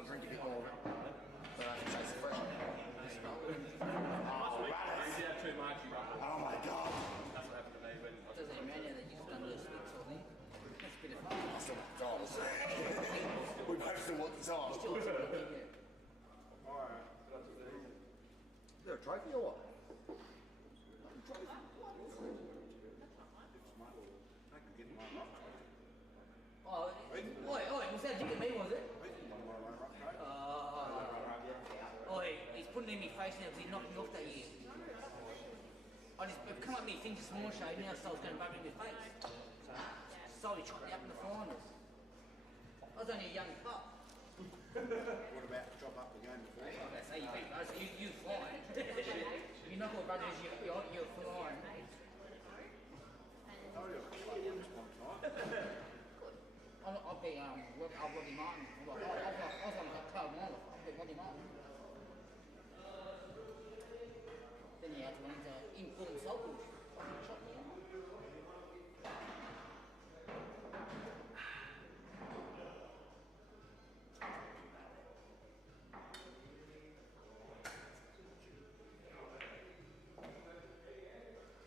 so I'm drinking a bit more of it. But it tastes fresh. Oh, too much. oh my god! That's what happened to me when I doesn't even matter that you just done this sweet sort of thing. That's a bit of fun. I still want the tiles. We both still want the tiles. Alright, Is there a trophy or what? Oh, was that Dick and me, was it? He's putting it in my face now because he knocked me off that year. I've come up with me things this morning, Shayden, now so I was going to rub it in my face. So he chopped me up in the finals. I was only a young pup. What about to chop up the game before? That's how you beat us. You're flying. You're not going to run as you're flying. I told you I could play this one time. I'll be Roddy Martin. I was on a club one. I'll be Roddy Martin. Then he had to run into informed Saltbush. Fucking shot me out.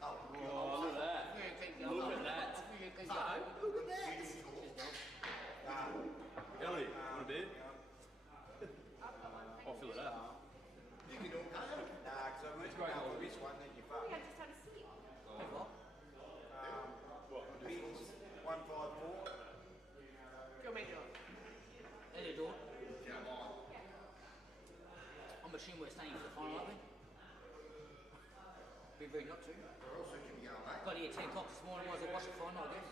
Oh, look at that. Look at that. Look at that. Ellie, want a beer? I'll fill it up. You can all go. Nah, because I went to go with this one, then you fuck. I just had a sip. Beers, 154. Go make it up. There you do it. I'm assuming we're staying for the final, aren't we? Be very not to. Where else can you go, mate? Got here at 10 o'clock this morning, was I watched the final, I guess.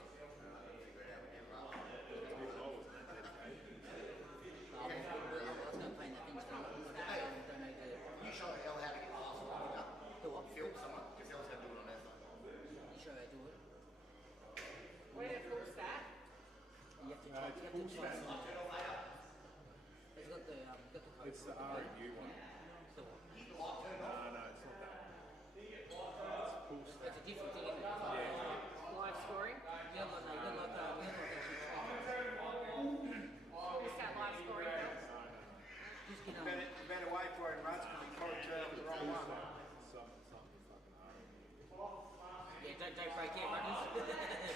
I was going to play in that thing's front. You show Elle how to get past it. Do what? Film someone, because Elle's going to do it on her phone. You show how to do it. Where did it full stack? You have to try. You have to try. It's got the code. It's the R&U one. So what? No, it's not that. It's a different thing, isn't it? Live scoring? You don't like What's that live scoring? just get on. Better wait for it, Russ, because he probably turned the wrong one. Something fucking hard. Yeah, don't break it, runners.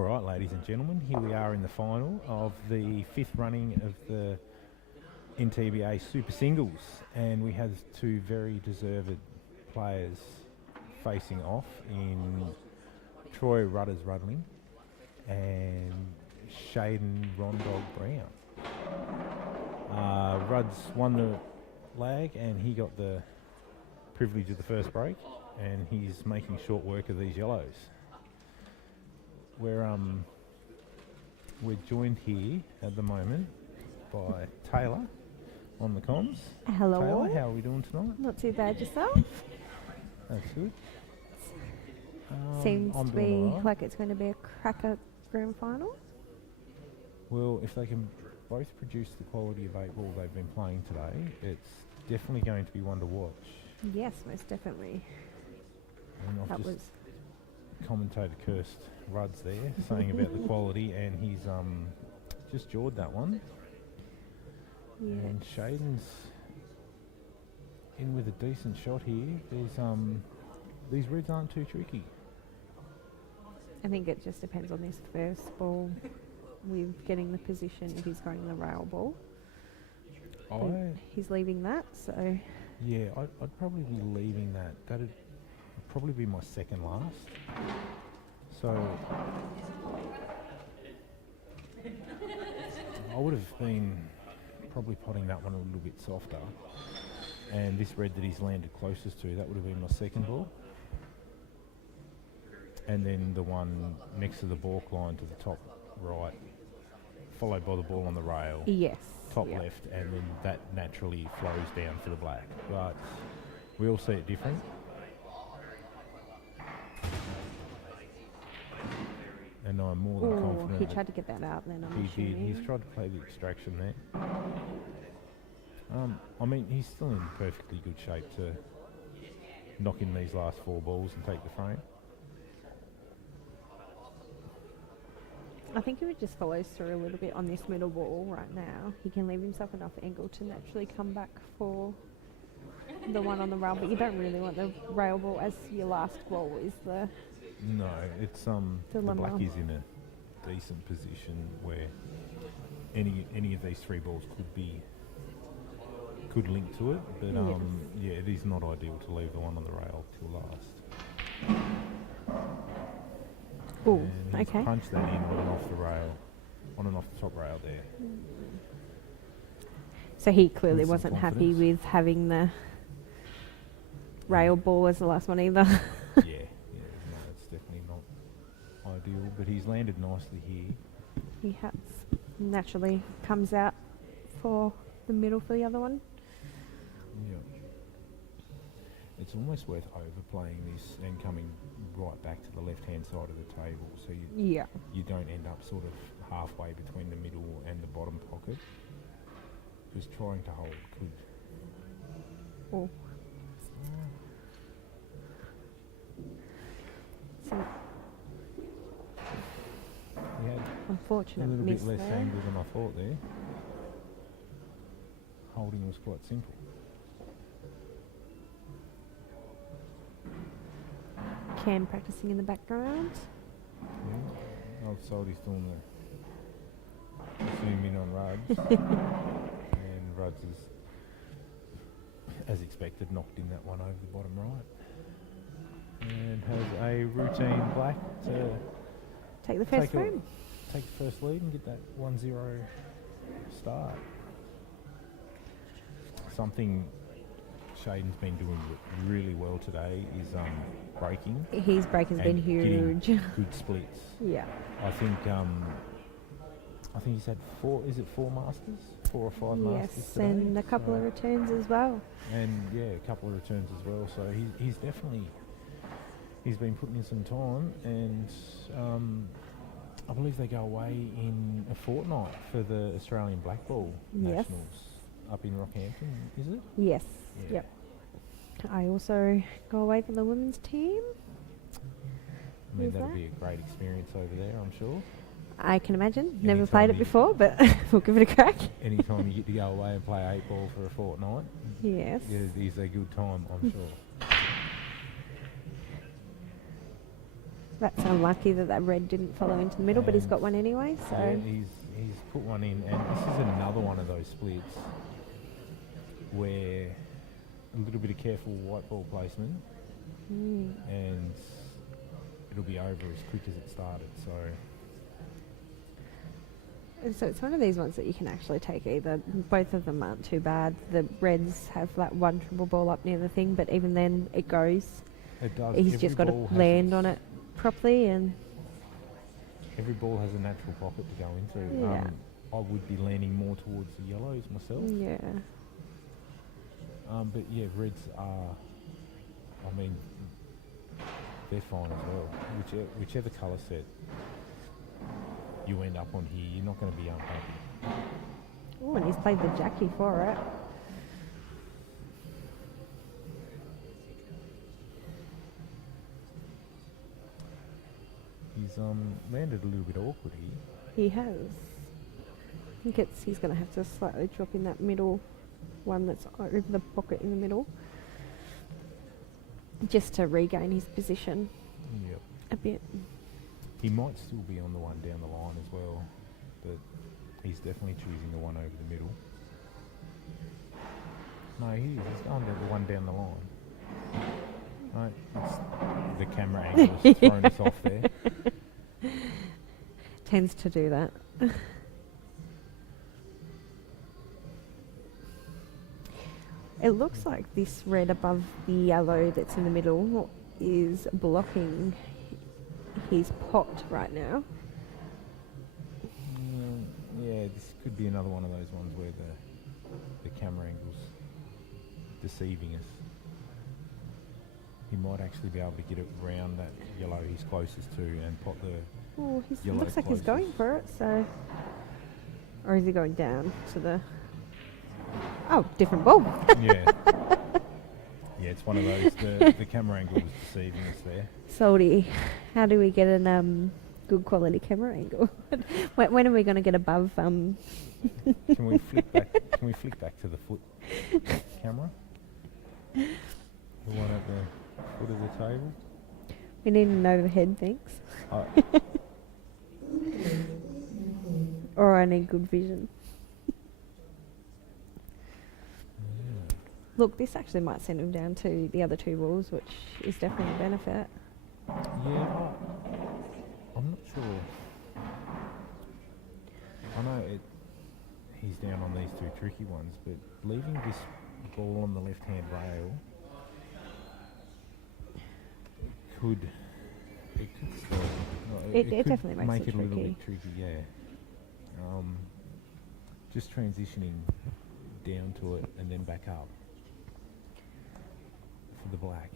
All right, ladies and gentlemen, here we are in the final of the 5th running of the NTBA Super Singles, and we have two very deserved players facing off in Troy Rudders Rudling and Shayden Rondog Brown. Ruds won the lag and he got the privilege of the first break, and he's making short work of these yellows. We're joined here at the moment by Taylor on the comms. Hello. Taylor, how are we doing tonight? Not too bad yourself. That's good. Seems I'm to doing be all right. like it's going to be a cracker grand final. Well, if they can both produce the quality of 8 ball they've been playing today, it's definitely going to be one to watch. Yes, most definitely. And I've That just was commentator cursed Ruds there, saying about the quality, and he's just jawed that one. yeah. And Shayden's in with a decent shot here. There's these reds aren't too tricky. I think it just depends on this first ball with getting the position if he's going the rail ball. He's leaving that, so Yeah, I'd probably be leaving that. That'd probably be my second last. So I would have been probably potting that one a little bit softer. And this red that he's landed closest to, that would have been my second ball. And then the one next to the balk line to the top right, followed by the ball on the rail, yes. top yeah. left, and then that naturally flows down for the black. But we all see it different. And I'm more than Oh, confident he that tried to get that out then, I'm he did. assuming. He's tried to play the extraction there. I mean, he's still in perfectly good shape to knock in these last 4 balls and take the frame. I think if he just follows through a little bit on this middle ball right now, he can leave himself enough angle to naturally come back for the one on the rail, but you don't really want the rail ball as your last ball is the... No, it's the Dilemma. black is in a decent position where any of these 3 balls could link to it, but Yes. yeah, it is not ideal to leave the one on the rail till last. Oh, And he's okay. punched that in on and off the rail, on and off the top rail there. So he clearly With some wasn't happy confidence. with having the rail ball as the last one either. Yeah, no, it's definitely not ideal, but he's landed nicely here. He has naturally comes out for the middle for the other one. Yeah. It's almost worth overplaying this and coming right back to the left-hand side of the table, so Yeah. you don't end up sort of halfway between the middle and the bottom pocket. Because trying to hold could... Oh. So He had a unfortunate little miss bit less there. angle than I thought there. Holding was quite simple. Cam practicing in the background. Yeah. Old Salty's doing the zoom in on Ruds. And Ruds is, as expected, knocked in that one over the bottom right. And has a routine black to Take the first take frame. take the first lead and get that 1-0 start. Something Shayden's been doing really well today is breaking. His break has been and getting huge. good splits. Yeah. I think he's had 4 masters? 4 or 5 masters Yes, today. and a couple of so- returns as well. And yeah, a couple of returns as well. So he's definitely been putting in some time, and I believe they go away in a fortnight for the Australian Black Ball Yes. Nationals up in Rockhampton, is it? Yes. Yeah. Yep. I also go away for the women's team. I mean, Is that'll that? be a great experience over there, I'm sure. I can imagine. Never Anytime played it you- before, but we'll give it a crack. Anytime you get to go away and play 8 ball for a fortnight, Yes. it is a good time, I'm sure. That's unlucky that that red didn't follow into the middle, but he's got one anyway, so... Yeah, he's put one in, and this is another one of those splits where a little bit of careful white ball placement and it'll be over as quick as it started, so... So it's one of these ones that you can actually take either. Both of them aren't too bad. The reds have that one triple ball up near the thing, but even then it goes. It does. He's just got to land on it properly, and every ball has a natural pocket to go into. Yeah. I would be leaning more towards the yellows myself. yeah. But yeah, reds are, I mean, they're fine as well. Whichever colour set you end up on here, you're not going to be unhappy. Oh, and he's played the Jackie for it. He's landed a little bit awkward here. He has. I think he's going to have to slightly drop in that middle one that's over the pocket in the middle, just to regain his position Yep. a bit. He might still be on the one down the line as well, but he's definitely choosing the one over the middle. No, he is. He's going to the one down the line. No, it's the camera angle has thrown us off there. Tends to do that. It looks like this red above the yellow that's in the middle is blocking his pot right now. Yeah, this could be another one of those ones where the camera angle's deceiving us. He might actually be able to get it round that yellow he's closest to and pot the Oh, yellow looks like he's going closest. for it, so... Or is he going down to the... Oh, different ball. Yeah. Yeah, it's one of those, the camera angle was deceiving us there. Salty, how do we get an good quality camera angle? when are we going to get above... Can we flick back to the foot camera? The one at the foot of the table? We need an overhead, thanks. Or I need good vision. Look, this actually might send him down to the other two balls, which is definitely a benefit. Yeah, I'm not sure. I know he's down on these two tricky ones, but leaving this ball on the left-hand rail could It could definitely makes it a little tricky. bit tricky, yeah. Just transitioning down to it and then back up for the black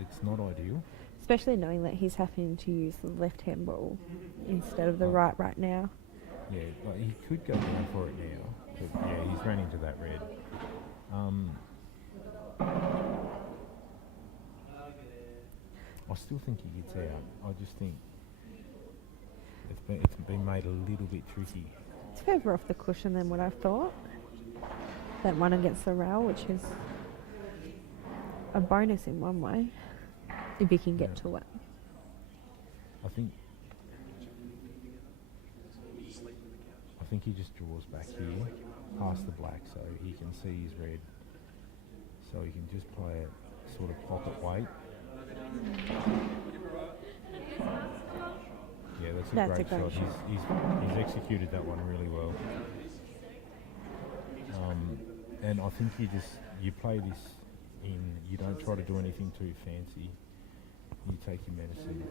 it's not ideal. Especially knowing that he's having to use the left-hand ball instead of the right now. Yeah, like he could go down for it now, but yeah, he's ran into that red. I still think he gets out. I just think it's been made a little bit tricky. It's further off the cushion than what I thought. That one against the rail, which is a bonus in one way, if you can get to it. I think he just draws back here, past the black, so he can see his red. So he can just play it sort of pocket weight. Yeah, that's a great shot. He's executed that one really well. And I think you play this in, you don't try to do anything too fancy. You take your medicine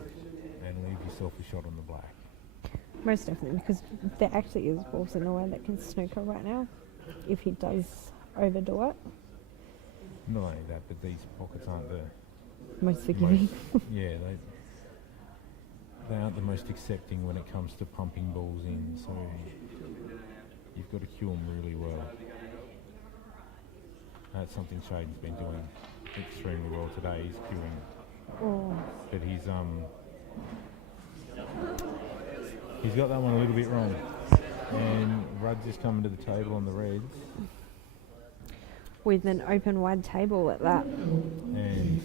and leave yourself a shot on the black. Most definitely, because there actually is balls in a way that can snooker right now, if he does overdo it. Not only that, but these pockets aren't the Most forgiving. yeah, they aren't the most accepting when it comes to pumping balls in, so you've got to cue them really well. That's something Shayden's been doing extremely well today. He's cueing, but he's got that one a little bit wrong, and Rudd's just coming to the table on the reds. With an open wide table at that. And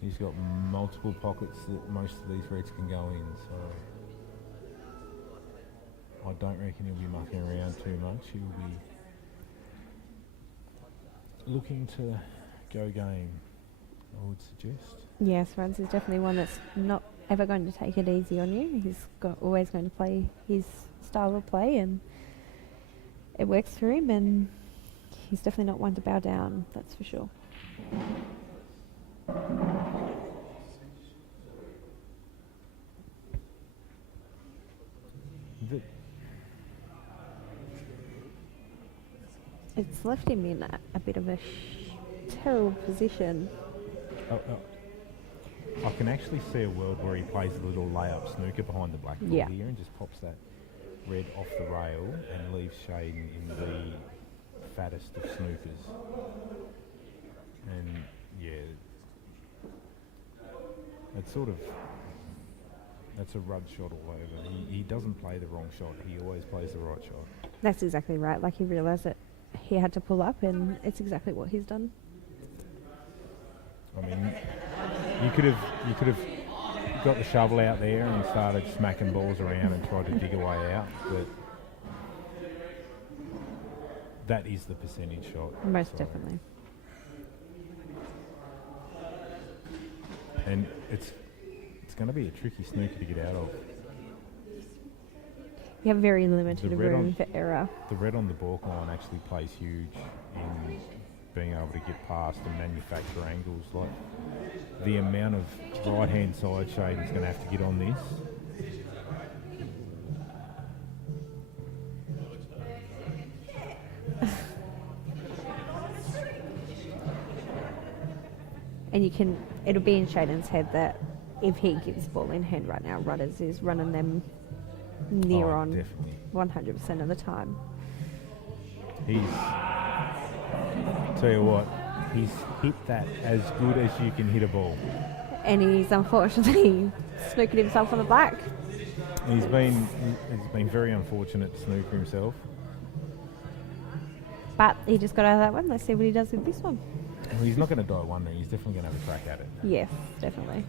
He's got multiple pockets that most of these reds can go in, so I don't reckon he'll be mucking around too much. He'll be looking to go game, I would suggest. Yes, Ruds is definitely one that's not ever going to take it easy on you. He's always going to play his style of play, and it works for him, and he's definitely not one to bow down, that's for sure. It's left him in a bit of a terrible position. I can actually see a world where he plays a little layup snooker behind the black ball Yeah. here and just pops that red off the rail and leaves Shayden in the fattest of snookers. And yeah, that's a Rudd shot all over. He doesn't play the wrong shot. He always plays the right shot. That's exactly right. Like, he realised that he had to pull up, and it's exactly what he's done. I mean, you could have got the shovel out there and started smacking balls around and tried to dig a way out, but that is the percentage shot. Most so. definitely. And it's going to be a tricky snooker to get out of. You have very limited The red room on- for error. The red on the balk line actually plays huge in being able to get past and manufacture angles. Like the amount of right-hand side Shayden's going to have to get on this. And it'll be in Shayden's head that if he gets ball in hand right now, Rudders is running them near on Definitely. 100% of the time. Tell you what, he's hit that as good as you can hit a ball. And he's unfortunately snookered himself on the black. He's been very unfortunate to snooker himself. But he just got out of that one. Let's see what he does with this one. Well, he's not going to die wondering. He's definitely going to have a crack at it. Yes, definitely.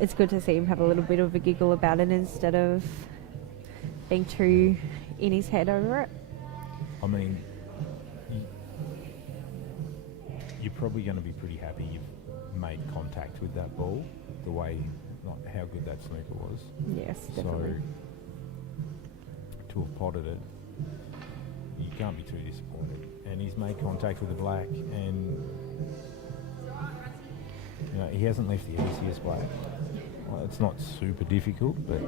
It's good to see him have a little bit of a giggle about it instead of being too in his head over it. I mean, you're probably going to be pretty happy you've made contact with that ball, the way, like, how good that snooker was. Yes, definitely. So, to have potted it, you can't be too disappointed. And he's made contact with the black, and he hasn't left the easiest black. Well, it's not super difficult, but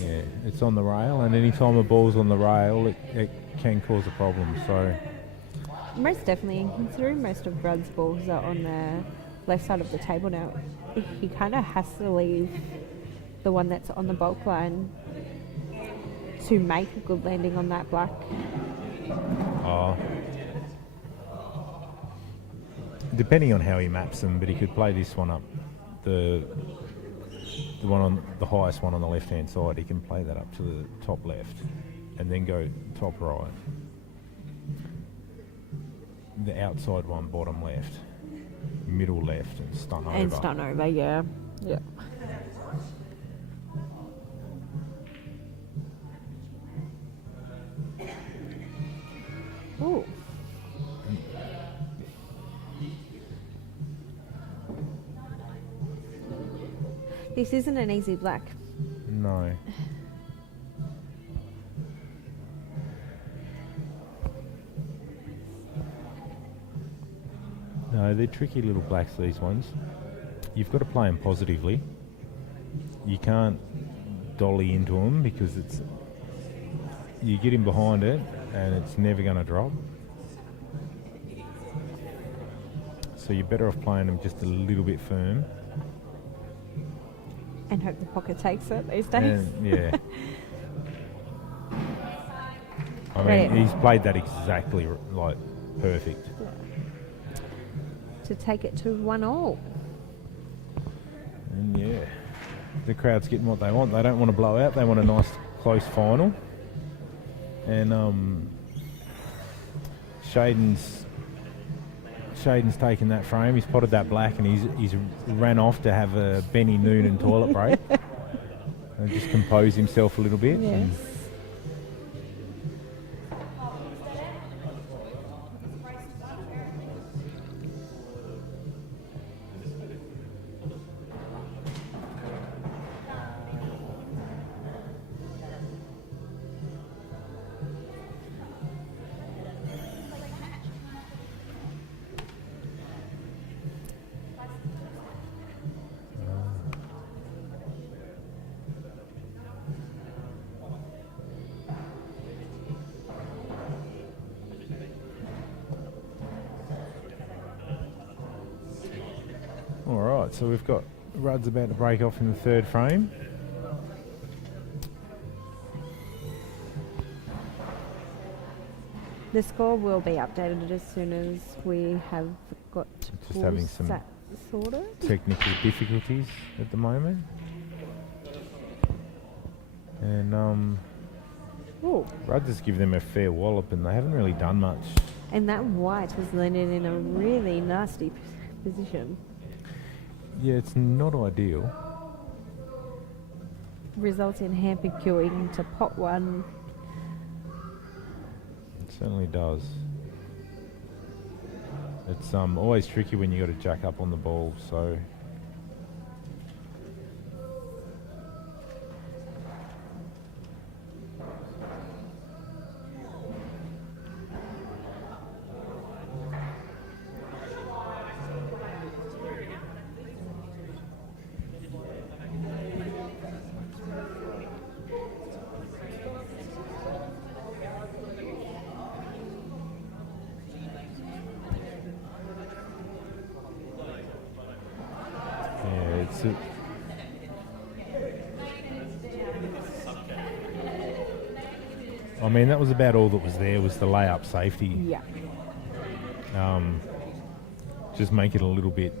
yeah, it's on the rail, and any time a ball's on the rail, it can cause a problem. So Most definitely, considering most of Rudd's balls are on the left side of the table now, he kind of has to leave the one that's on the bulk line to make a good landing on that black. Depending on how he maps them, but he could play this one up, the one on the highest one on the left hand side. He can play that up to the top left, and then go top right. The outside one bottom left, middle left, and stun over. And stun over, yeah. Yeah. Ooh. This isn't an easy black. No. No, they're tricky little blacks, these ones. You've got to play them positively. You can't dolly into them because you get in behind it and it's never going to drop. So you're better off playing them just a little bit firm. And hope the pocket takes it these days. And, yeah. I mean, he's played that exactly like perfect. To take it to 1-1. And yeah, the crowd's getting what they want. They don't want to blow out. They want a nice close final. And Shayden's Shayden's taken that frame. He's potted that black, and he's ran off to have a Benny Noonan toilet break and just compose himself a little bit. Yes. And all right, so we've got Rudd's about to break off in the third frame. The score will be updated as soon as we have got Just all having some sat sorted. technical difficulties at the moment. And Oh, Rudd has given them a fair wallop, and they haven't really done much. and that white has landed in a really nasty position. Yeah, it's not ideal. Results in hamper queuing to pot one. It certainly does. It's always tricky when you got to jack up on the ball, so yeah, it's I mean, that was about all that was there, was the layup safety. Yeah. Just make it a little bit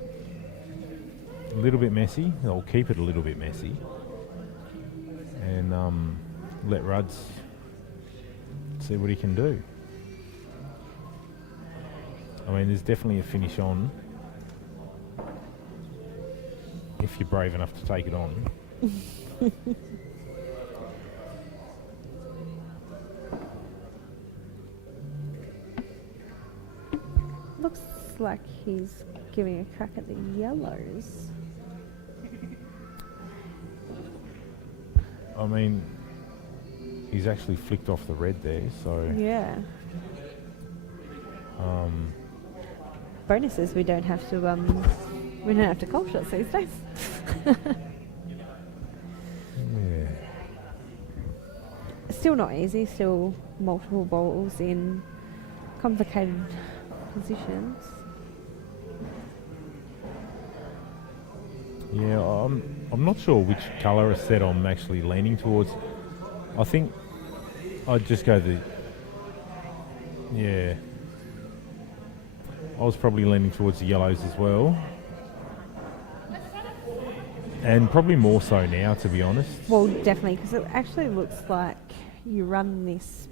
messy, or keep it a little bit messy, and let Rudds see what he can do. I mean, there's definitely a finish on if you're brave enough to take it on. Looks like he's giving a crack at the yellows. I mean, he's actually flicked off the red there, so Yeah. Bonuses we don't have to call shots these days. yeah. Still not easy. Still multiple balls in complicated positions. Yeah, I'm not sure which colour set I'm actually leaning towards. I think I'd just go yeah. I was probably leaning towards the yellows as well. And probably more so now, to be honest. Well, definitely, because it actually looks like you run this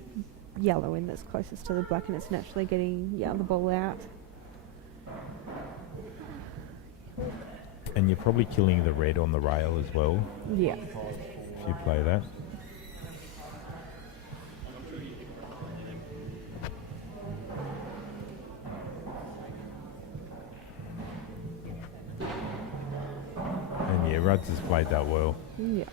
yellow in that's closest to the black, and it's naturally getting the other ball out. And you're probably killing the red on the rail as well, Yeah. if you play that. And yeah, Rudds has played that well. Yeah.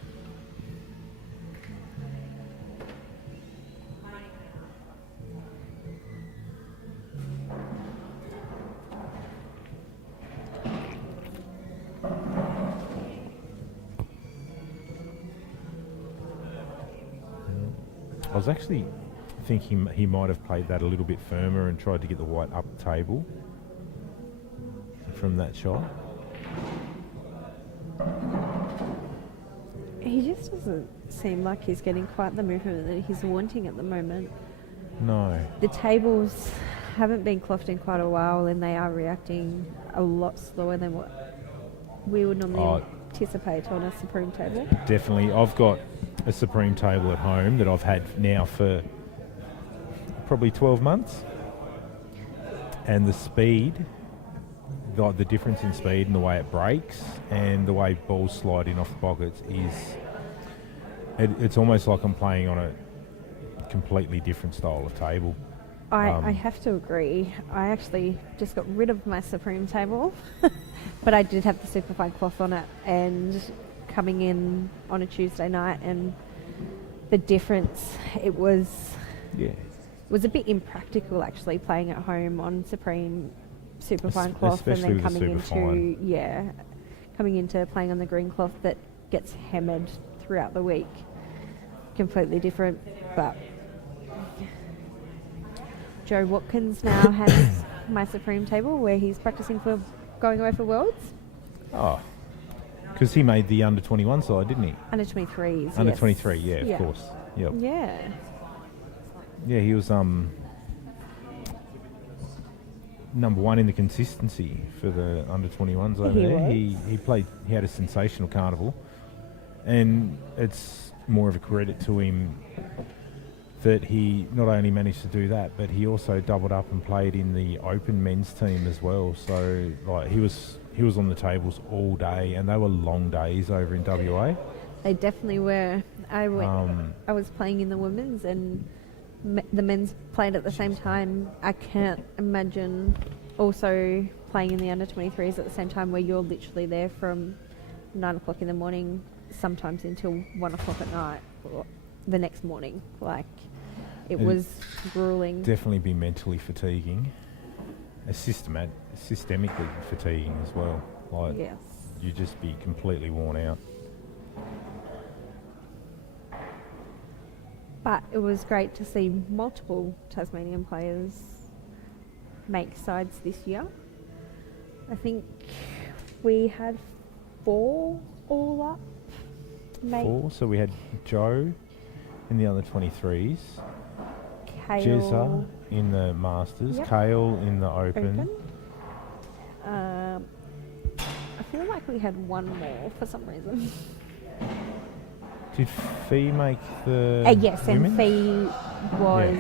I was actually thinking he might have played that a little bit firmer and tried to get the white up the table from that shot. He just doesn't seem like he's getting quite the movement that he's wanting at the moment. No. The tables haven't been clocked in quite a while, and they are reacting a lot slower than what we would normally anticipate on a Supreme table. Definitely. I've got a Supreme table at home that I've had now for probably 12 months. And the speed the difference in speed and the way it breaks and the way balls slide in off the pockets it's almost like I'm playing on a completely different style of table. I have to agree. I actually just got rid of my Supreme table, but I did have the Superfine cloth on it, and coming in on a Tuesday night, and the difference, it was a bit impractical actually playing at home on Supreme Superfine cloth, and then coming into playing on the green cloth that gets hammered throughout the week. Completely different, but Joe Watkins now has my Supreme table where he's practicing for going away for Worlds. Oh, because he made the under 21 side, didn't he? Under 23s. Under yes. 23, yeah, of course. Yep. Yeah. Yeah, he was number one in the consistency for the under 21s over there. He played. He had a sensational carnival, and it's more of a credit to him that he not only managed to do that, but he also doubled up and played in the open men's team as well. So like he was on the tables all day, and they were long days over in WA. They definitely were. I was playing in the women's, and the men's played at the same time. I can't imagine also playing in the under 23s at the same time, where you're literally there from 9 o'clock in the morning, sometimes until 1 o'clock at night, or the next morning. Like, it was grueling. Definitely be mentally fatiguing, systemically fatiguing as well. Like, yes. You just be completely worn out. But it was great to see multiple Tasmanian players make sides this year. I think we had 4 all up. Four. So we had Joe in the under 23s, Kale Jezza in the Masters, Yep. Kale in the Open. I feel like we had one more for some reason. Did Fee make the Yes, women's? and Fee was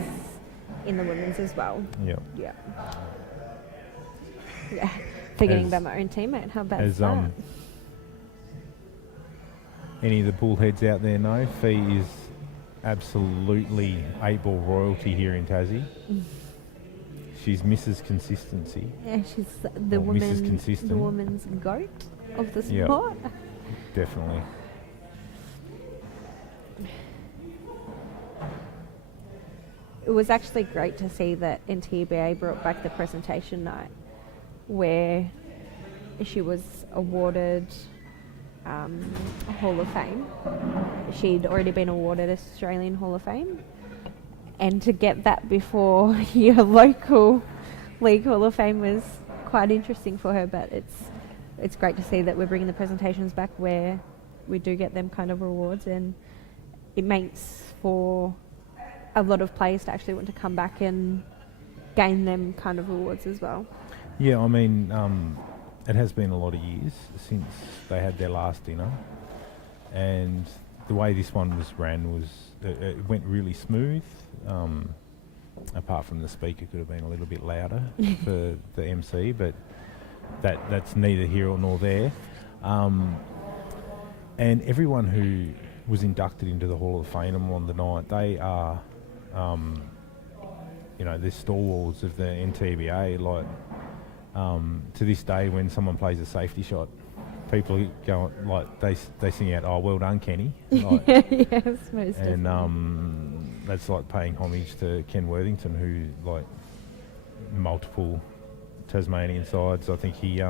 in the women's as well. Yep. Yeah. Yeah. Forgetting As- about my own teammate. How bad As is that? any of the bullheads out there know, Fee is absolutely 8-ball royalty here in Tassie. She's Mrs. Consistency. Yeah, she's the Or Mrs. woman, Consistent. the woman's goat of the Yep. sport. Definitely. It was actually great to see that NTBA brought back the presentation night, where she was awarded a Hall of Fame. She'd already been awarded Australian Hall of Fame, and to get that before your local league Hall of Fame was quite interesting for her. But it's great to see that we're bringing the presentations back where we do get them kind of awards, and it makes for a lot of players to actually want to come back and gain them kind of awards as well. Yeah, I mean, it has been a lot of years since they had their last dinner, and the way this one was ran was it went really smooth. Apart from the speaker could have been a little bit louder for the MC, but that's neither here nor there. And everyone who was inducted into the Hall of Fame on the night, they are, they're stalwarts of the NTBA. Like, to this day, when someone plays a safety shot, people go like they sing out, "Oh, well done, Kenny!" Like, Yes, most and definitely. that's like paying homage to Ken Worthington, who like multiple Tasmanian sides. I think he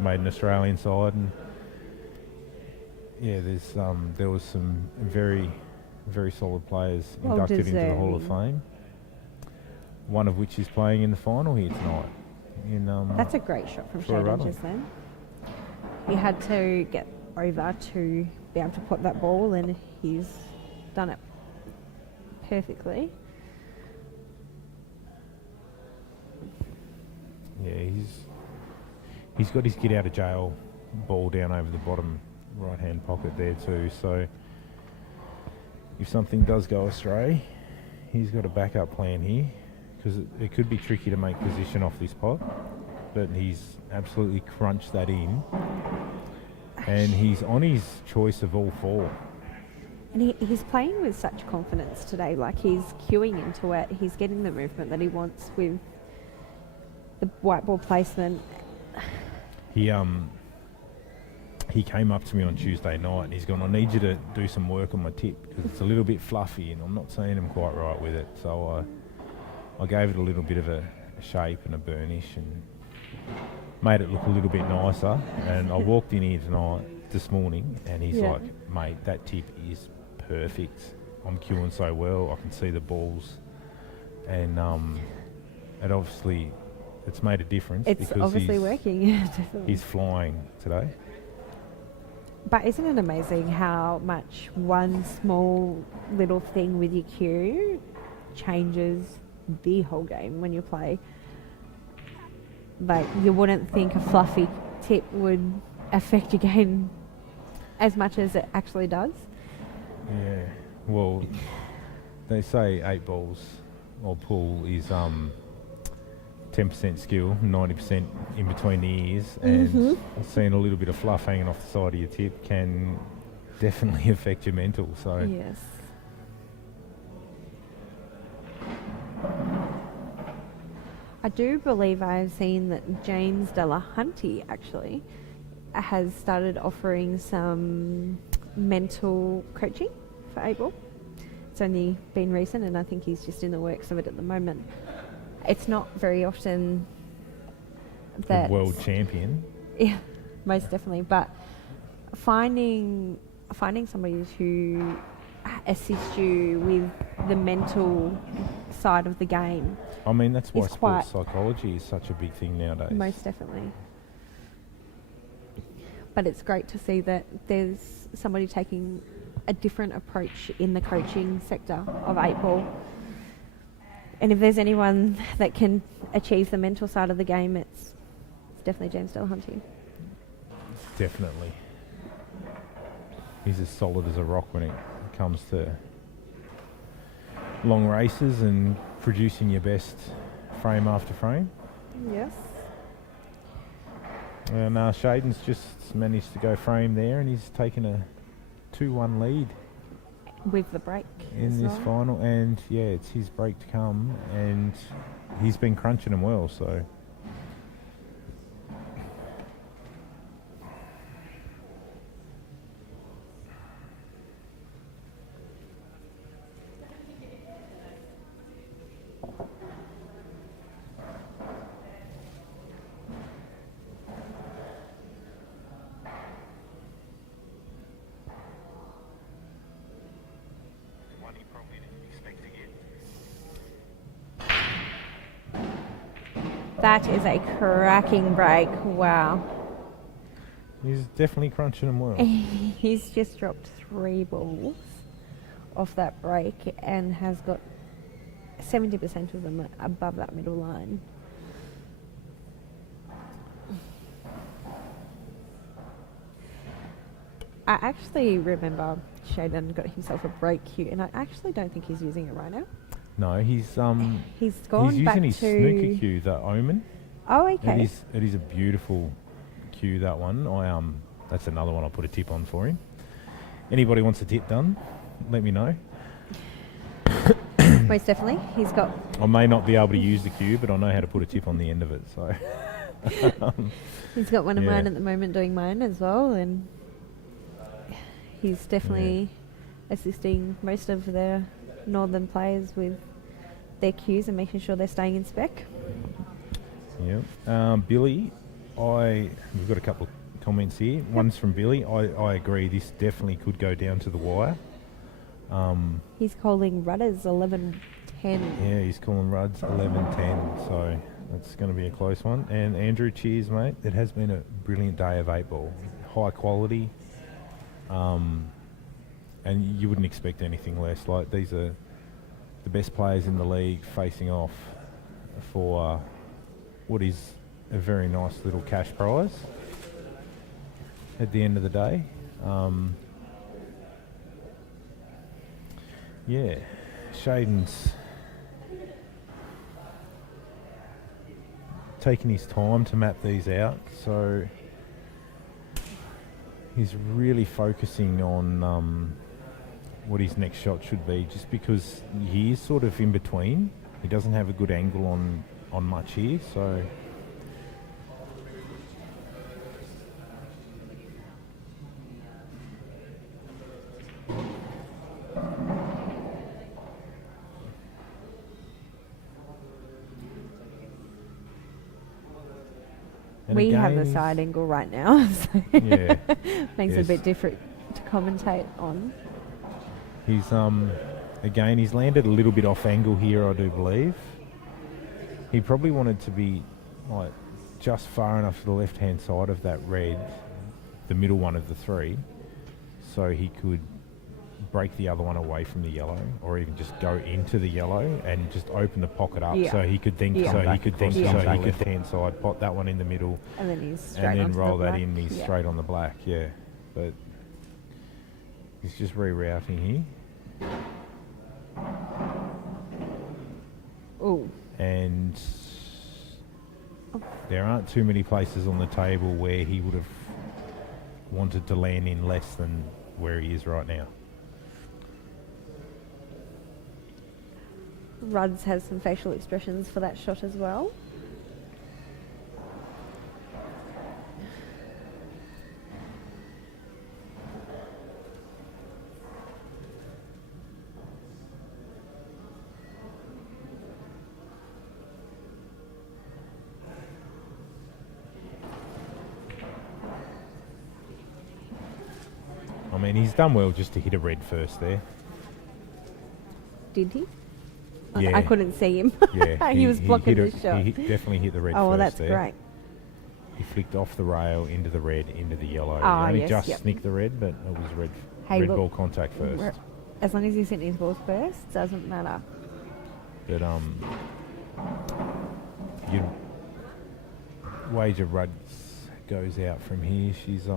made an Australian side, and yeah, there was some very, very solid players Well inducted into the Hall of deserving. Fame. One of which is playing in the final here tonight. That's a great shot from for Shayden Rudling. just then. He had to get over to be able to put that ball, and he's done it perfectly. Yeah, he's got his get out of jail ball down over the bottom right hand pocket there too. So if something does go astray, he's got a backup plan here, because it could be tricky to make position off this pot. but he's absolutely crunched that in. And he's on his choice of all 4. And he's playing with such confidence today. Like, he's cueing into it. He's getting the movement that he wants with the white ball placement. He came up to me on Tuesday night and he's gone, I need you to do some work on my tip because it's a little bit fluffy and I'm not seeing him quite right with it. So I gave it a little bit of a shape and a burnish and made it look a little bit nicer. And I walked in here this morning, and he's like, mate, that tip is perfect. I'm cueing so well. I can see the balls. And it obviously, it's made a difference. It's because obviously working. Definitely. He's flying today. But isn't it amazing how much one small little thing with your cue changes the whole game when you play? Like, you wouldn't think a fluffy tip would affect your game as much as it actually does. Yeah. Well, they say 8 balls or pull is 10% skill, 90% in between the ears, and seeing a little bit of fluff hanging off the side of your tip can definitely affect your mental. So yes. I do believe I've seen that James Delahunty actually has started offering some mental coaching for 8-ball. It's only been recent, and I think he's just in the works of it at the moment. It's not very often that... the world champion. Yeah, most definitely. But finding somebody to assist you with the mental side of the game. I mean, that's why It's sports psychology is such a big thing nowadays. Most definitely. But it's great to see that there's somebody taking a different approach in the coaching sector of 8-ball. And if there's anyone that can achieve the mental side of the game, it's definitely James Delahunty. Definitely. He's as solid as a rock when it comes to long races and producing your best frame after frame. Yes. And Shayden's just managed to go frame there, and he's taken a 2-1 lead With the break. in this final. And yeah, it's his break to come, and he's been crunching them well. So That is a cracking break. Wow. he's definitely crunching them well. He's just dropped 3 balls off that break and has got 70% of them above that middle line. I actually remember Shayden got himself a break cue, and I actually don't think he's using it right now. No, he's gone he's back using his to snooker cue, the Omen. Oh, okay. It is a beautiful cue, that one. That's another one I'll put a tip on for him. Anybody wants a tip done, let me know. Most definitely. He's got... I may not be able to use the cue, but I know how to put a tip on the end of it. So He's got one of Yeah. mine at the moment doing mine as well, and he's definitely assisting most of the northern players with their cues and making sure they're staying in spec. yeah, Billy, we've got a couple of comments here. One's from Billy. I agree. This definitely could go down to the wire. He's calling Rudders 11-10. Yeah, he's calling Rudd's 11-10, so it's going to be a close one. And Andrew, cheers, mate. It has been a brilliant day of 8-ball. High quality, and you wouldn't expect anything less. Like, these are the best players in the league facing off for what is a very nice little cash prize at the end of the day. Yeah, Shayden's taken his time to map these out, so he's really focusing on what his next shot should be, just because he is sort of in between. He doesn't have a good angle on much here, so... And We have the again, side angle right now, so Yeah. makes it a Yes. bit different to commentate on. He's again, he's landed a little bit off angle here, I do believe. He probably wanted to be like just far enough to the left-hand side of that red, the middle one of the three, so he could break the other one away from the yellow, or even just go into the yellow and just open the pocket up, Yeah. so he could then Yeah. come back across Yeah. to the left-hand side, pot that one in the middle, And then he's straight and then onto roll the that black. in. He's Yeah. straight on the black, yeah. But he's just rerouting here. Ooh. And there aren't too many places on the table where he would have wanted to land in less than where he is right now. Ruds has some facial expressions for that shot as well. I mean, he's done well just to hit a red first there. Did he? I Yeah. couldn't see him. Yeah, he was blocking hit the shot. He definitely hit the red Oh, first well, that's there. great. He flicked off the rail into the red, into the yellow. Ah, he only yes, just yep. snicked the red, but it was red, Hey, red look, ball contact first. As long as he's hitting his balls first, doesn't matter. But you'd wager Rudd goes out from here. She's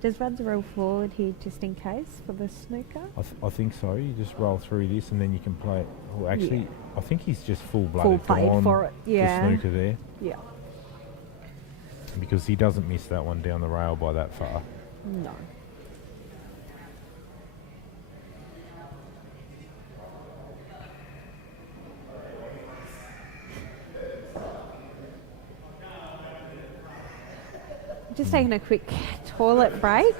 Does Ruds roll forward here just in case for the snooker? I think so. You just roll through this and then you can play it. Well, actually, Yeah. I think he's just full Full blooded played gone for it. Yeah. the snooker there, Yeah. because he doesn't miss that one down the rail by that far. No. Just taking a quick toilet break.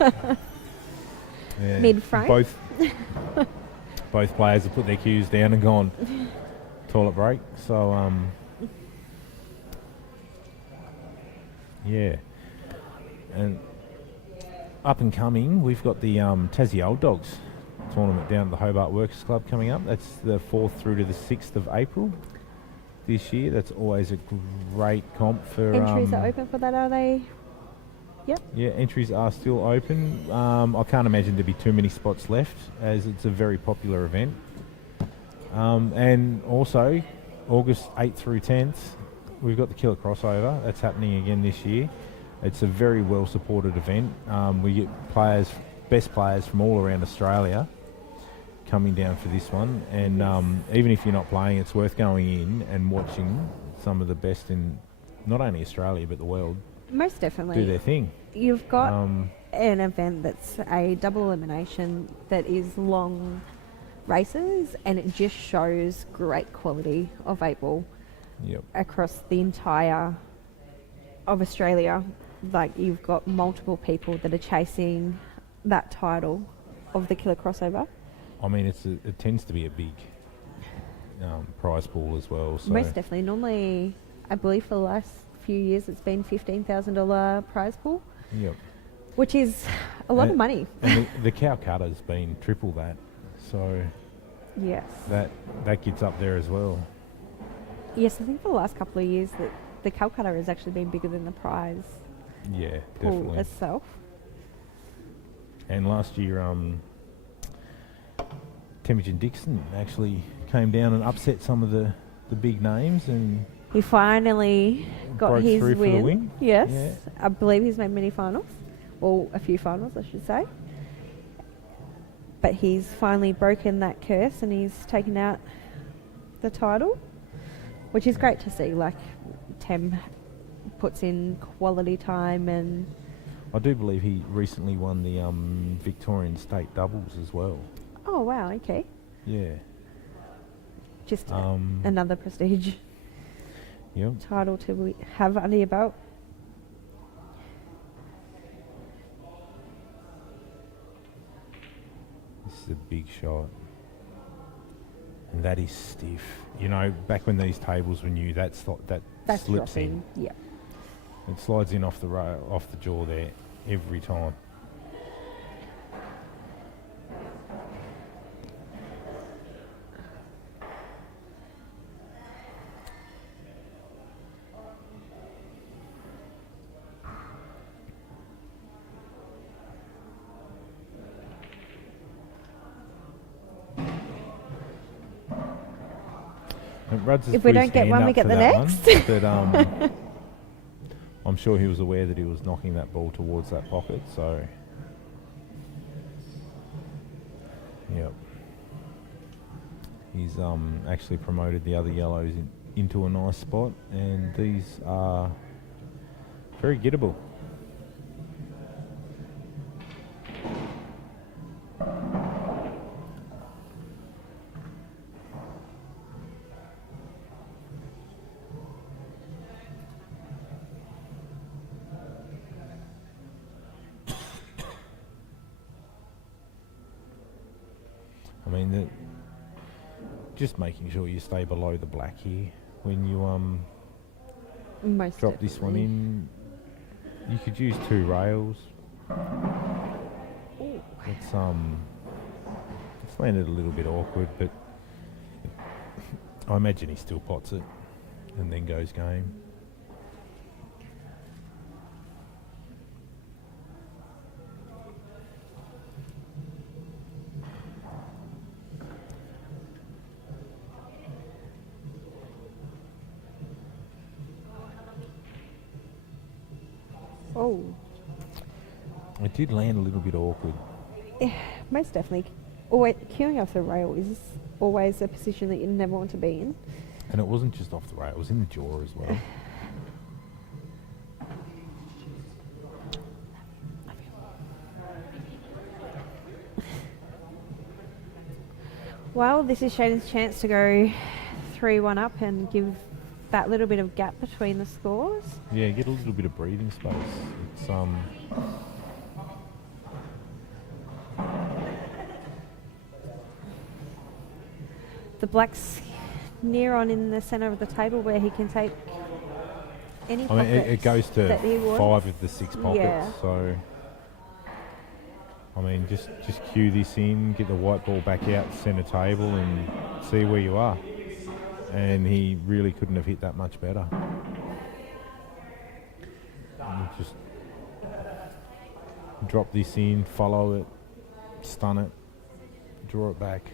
Yeah. Mid-frame. Both players have put their cues down and gone toilet break. So yeah, and up and coming, we've got the Tassie Old Dogs tournament down at the Hobart Workers Club coming up. That's the 4th through to the 6th of April this year. That's always a great comp for Entries are open for that, are they? Yep. Yeah, entries are still open. I can't imagine there'd be too many spots left, as it's a very popular event. And also, August 8th through 10th, we've got the Killer Crossover. That's happening again this year. It's a very well-supported event. We get best players from all around Australia coming down for this one. And even if you're not playing, it's worth going in and watching some of the best in not only Australia, but the world Most definitely. do their thing. You've got an event that's a double elimination that is long races, and it just shows great quality of 8-ball Yep. across the entire of Australia. Like, you've got multiple people that are chasing that title of the Killer Crossover. I mean, it tends to be a big prize pool as well. So Most definitely. Normally, I believe for the last few years it's been $15,000 prize pool, yep. which is a lot of money. And the Calcutta's been triple that, so Yes. that gets up there as well. Yes, I think for the last couple of years that the Calcutta has actually been bigger than the prize Yeah, pool definitely. itself. And last year, Temujin Dixon actually came down and upset some of the big names and He finally got broke his through for the win. Yes. Yeah. I believe he's made many finals, or a few finals, I should say. But he's finally broken that curse and he's taken out the title, which is great to see. Like, Tem puts in quality time, and I do believe he recently won the Victorian State doubles as well. oh wow, okay, Yeah. just another prestige Yep. title to have under your belt. This is a big shot. And that is stiff. You know, back when these tables were new, that slips dropping. in. Yeah. It slides in off the off the jaw there every time. Ruds has If we put his don't get hand one, up we get for the that one, next. but I'm sure he was aware that he was knocking that ball towards that pocket, so yep. He's actually promoted the other yellows into a nice spot, and these are very gettable. I mean, just making sure you stay below the black here when you Most drop this one definitely. in. You could use 2 rails. Ooh. It's landed a little bit awkward, but I imagine he still pots it and then goes game. Oh, It did land a little bit awkward. most definitely. Always queuing off the rail is always a position that you never want to be in. And it wasn't just off the rail, it was in the jaw as well. Well, this is Shayden's chance to go 3-1 up and give that little bit of gap between the scores. Yeah, get a little bit of breathing space. It's The black's near on in the centre of the table where he can take any I mean, pockets it goes to that he 5 wants. of the 6 pockets, Yeah. so I mean, just cue this in, get the white ball back out centre table, and see where you are. And he really couldn't have hit that much better. And just drop this in, follow it, stun it, draw it back,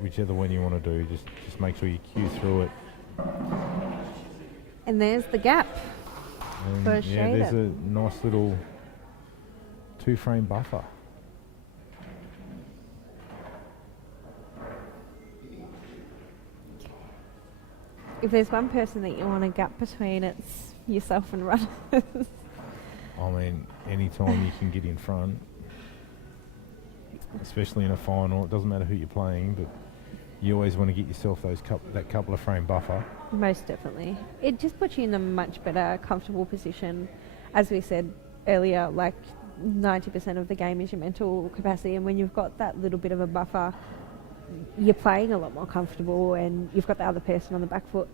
whichever one you want to do. Just make sure you cue through it. And there's the gap. And For yeah, there's Shayden. a nice little 2-frame buffer. If there's one person that you want a gap between, it's yourself and runners. I mean, anytime you can get in front, especially in a final, it doesn't matter who you're playing, but you always want to get yourself that couple of frame buffer. Most definitely. It just puts you in a much better, comfortable position. As we said earlier, like 90% of the game is your mental capacity, and when you've got that little bit of a buffer, you're playing a lot more comfortable, and you've got the other person on the back foot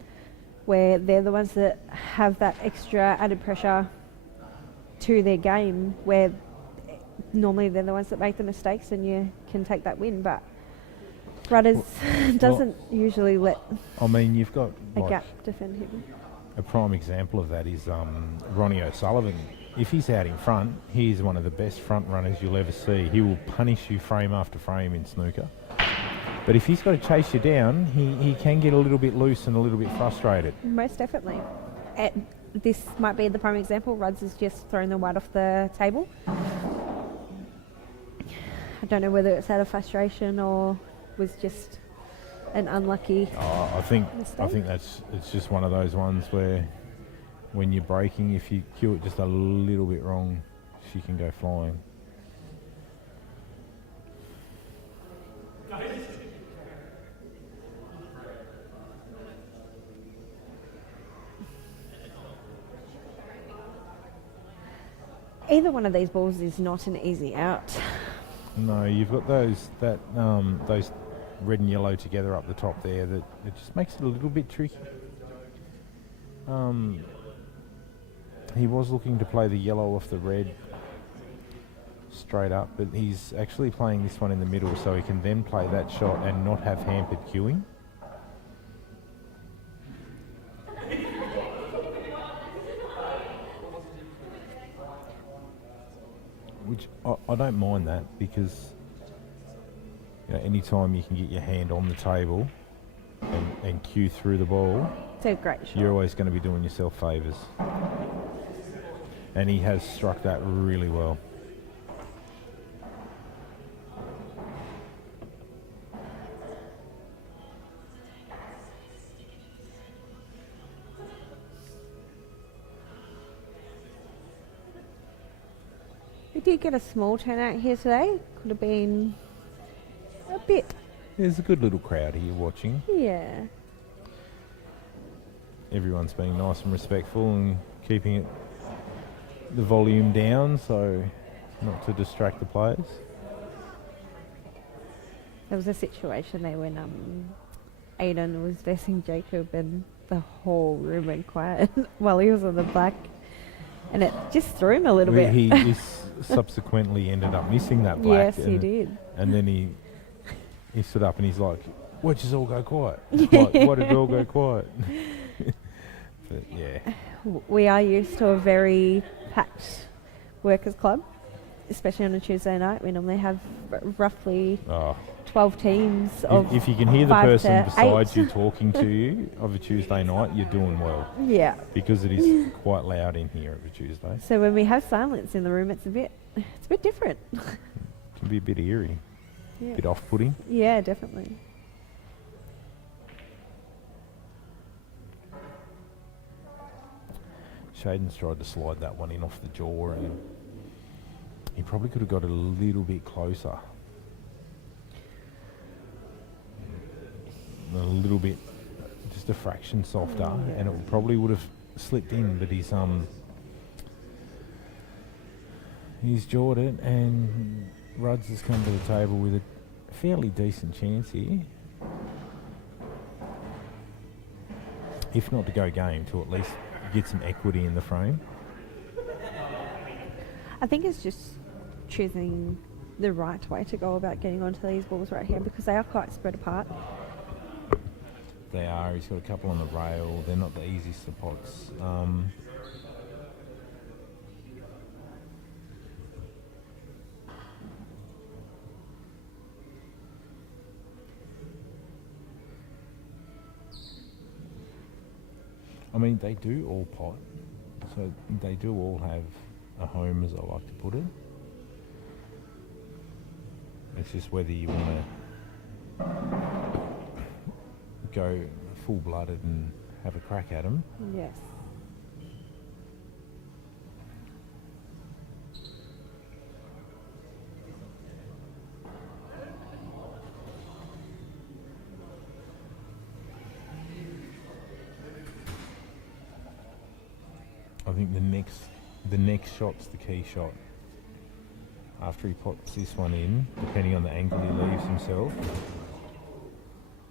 where they're the ones that have that extra added pressure to their game, where normally they're the ones that make the mistakes and you can take that win. But Rudders doesn't usually let I mean, you've got a like gap defend him. a prime example of that is Ronnie O'Sullivan. If he's out in front, he's one of the best front runners you'll ever see. He will punish you frame after frame in snooker. But if he's got to chase you down, he can get a little bit loose and a little bit frustrated. Most definitely. This might be the prime example. Ruds has just thrown the white off the table. I don't know whether it's out of frustration or was just an unlucky. Oh, I think Mistake? it's just one of those ones where when you're breaking, if you cue it just a little bit wrong, she can go flying. Either one of these balls is not an easy out. No, you've got those red and yellow together up the top there that it just makes it a little bit tricky. He was looking to play the yellow off the red straight up, but he's actually playing this one in the middle so he can then play that shot and not have hampered queuing. Which I don't mind that, because any time you can get your hand on the table and cue through the ball, It's a great shot. you're always going to be doing yourself favours. And he has struck that really well. We did get a small turnout here today. Could have been a bit, There's a good little crowd here watching. yeah. Everyone's being nice and respectful and keeping the volume down so not to distract the players. There was a situation there when Aiden was versing Jacob and the whole room went quiet while he was on the black, and it just threw him a little bit. He is subsequently ended up missing that black. Yes, he did. And then he stood up and he's like, "Why'd you all go quiet? Like, why did it all go quiet?" But yeah. We are used to a very packed workers club, especially on a Tuesday night. We normally have roughly Oh. 12 teams of If you can hear the 5 person to beside 8. you talking to you of a Tuesday night, you're doing well. Yeah. Because it is quite loud in here of a Tuesday. So when we have silence in the room, it's a bit different. It can be a bit eerie, Yeah. a bit off-putting. Yeah, definitely. Shayden's tried to slide that one in off the jaw, and he probably could have got it a little bit closer. A little bit, just a fraction softer, and it probably would have slipped in, but he's jawed it, and Ruds has come to the table with a fairly decent chance here. If not to go game, to at least get some equity in the frame. I think it's just choosing the right way to go about getting onto these balls right here, because they are quite spread apart. They are. He's got a couple on the rail. They're not the easiest of pots. I mean, they do all pot, so they do all have a home, as I like to put it. It's just whether you want to go full-blooded and have a crack at them. Yes. I think the next shot's the key shot. After he pops this one in, depending on the angle he leaves himself.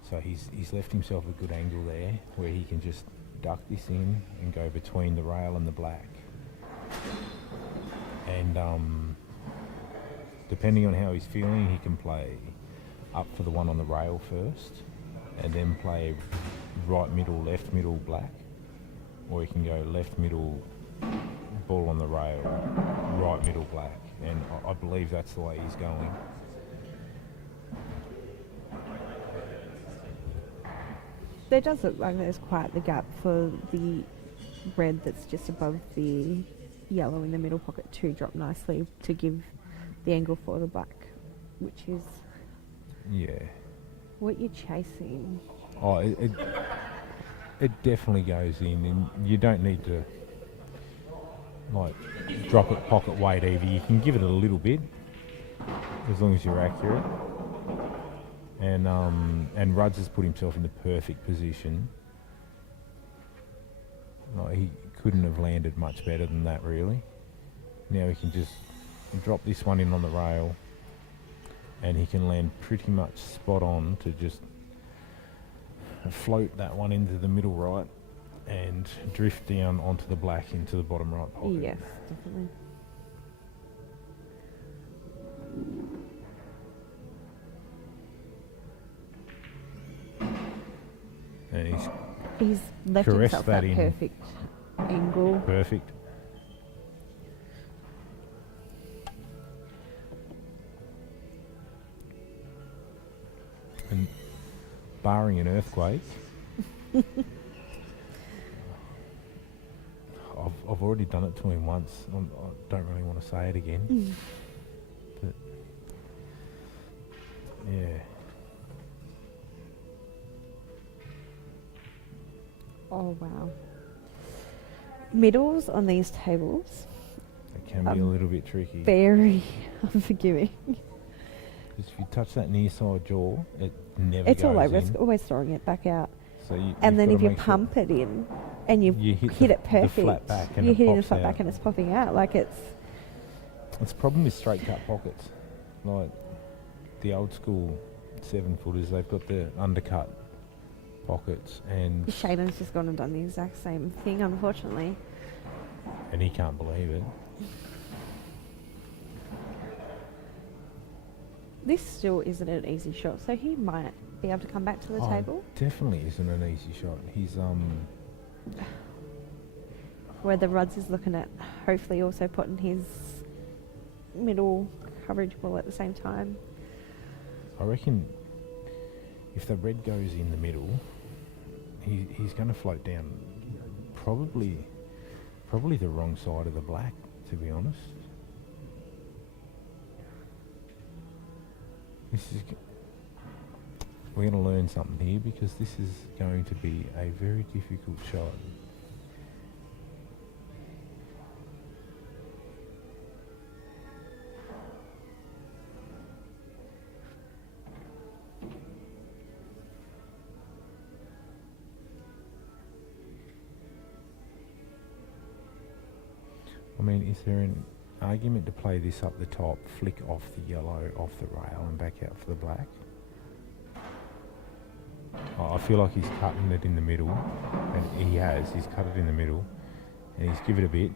So he's left himself a good angle there, where he can just duck this in and go between the rail and the black. And depending on how he's feeling, he can play up for the one on the rail first, and then play right middle, left middle, black. Or he can go left middle, ball on the rail, right middle, black. And I believe that's the way he's going. There does look like there's quite the gap for the red that's just above the yellow in the middle pocket to drop nicely to give the angle for the black, which is... Yeah. What you chasing? Oh, it definitely goes in, and you don't need to like drop it pocket weight either. You can give it a little bit as long as you're accurate. And Ruds has put himself in the perfect position. Like, he couldn't have landed much better than that, really. Now he can just drop this one in on the rail, and he can land pretty much spot on to just float that one into the middle right and drift down onto the black into the bottom right pocket. Yes, definitely. And He's left caressed himself that that in. perfect angle. Perfect. And barring an earthquake, I've already done it to him once. I don't really want to say it again. But yeah. Oh wow. Middles on these tables, It can be a little bit tricky. very unforgiving. Because if you touch that near side jaw, it never It's goes all over. in. It's always throwing it back out. So And then you've if you gotta make sure pump it in and you, you hit the, it perfect, the flat back and you're it hitting the pops flat out. back and it's popping out. Like it's It's a problem with straight cut pockets. Like the old school 7-footers, they've got the undercut pockets, and Shayden's just gone and done the exact same thing, unfortunately. he can't believe it. This still isn't an easy shot, so he might be able to come back to the table. Definitely isn't an easy shot. He's Where the Ruds is looking at hopefully also putting his middle coverage ball at the same time. I reckon if the red goes in the middle, he's going to float down probably the wrong side of the black, to be honest. We're going to learn something here, because this is going to be a very difficult shot. I mean, is there an argument to play this up the top, flick off the yellow off the rail and back out for the black? Oh, I feel like he's cutting it in the middle, and he has. He's cut it in the middle, and he's give it a bit.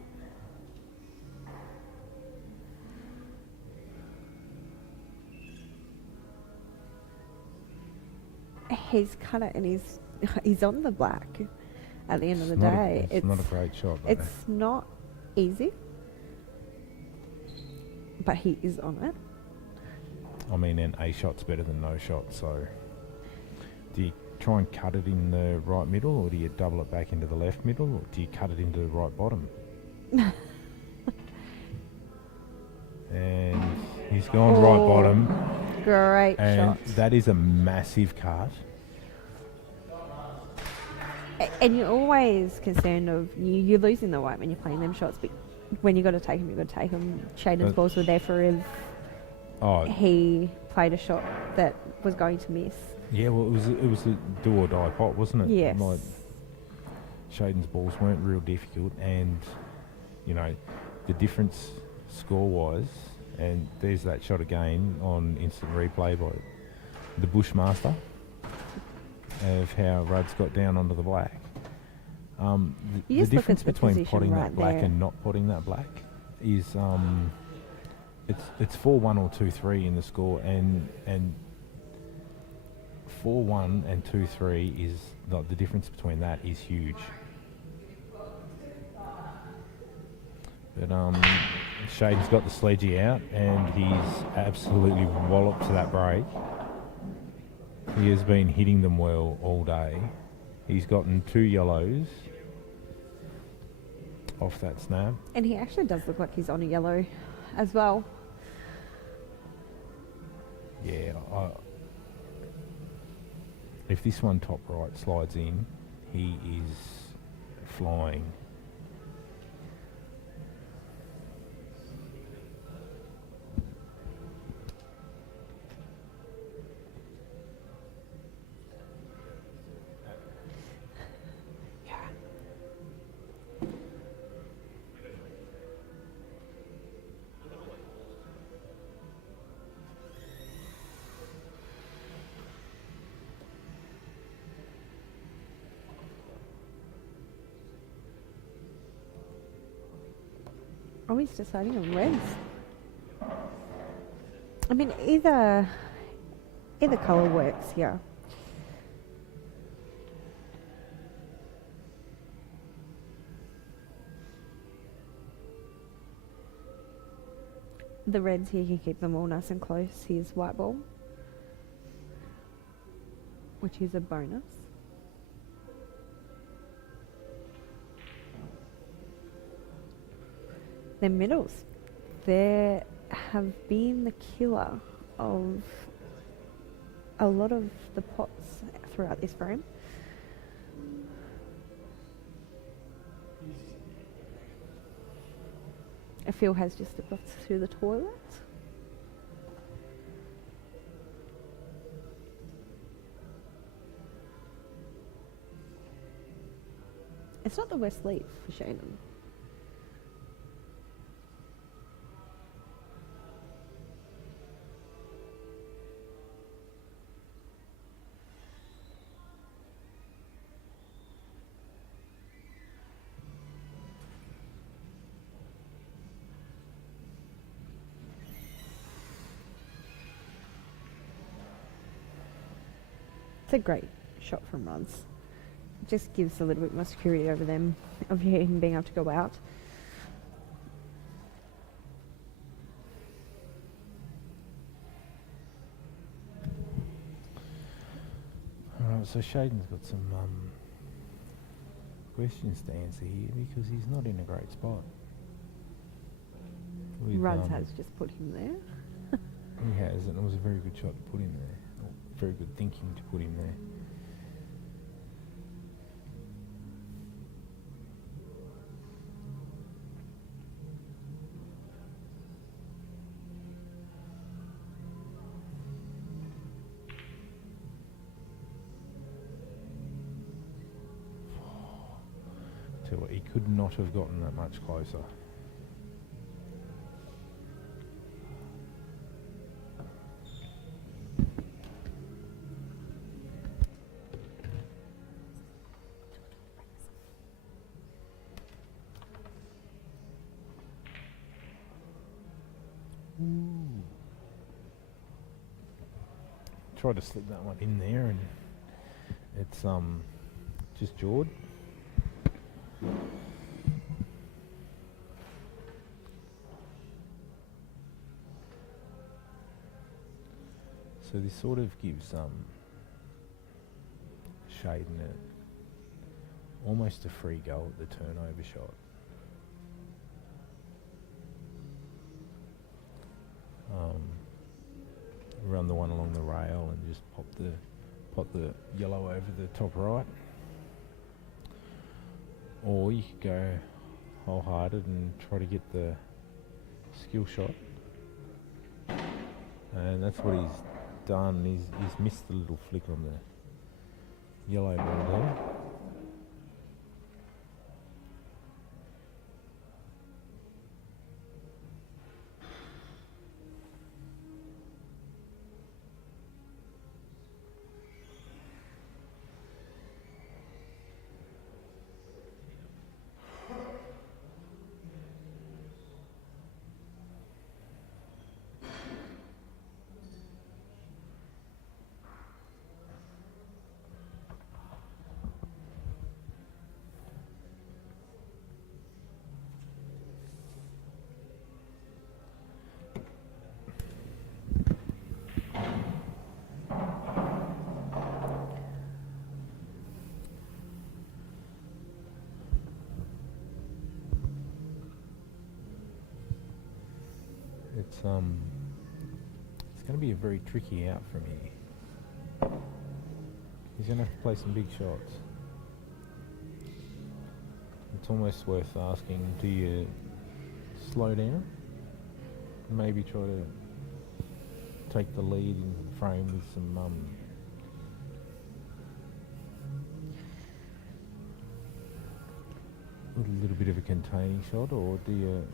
He's cut it and he's on the black at the end of the day. It's not a great shot, but it's not easy, but he is on it. I mean, and a shot's better than no shot, so do you try and cut it in the right middle, or do you double it back into the left middle, or do you cut it into the right bottom? And he's gone right bottom. Great And shot. that is a massive cut. And you're always concerned of you're losing the white when you're playing them shots, but when you got to take them, you got to take them. Shayden's balls were there for if he played a shot that was going to miss. Yeah, well, it was a do or die pot, wasn't it? Yes. Like, Shayden's balls weren't real difficult, and you know, the difference score-wise, and there's that shot again on instant replay by the Bushmaster of how Rudd's got down onto the black. The difference between potting that black and not potting that black is it's 4-1 or 2-3 in the score, and 4-1 and 2-3 is the difference between that is huge. But Shayden's got the sledgy out, and he's absolutely walloped to that break. He has been hitting them well all day. He's gotten 2 yellows off that snap. And he actually does look like he's on a yellow as well. Yeah, If this one top right slides in, he is flying. Oh, he's deciding on reds. I mean, either colour works here. The reds here can keep them all nice and close. Here's white ball, which is a bonus. Their middles. They have been the killer of a lot of the pots throughout this frame. Phil has just stepped off through the toilet. It's not the West Leaf for Shayden. It's a great shot from runs. It just gives a little bit more security over them, of him being able to go out. Alright, so Shayden's got some questions to answer here because he's not in a great spot. Ruds has just put him there. He has, and it was a very good shot to put him there. Or very good thinking to put him there. Tell you what, he could not have gotten that much closer. Tried to slip that one in there, and it's just jawed. So this sort of gives Shayden almost a free go at the turnover shot. Run the one along the rail and just pop the yellow over the top right. Or you could go wholehearted and try to get the skill shot. And that's what he's done. He's missed the little flick on the yellow ball there. It's going to be a very tricky out from here. He's going to have to play some big shots. It's almost worth asking, do you slow down? Maybe try to take the lead in frame with some a little bit of a containing shot, or do you...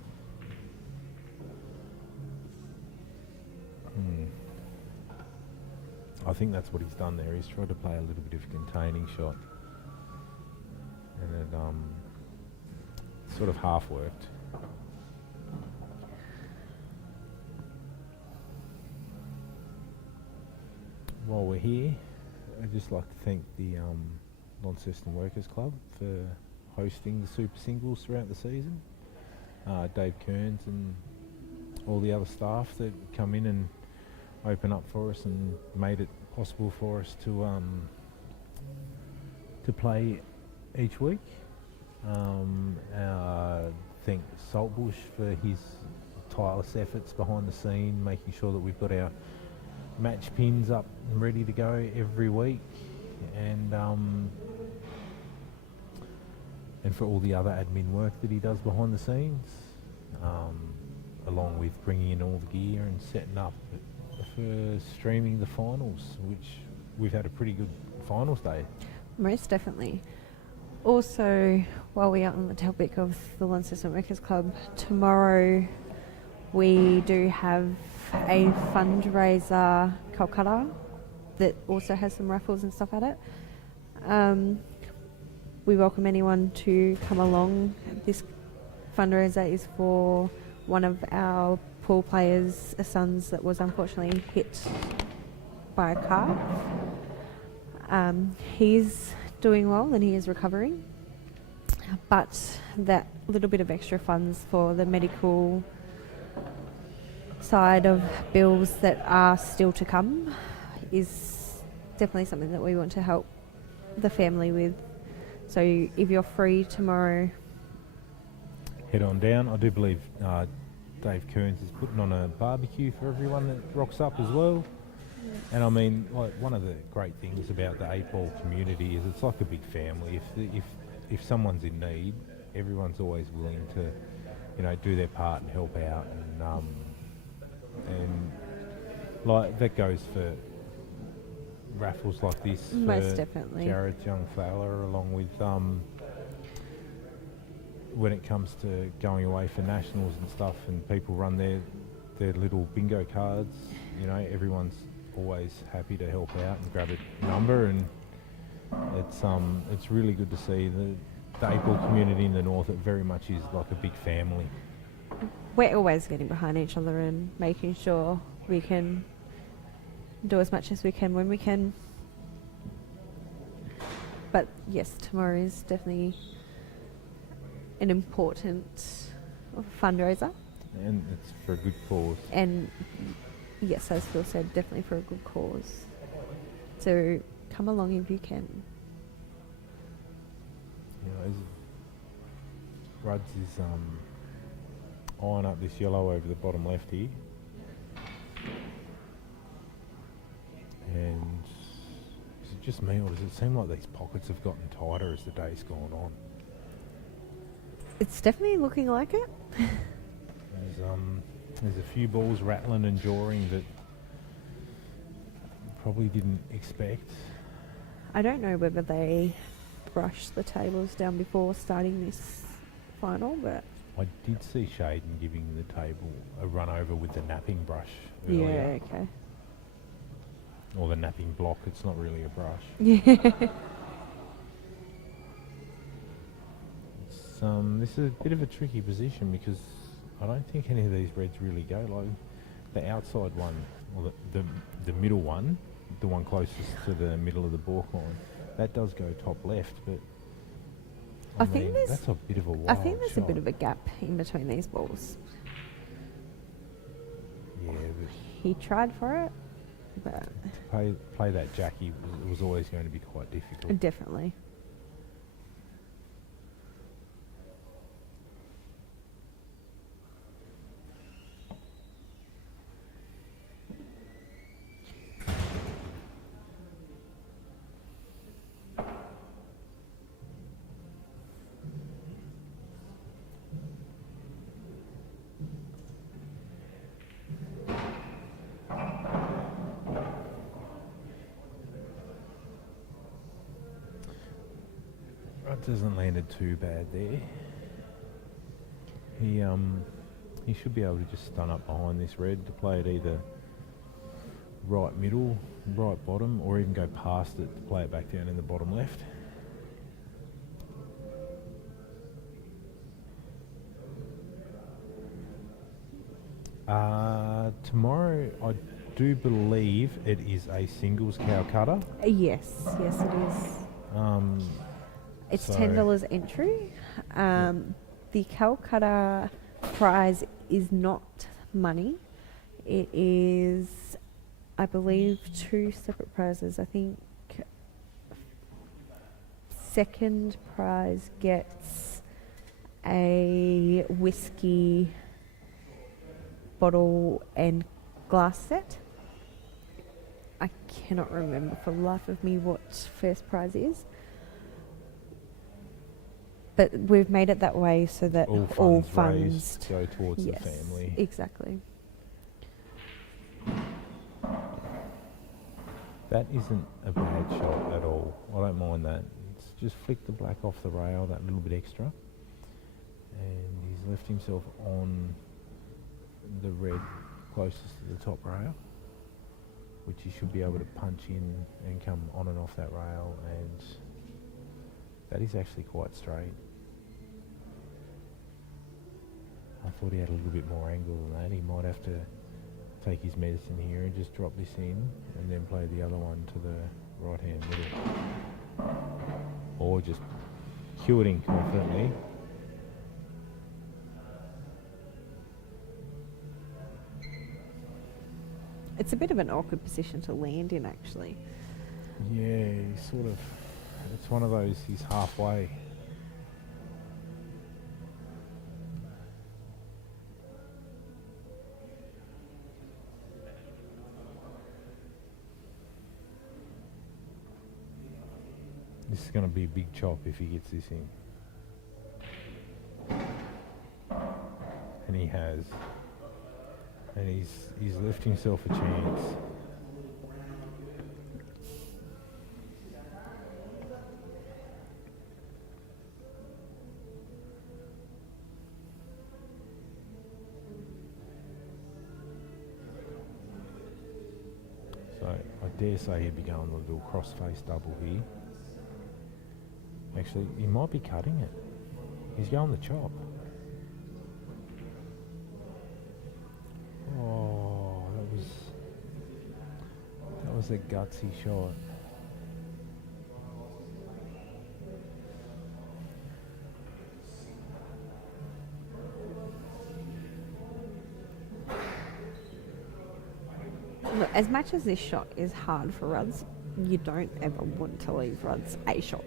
I think that's what he's done there. He's tried to play a little bit of a containing shot, and it sort of half worked. While we're here, I'd just like to thank the Launceston Workers Club for hosting the Super Singles throughout the season. Dave Kearns and all the other staff that come in and open up for us and made it possible for us to play each week. Thank Saltbush for his tireless efforts behind the scene, making sure that we've got our match pins up and ready to go every week, and for all the other admin work that he does behind the scenes, along with bringing in all the gear and setting up for streaming the finals, which we've had a pretty good finals day. Most definitely. Also, while we are on the topic of the Launceston Workers Club, tomorrow we do have a fundraiser Kolkata that also has some raffles and stuff at it. We welcome anyone to come along. This fundraiser is for one of our pool players' sons that was unfortunately hit by a car. He's doing well and he is recovering, but that little bit of extra funds for the medical side of bills that are still to come is definitely something that we want to help the family with. So if you're free tomorrow, head on down. I do believe Dave Kearns is putting on a barbecue for everyone that rocks up as well. And I mean, like, one of the great things about the 8-ball community is it's like a big family. If someone's in need, everyone's always willing to, you know, do their part and help out. And like that goes for raffles like this. Most definitely. Jared's Young Fowler, along with when it comes to going away for nationals and stuff, and people run their little bingo cards. You know, everyone's always happy to help out and grab a number, and it's really good to see the 8-ball community in the north. It very much is like a big family. We're always getting behind each other and making sure we can do as much as we can when we can. But yes, tomorrow is definitely an important fundraiser. And it's for a good cause. And yes, as Phil said, definitely for a good cause. So come along if you can. You know, Ruds is eyeing up this yellow over the bottom left here. And is it just me, or does it seem like these pockets have gotten tighter as the day's gone on? It's definitely looking like it. There's a few balls rattling and jawing that probably didn't expect. I don't know whether they brushed the tables down before starting this final, but I did see Shayden giving the table a run over with the napping brush earlier. yeah, okay. Or the napping block, it's not really a brush. Yeah. This is a bit of a tricky position because I don't think any of these reds really go. Like the outside one, or the middle one, the one closest to the middle of the balk line, that does go top left, but I think mean, there's that's a bit of a wild I think there's shot. a bit of a gap in between these balls. Yeah, but He tried for it, but to play that Jackie was always going to be quite difficult. definitely. Rudd hasn't landed too bad there. He should be able to just stun up behind this red to play it either right middle, right bottom, or even go past it to play it back down in the bottom left. Tomorrow, I do believe it is a singles cow cutter. Yes, it is. It's So- $10 entry. The Calcutta prize is not money. It is, I believe, 2 separate prizes. I think second prize gets a whiskey bottle and glass set. I cannot remember for the life of me what first prize is. But we've made it that way so that all funds raised go towards yes, the family. Exactly. That isn't a bad shot at all. I don't mind that. It's just flick the black off the rail that little bit extra. And he's left himself on the red closest to the top rail, which he should be able to punch in and come on and off that rail, and that is actually quite straight. I thought he had a little bit more angle than that. He might have to take his medicine here and just drop this in and then play the other one to the right hand middle, or just cue it in confidently. It's a bit of an awkward position to land in, actually. Yeah, he's sort of, it's one of those, he's halfway. This is going to be a big chop if he gets this in. And he has. And he's left himself a chance. So I dare say he'd be going a little cross-face double here. Actually, he might be cutting it. He's going the chop. Oh, that was a gutsy shot. Look, as much as this shot is hard for Ruds, you don't ever want to leave Ruds a shot.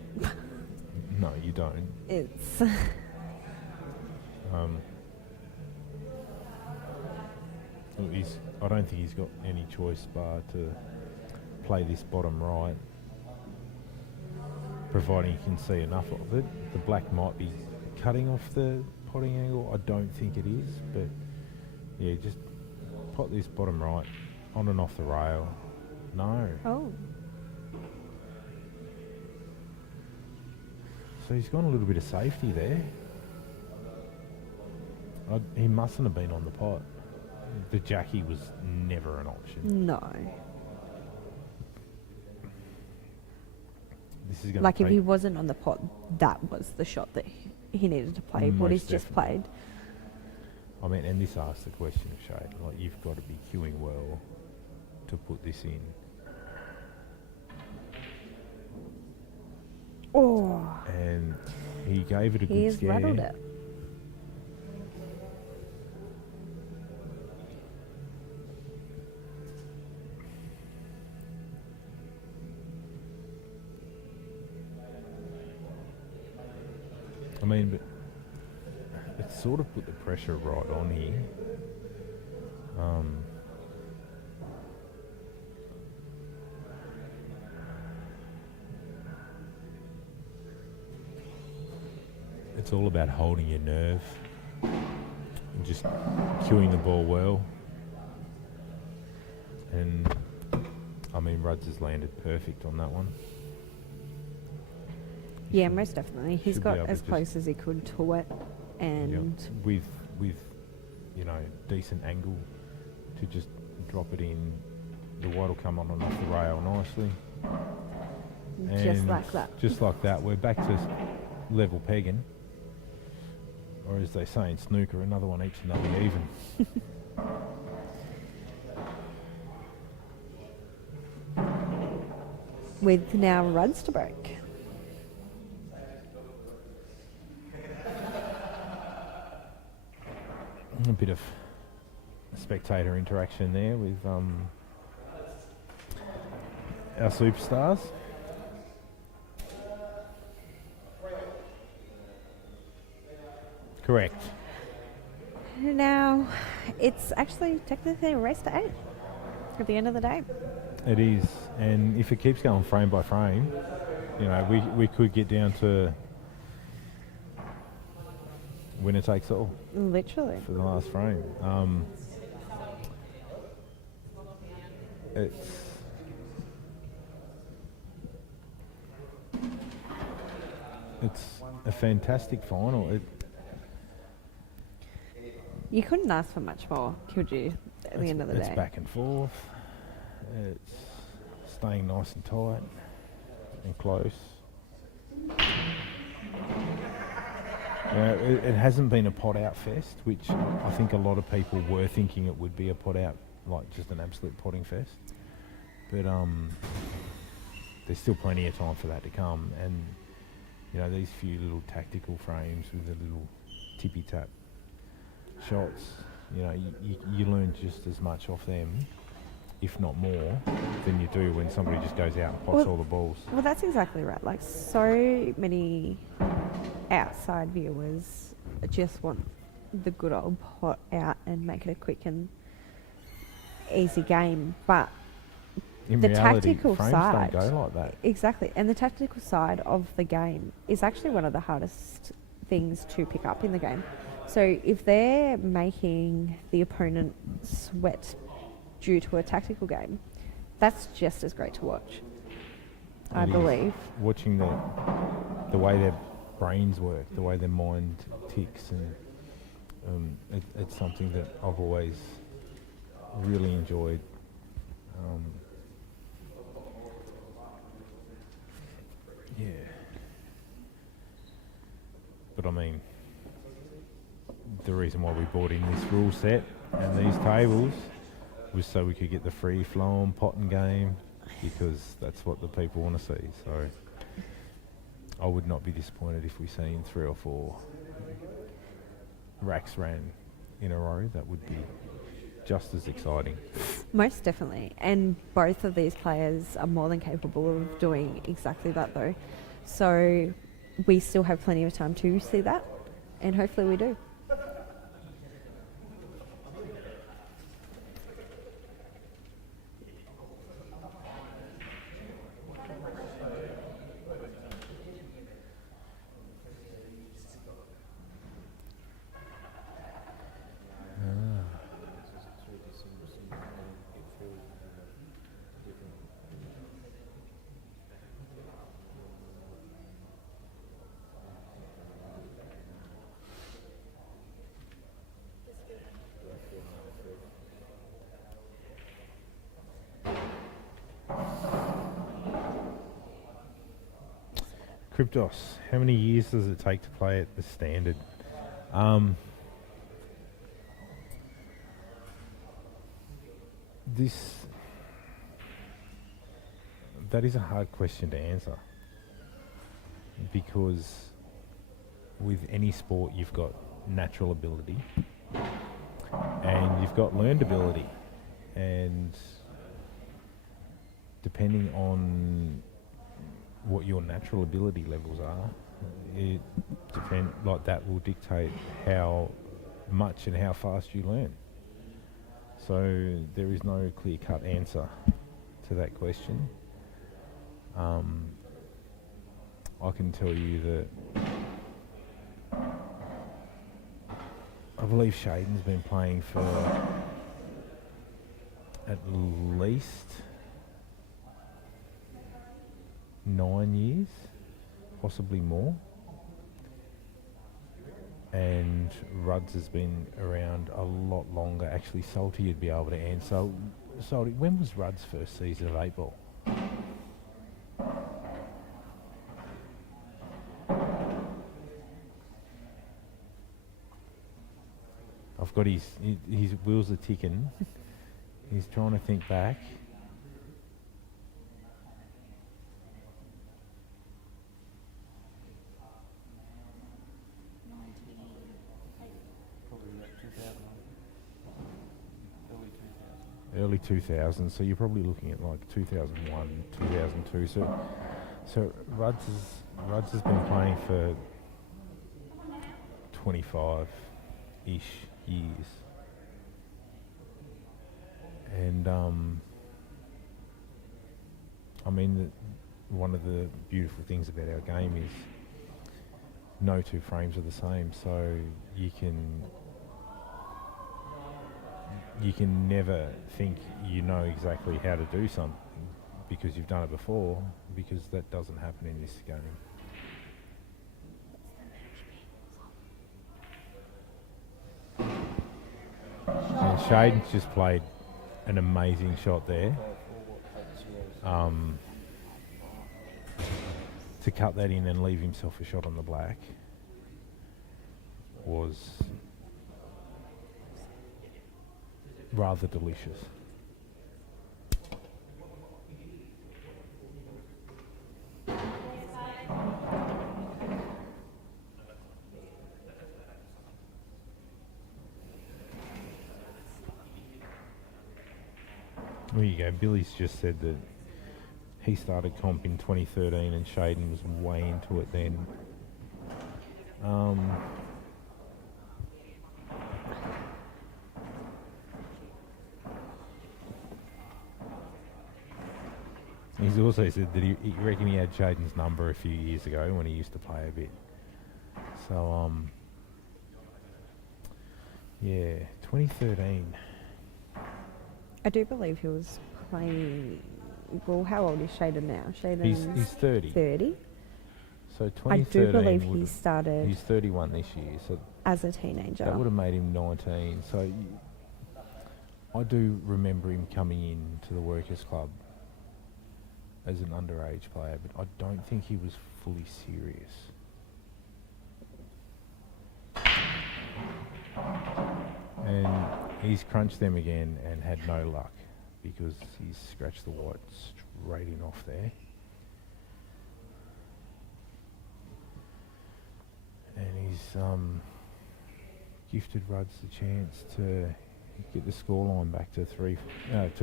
No, you don't. It's I don't think he's got any choice bar to play this bottom right, providing he can see enough of it. The black might be cutting off the potting angle. I don't think it is, but yeah, just pot this bottom right on and off the rail. No. oh, So he's gone a little bit of safety there. He mustn't have been on the pot. The Jackie was never an option. no. This is going Like to if he wasn't on the pot, that was the shot that he needed to play. What he's Most just definitely. played. I mean, and this asks the question of Shayden. Like, you've got to be queuing well to put this in. Oh, And he gave it a he good has scare. rattled it. I mean, but it's sort of put the pressure right on here. It's all about holding your nerve and just cueing the ball well. And I mean, Ruds has landed perfect on that one. Yeah, most definitely. He's Should be got able to as just- close as he could to it, and with decent angle to just drop it in. The white will come on and off the rail nicely. just And like that. Just like that, we're back to level pegging. Or as they say in snooker, another one each, another even. With now runs to break. A bit of spectator interaction there with our superstars. Correct. Now, it's actually technically a race to 8 at the end of the day. It is, and if it keeps going frame by frame, we could get down to winner takes all Literally. for the last frame. It's a fantastic final. You couldn't ask for much more, could you, at the end of the It's day? back and forth. It's staying nice and tight and close. It hasn't been a pot out fest, which I think a lot of people were thinking it would be a pot out, like just an absolute potting fest. But there's still plenty of time for that to come, and these few little tactical frames with the little tippy tap shots, you learn just as much off them, if not more, than you do when somebody just goes out and pots all the balls. Well, that's exactly right. Like, so many outside viewers just want the good old pot out and make it a quick and easy game. But In the reality, tactical frames side, don't go like that. exactly, and the tactical side of the game is actually one of the hardest things to pick up in the game. So if they're making the opponent sweat due to a tactical game, that's just as great to watch, I It is. believe. Watching the way their brains work, the way their mind ticks, and it's something that I've always really enjoyed. Yeah. But I mean, the reason why we brought in this rule set and these tables was so we could get the free flowing potting game, because that's what the people want to see. So I would not be disappointed if we seen 3 or 4 racks ran in a row. That would be just as exciting. Most definitely. And both of these players are more than capable of doing exactly that, though. So we still have plenty of time to see that, and hopefully we do. Kryptos, how many years does it take to play at the standard? That is a hard question to answer, because with any sport you've got natural ability and you've got learned ability, and depending on what your natural ability levels are, that will dictate how much and how fast you learn. So there is no clear-cut answer to that question. I can tell you that I believe Shayden's been playing for at least 9 years, possibly more. And Ruds has been around a lot longer. Actually, Salty would be able to answer. Salty, when was Ruds' first season of 8 Ball? I've got his wheels are ticking. He's trying to think back. Early 2000s, so you're probably looking at like 2001, 2002. So Ruds has been playing for 25-ish years, and I mean, one of the beautiful things about our game is no two frames are the same, so you can never think you know exactly how to do something because you've done it before, because that doesn't happen in this game. And Shayden's just played an amazing shot there. To cut that in and leave himself a shot on the black was rather delicious. There you go. Billy's just said that he started comp in 2013 and Shayden was way into it then. He's also said that he reckon he had Shayden's number a few years ago when he used to play a bit. So, yeah, 2013. I do believe he was playing. Well, how old is Shayden now? Shayden's He's 30. 30. So 2013. I do believe he started. He's 31 this year, so as a teenager. that would have made him 19. So I do remember him coming in to the Workers' Club as an underage player, but I don't think he was fully serious. And he's crunched them again and had no luck because he's scratched the white straight in off there. And he's gifted Ruds the chance to get the scoreline back to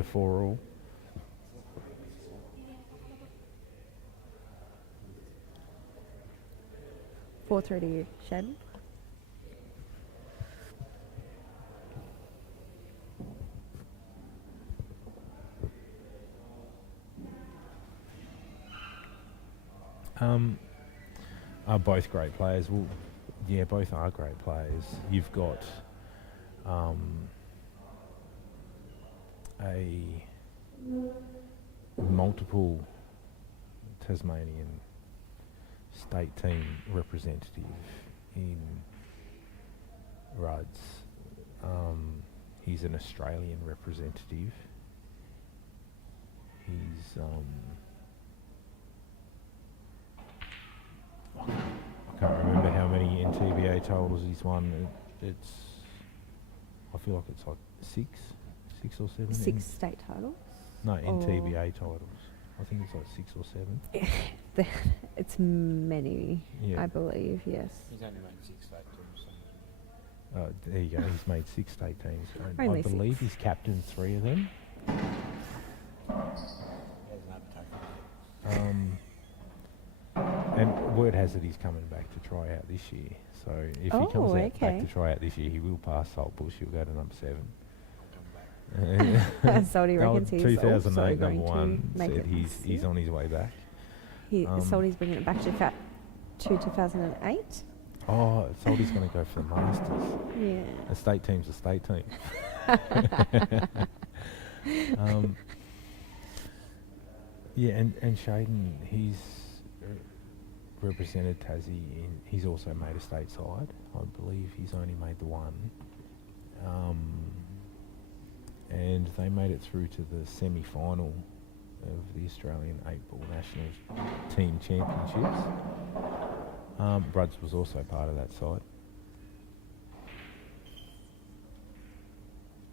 4 all. Four through to you, Shayden. Are both great players? Well, yeah, both are great players. You've got a multiple Tasmanian state team representative in Ruds. He's an Australian representative. He's I can't remember how many NTBA titles he's won. It's I feel like it's like six or seven. 6 state titles? No, NTBA titles. I think it's like 6 or 7. It's many, Yeah. I believe, yes. He's only made 6 state teams. There you go. He's made 6 state teams. And Only I believe 6. he's captained 3 of them. He hasn't undertaken it. And word has it he's coming back to try out this year. So if he comes out back okay. to try out this year, he will pass Saltbush. He'll go to number 7. Salty reckons he's 2008 also number going 1 to make said it he's on his way back. Salty's bringing it back to 2008. Oh, Salty's going to go for the Masters. Yeah. A state team's a state team. Yeah, and Shayden, he's represented Tassie he's also made a stateside. I believe he's only made the one. And they made it through to the semi-final of the Australian 8-ball National Team Championships. Ruds was also part of that side.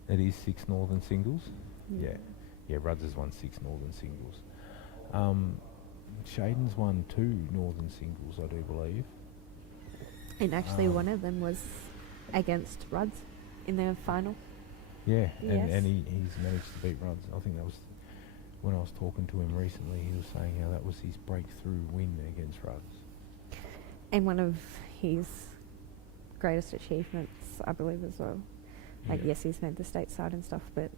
It is 6 Northern singles. Yeah, Ruds has won 6 Northern singles. Shayden's won 2 Northern singles, I do believe. And actually, one of them was against Ruds in the final. Yeah, Yes. and he's managed to beat Ruds. I think that was when I was talking to him recently. He was saying how that was his breakthrough win against Ruds. And one of his greatest achievements, I believe, as well. Like, Yeah. yes, he's made the state side and stuff, but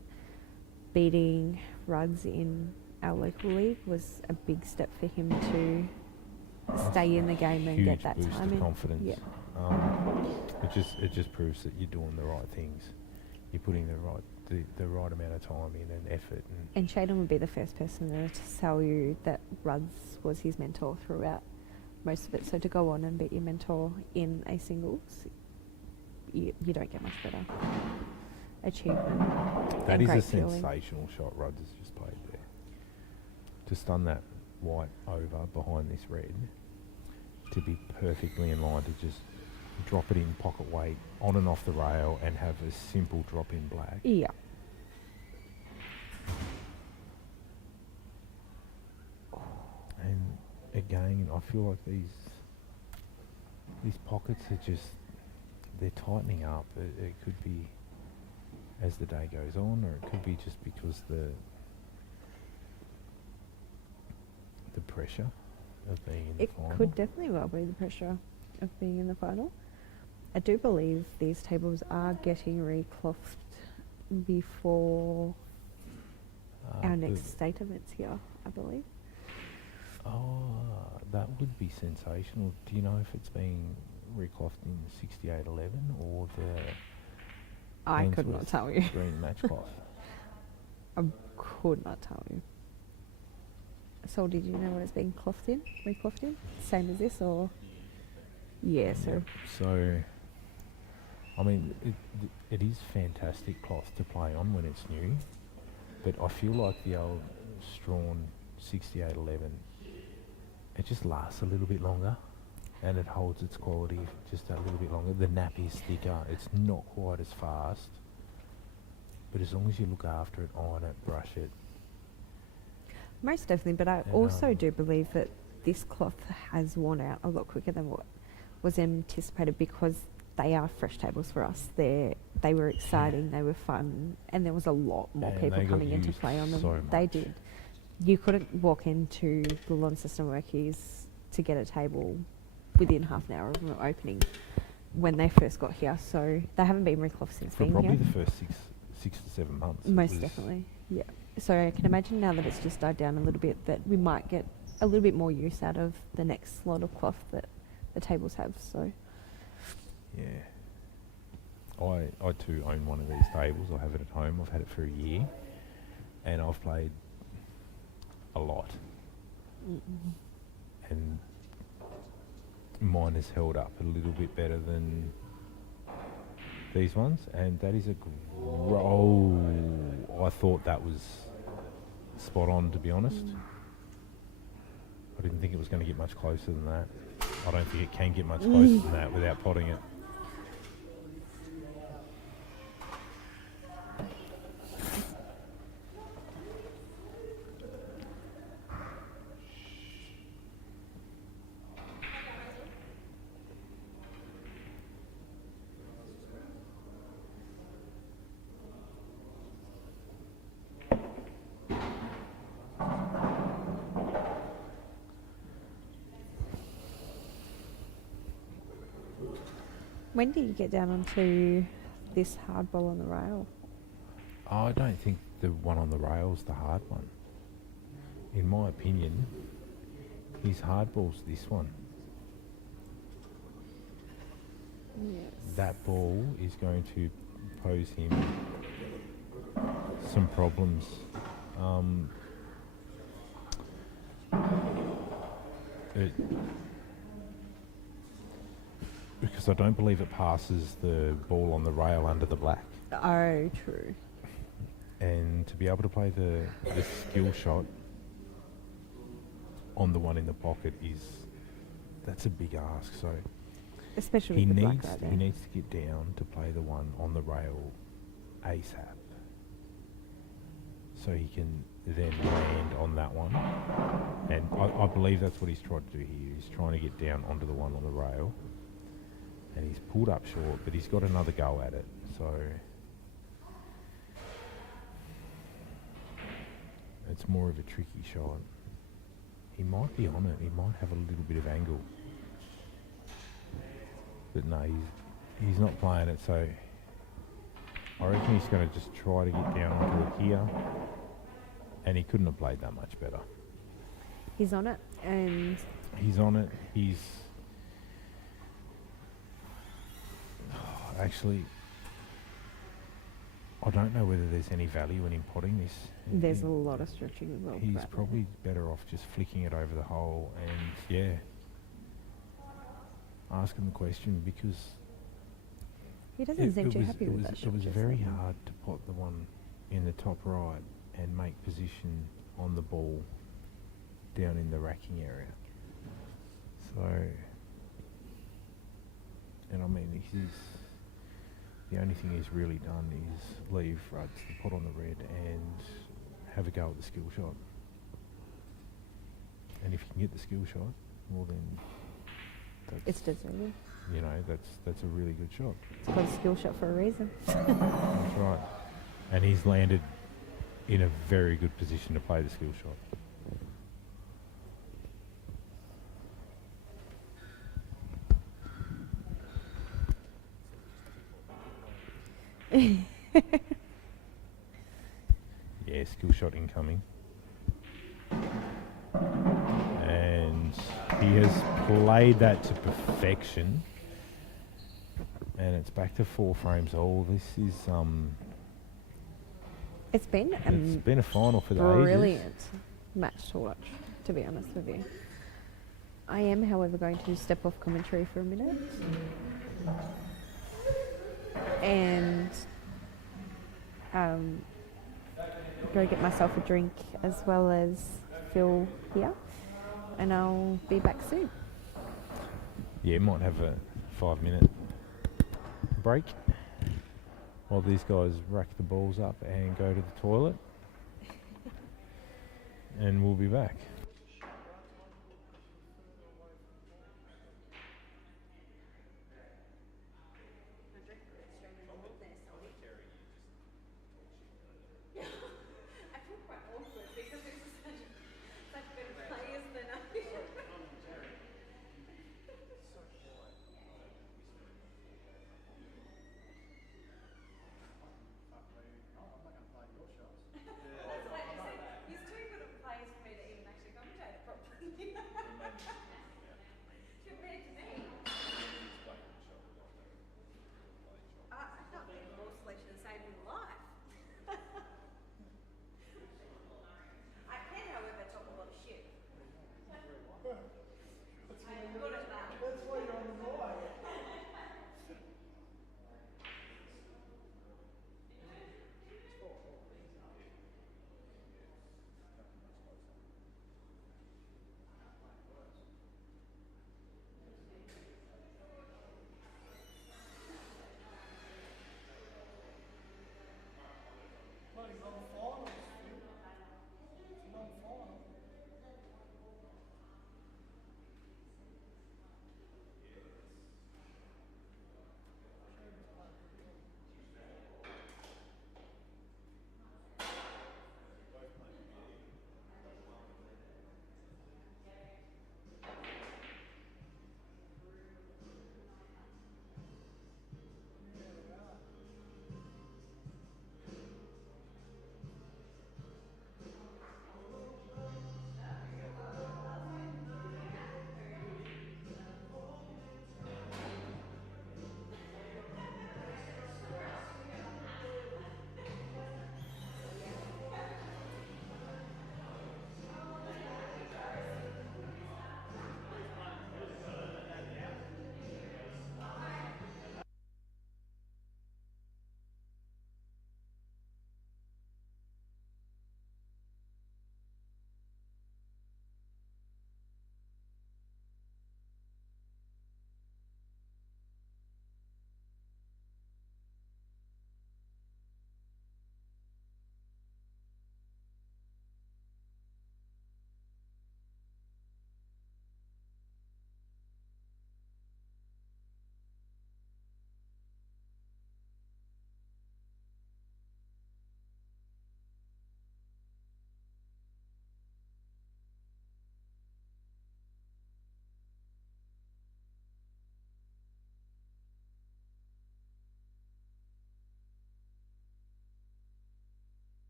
beating Ruds in our local league was a big step for him to stay in the game and Huge get that boost time of in. confidence. Yeah. It just proves that you're doing the right things. You're putting the right amount of time in and effort. And Shayden would be the first person to tell you that Ruds was his mentor throughout most of it. So to go on and beat your mentor in a singles, you don't get much better achievement. That and is a great feeling. sensational shot Ruds has just played there. To stun that white over behind this red, to be perfectly in line, to just drop it in pocket weight, on and off the rail, and have a simple drop in black. Yeah. And again, I feel like these pockets are just, they're tightening up. It could be as the day goes on, or it could be just because the pressure of being in the final. It could definitely well be the pressure of being in the final. I do believe these tables are getting reclothed before our next state events here, I believe. Oh, that would be sensational. Do you know if it's being reclothed in 6811 or the I could not Ainsworth tell you. green match cloth? I could not tell you. So did you know what it's being clothed in? Reclothed in? Same as this, or? Yeah, so Yep. So, I mean, it is fantastic cloth to play on when it's new, but I feel like the old Strawn 6811, it just lasts a little bit longer, and it holds its quality just a little bit longer. The nap is thicker, it's not quite as fast, but as long as you look after it, iron it, brush it. most definitely. But I And, also do believe that this cloth has worn out a lot quicker than what was anticipated, because they are fresh tables for us. They were exciting, they were fun, and there was a lot more And people they got coming in to used play on them. so They much. did. You couldn't walk into the Launceston Workies to get a table within half an hour of them opening when they first got here. So they haven't been reclothed since For being probably here. the first six to 7 months. it Most was- definitely, yeah. So I can imagine now that it's just died down a little bit, that we might get a little bit more use out of the next lot of cloth that the tables have. So Yeah. I too own one of these tables. I have it at home. I've had it for a year, and I've played a lot. And mine has held up a little bit better than these ones, and that is a I thought that was spot on, to be honest. I didn't think it was going to get much closer than that. I don't think it can get much closer than that without potting it. when do you get down onto this hardball on the rail? I don't think the one on the rail's the hard one. In my opinion, his hardball's this one. Yes. That ball is going to pose him some problems. because I don't believe it passes the ball on the rail under the black. Oh, true. And to be able to play the skill shot on the one in the pocket that's a big ask. So Especially he with the black needs right there. he needs to get down to play the one on the rail ASAP, so he can then land on that one. And I believe that's what he's tried to do here. He's trying to get down onto the one on the rail, and he's pulled up short, but he's got another go at it. So it's more of a tricky shot. He might be on it. He might have a little bit of angle. But no, he's not playing it, so I reckon he's going to just try to get down onto it here. And he couldn't have played that much better. He's on it, and He's on it. He's... actually, I don't know whether there's any value in him potting this. there's a lot of stretching involved. He's right probably better off just flicking it over the hole and, yeah, ask him the question, because He doesn't seem too happy with that it shot. was just very like that. hard to pot the one in the top right and make position on the ball down in the racking area. So, and I mean, the only thing he's really done is leave Ruds the pot on the red and have a go at the skill shot. And if you can get the skill shot, well then, It's deserving. you know, that's a really good shot. It's called a skill shot for a reason. That's right. And he's landed in a very good position to play the skill shot. Yeah, skill shot incoming. And he has played that to perfection. And it's back to 4 frames all. This is It's been it's been a final for the brilliant ages. match to watch, to be honest with you. I am, however, going to step off commentary for a minute and go get myself a drink as well as Phil here, and I'll be back soon. Yeah, might have a 5-minute break while these guys rack the balls up and go to the toilet. And we'll be back.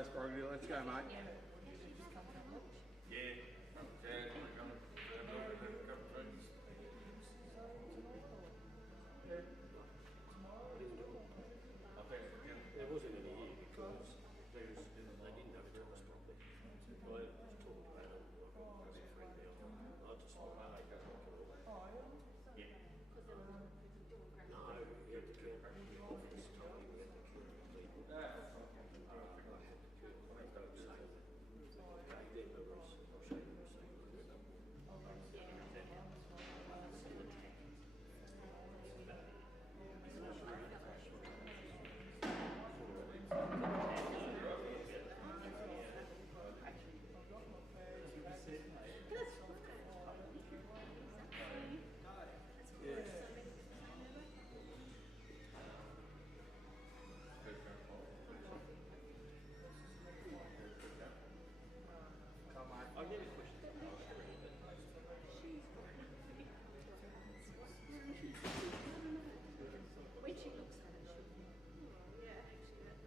highest priority. Let's go, mate. There wasn't any here because they didn't have a toss properly. So I was talking to Adam, I've got a friend now. I just thought, oh, okay, yeah. No, we had to count the office told me we had to count the people. I had to count. I don't say that. Then the rest, Shayden was saying, I never questioned the mastery, When she looks at it, she'll yeah, actually that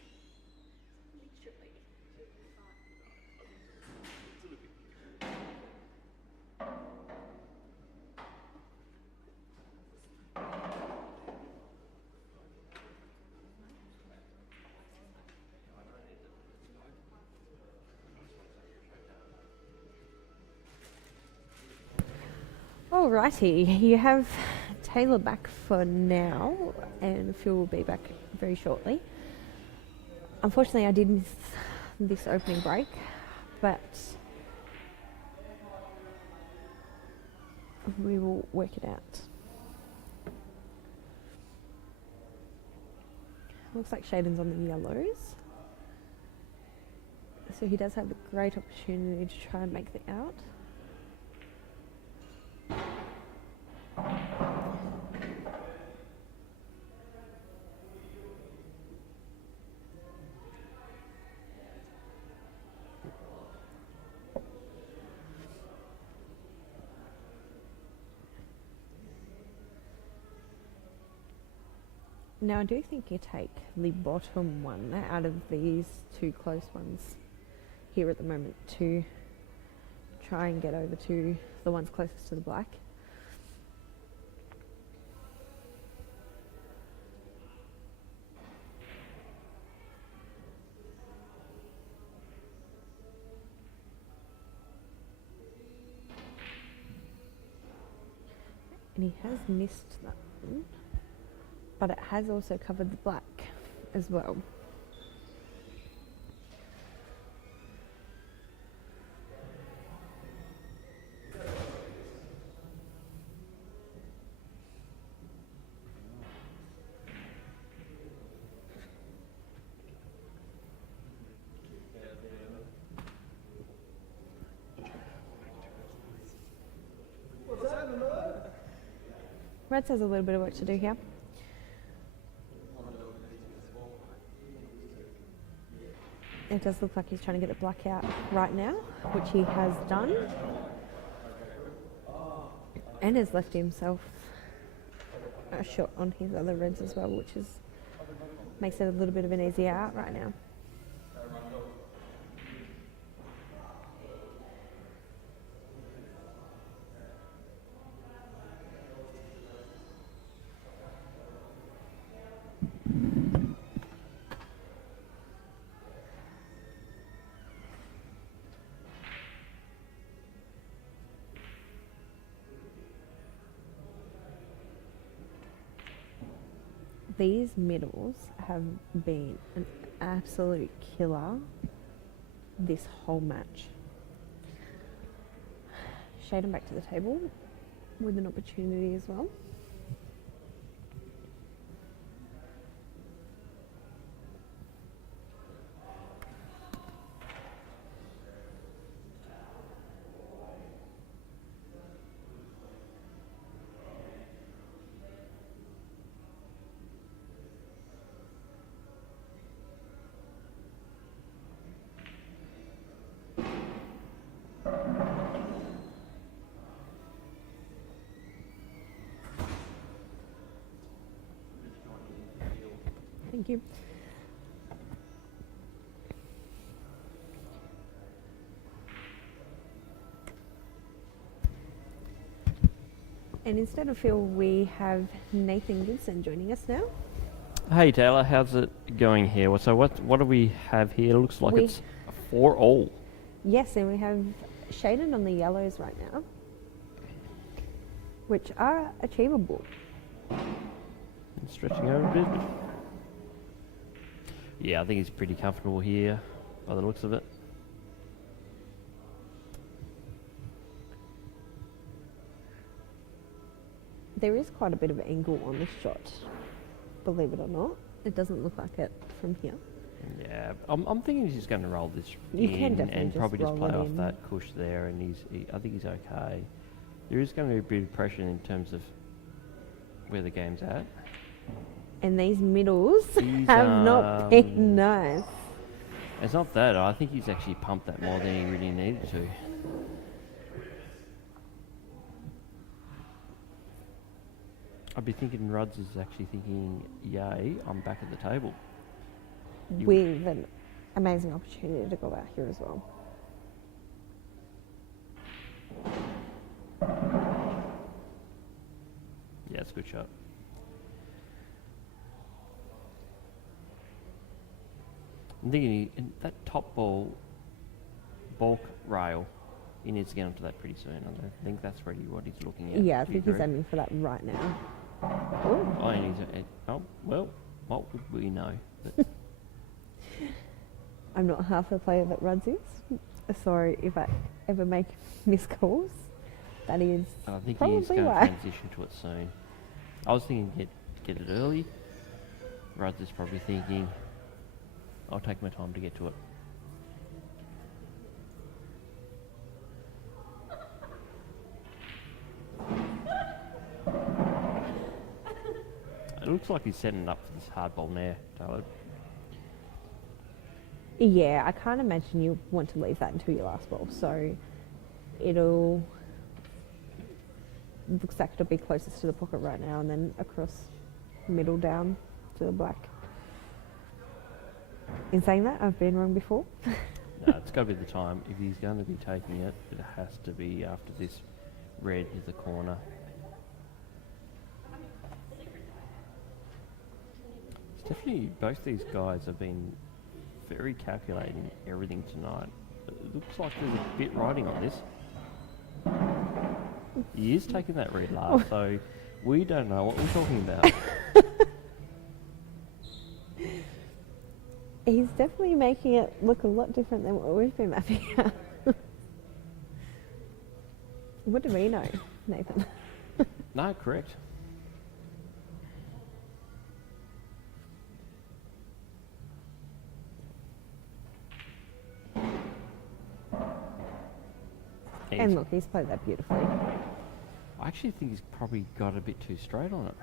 makes sense. Literally, she'll be fine. Alrighty, you have Taylor back for now, and Phil will be back very shortly. Unfortunately, I did miss this opening break, but we will work it out. Looks like Shayden's on the yellows, so he does have a great opportunity to try and make the out. Now I do think you take the bottom one out of these two close ones here at the moment to try and get over to the ones closest to the black. And he has missed that one, but it has also covered the black as well. Reds has a little bit of work to do here. It does look like he's trying to get the black out right now, which he has done. And has left himself a shot on his other reds as well, which is makes it a little bit of an easy out right now. These middles have been an absolute killer this whole match. Shayden back to the table with an opportunity as well. Thank you. And instead of Phil, we have Nathan Gibson joining us now. Hey Taylor, how's it going here? So what do we have here? It looks like it's 4-all. Yes, and we have Shayden on the yellows right now, which are achievable. And stretching over a bit. Yeah, I think he's pretty comfortable here by the looks of it. There is quite a bit of angle on this shot, believe it or not. It doesn't look like it from here. Yeah, I'm thinking he's just going to roll this You in can definitely and just probably just roll play it off in. that cush there, and I think he's okay. There is going to be a bit of pressure in terms of where the game's at. And these middles He's, have not been nice. It's not that. I think he's actually pumped that more than he really needed to. I'd be thinking Ruds is actually thinking, yay, I'm back at the table. With an amazing opportunity to go out here as well. Yeah, it's a good shot. I'm thinking in that top bulk rail, he needs to get onto that pretty soon. I don't think that's really what he's looking at. Yeah, I Do you think he's agree? aiming for that right now. Oh, and he's well, what would we know? But I'm not half the player that Ruds is. Sorry if I ever make missed calls. That is I think probably he's going to why. transition to it soon. I was thinking get it early. Ruds is probably thinking, I'll take my time to get to it. It looks like he's setting it up for this hard ball now, Tyler. Yeah, I can't imagine you want to leave that until your last ball. So it'll looks like it'll be closest to the pocket right now, and then across middle down to the black. In saying that, I've been wrong before. No, it's got to be the time. If he's going to be taking it, it has to be after this red is the corner. It's definitely, both these guys have been very calculating everything tonight. It looks like there's a bit riding on this. He is taking that red last, so we don't know what we're talking about. He's definitely making it look a lot different than what we've been mapping out. What do we know, Nathan? No, correct. And look, he's played that beautifully. I actually think he's probably got a bit too straight on it.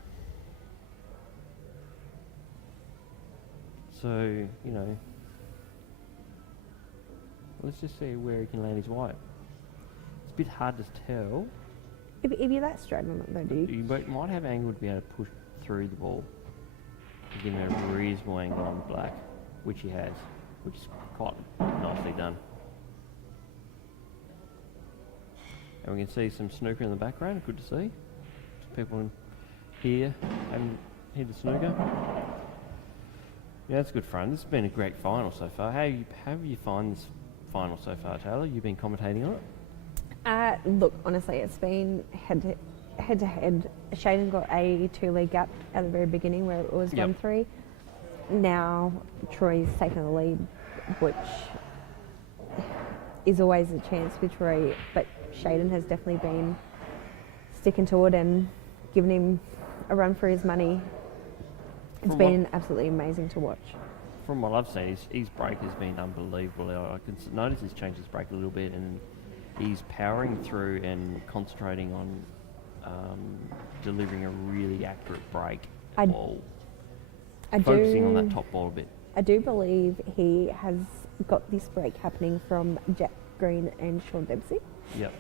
So, you know, let's just see where he can land his white. It's a bit hard to tell. If you're that straight on it though, do you? You might have angle to be able to push through the ball. Give him a reasonable angle on the black, which he has, which is quite nicely done. And we can see some snooker in the background, good to see. Some people in here having hit the snooker. Yeah, that's good fun. This has been a great final so far. How have you found this final so far, Taylor? You've been commentating on it? Look, honestly, it's been head to head. Shayden got a 2-lead gap at the very beginning where it was 1-3. Now Troy's taken the lead, which is always a chance for Troy, but Shayden has definitely been sticking to it and giving him a run for his money. It's been absolutely amazing to watch. From what I've seen, his break has been unbelievable. I can notice he's changed his break a little bit, and he's powering through and concentrating on delivering a really accurate break ball. Focusing on that top ball a bit. I do believe he has got this break happening from Jack Green and Sean Dempsey. Yep.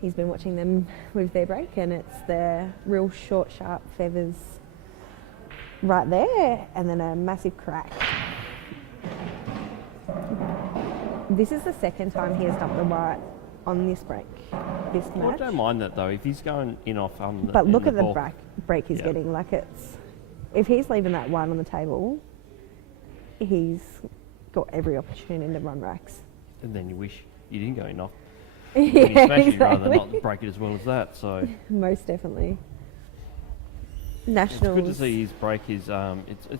He's been watching them with their break, and it's the real short, sharp feathers right there, and then a massive crack. This is the second time he has dumped the right on this break, this Well, I match. don't mind that though. If he's going in off on the But look in at the ball- break he's Yeah. getting. Like, it's, if he's leaving that one on the table, he's got every opportunity to run racks. And then you wish you didn't go in off. Yeah, When you smash it, rather than exactly. not break it as well as that. So Most definitely. it's Nationals. good to see his break. It's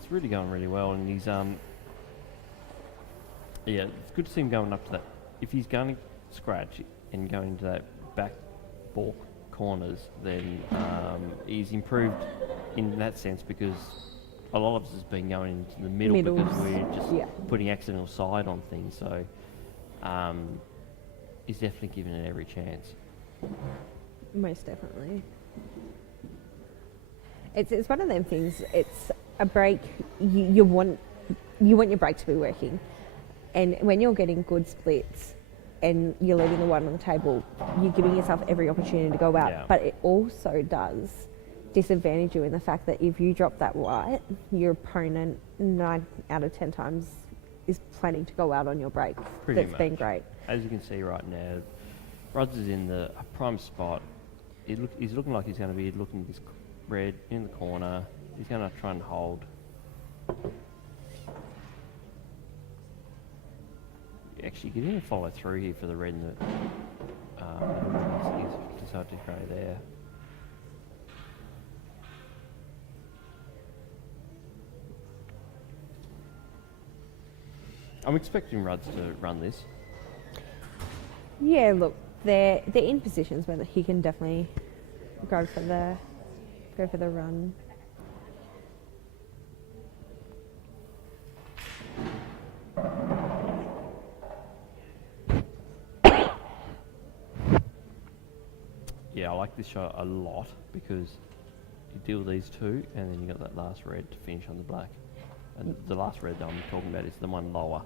really going really well, and he's yeah, it's good to see him going up to that. If he's going to scratch and going into that back ball corners, then he's improved in that sense, because a lot of us has been going into the middle because Middles, we're just yeah. putting accidental side on things. So he's definitely given it every chance. Most definitely. It's one of them things. It's a break. You want your break to be working, and when you're getting good splits, and you're leaving the one on the table, you're giving yourself every opportunity to go out. Yeah. But it also does disadvantage you in the fact that if you drop that white, your opponent 9 out of 10 times is planning to go out on your break. Pretty That's been much. great. As you can see right now, Rods is in the prime spot. He's looking like he's going to be looking this red in the corner. He's going to try and hold. Actually, he didn't follow through here for the red, and he's decided to go there. I'm expecting Ruds to run this. Yeah, look, they're in positions where he can definitely go for the run. Yeah, I like this shot a lot because you deal these two, and then you got that last red to finish on the black. And the last red that I'm talking about is the one lower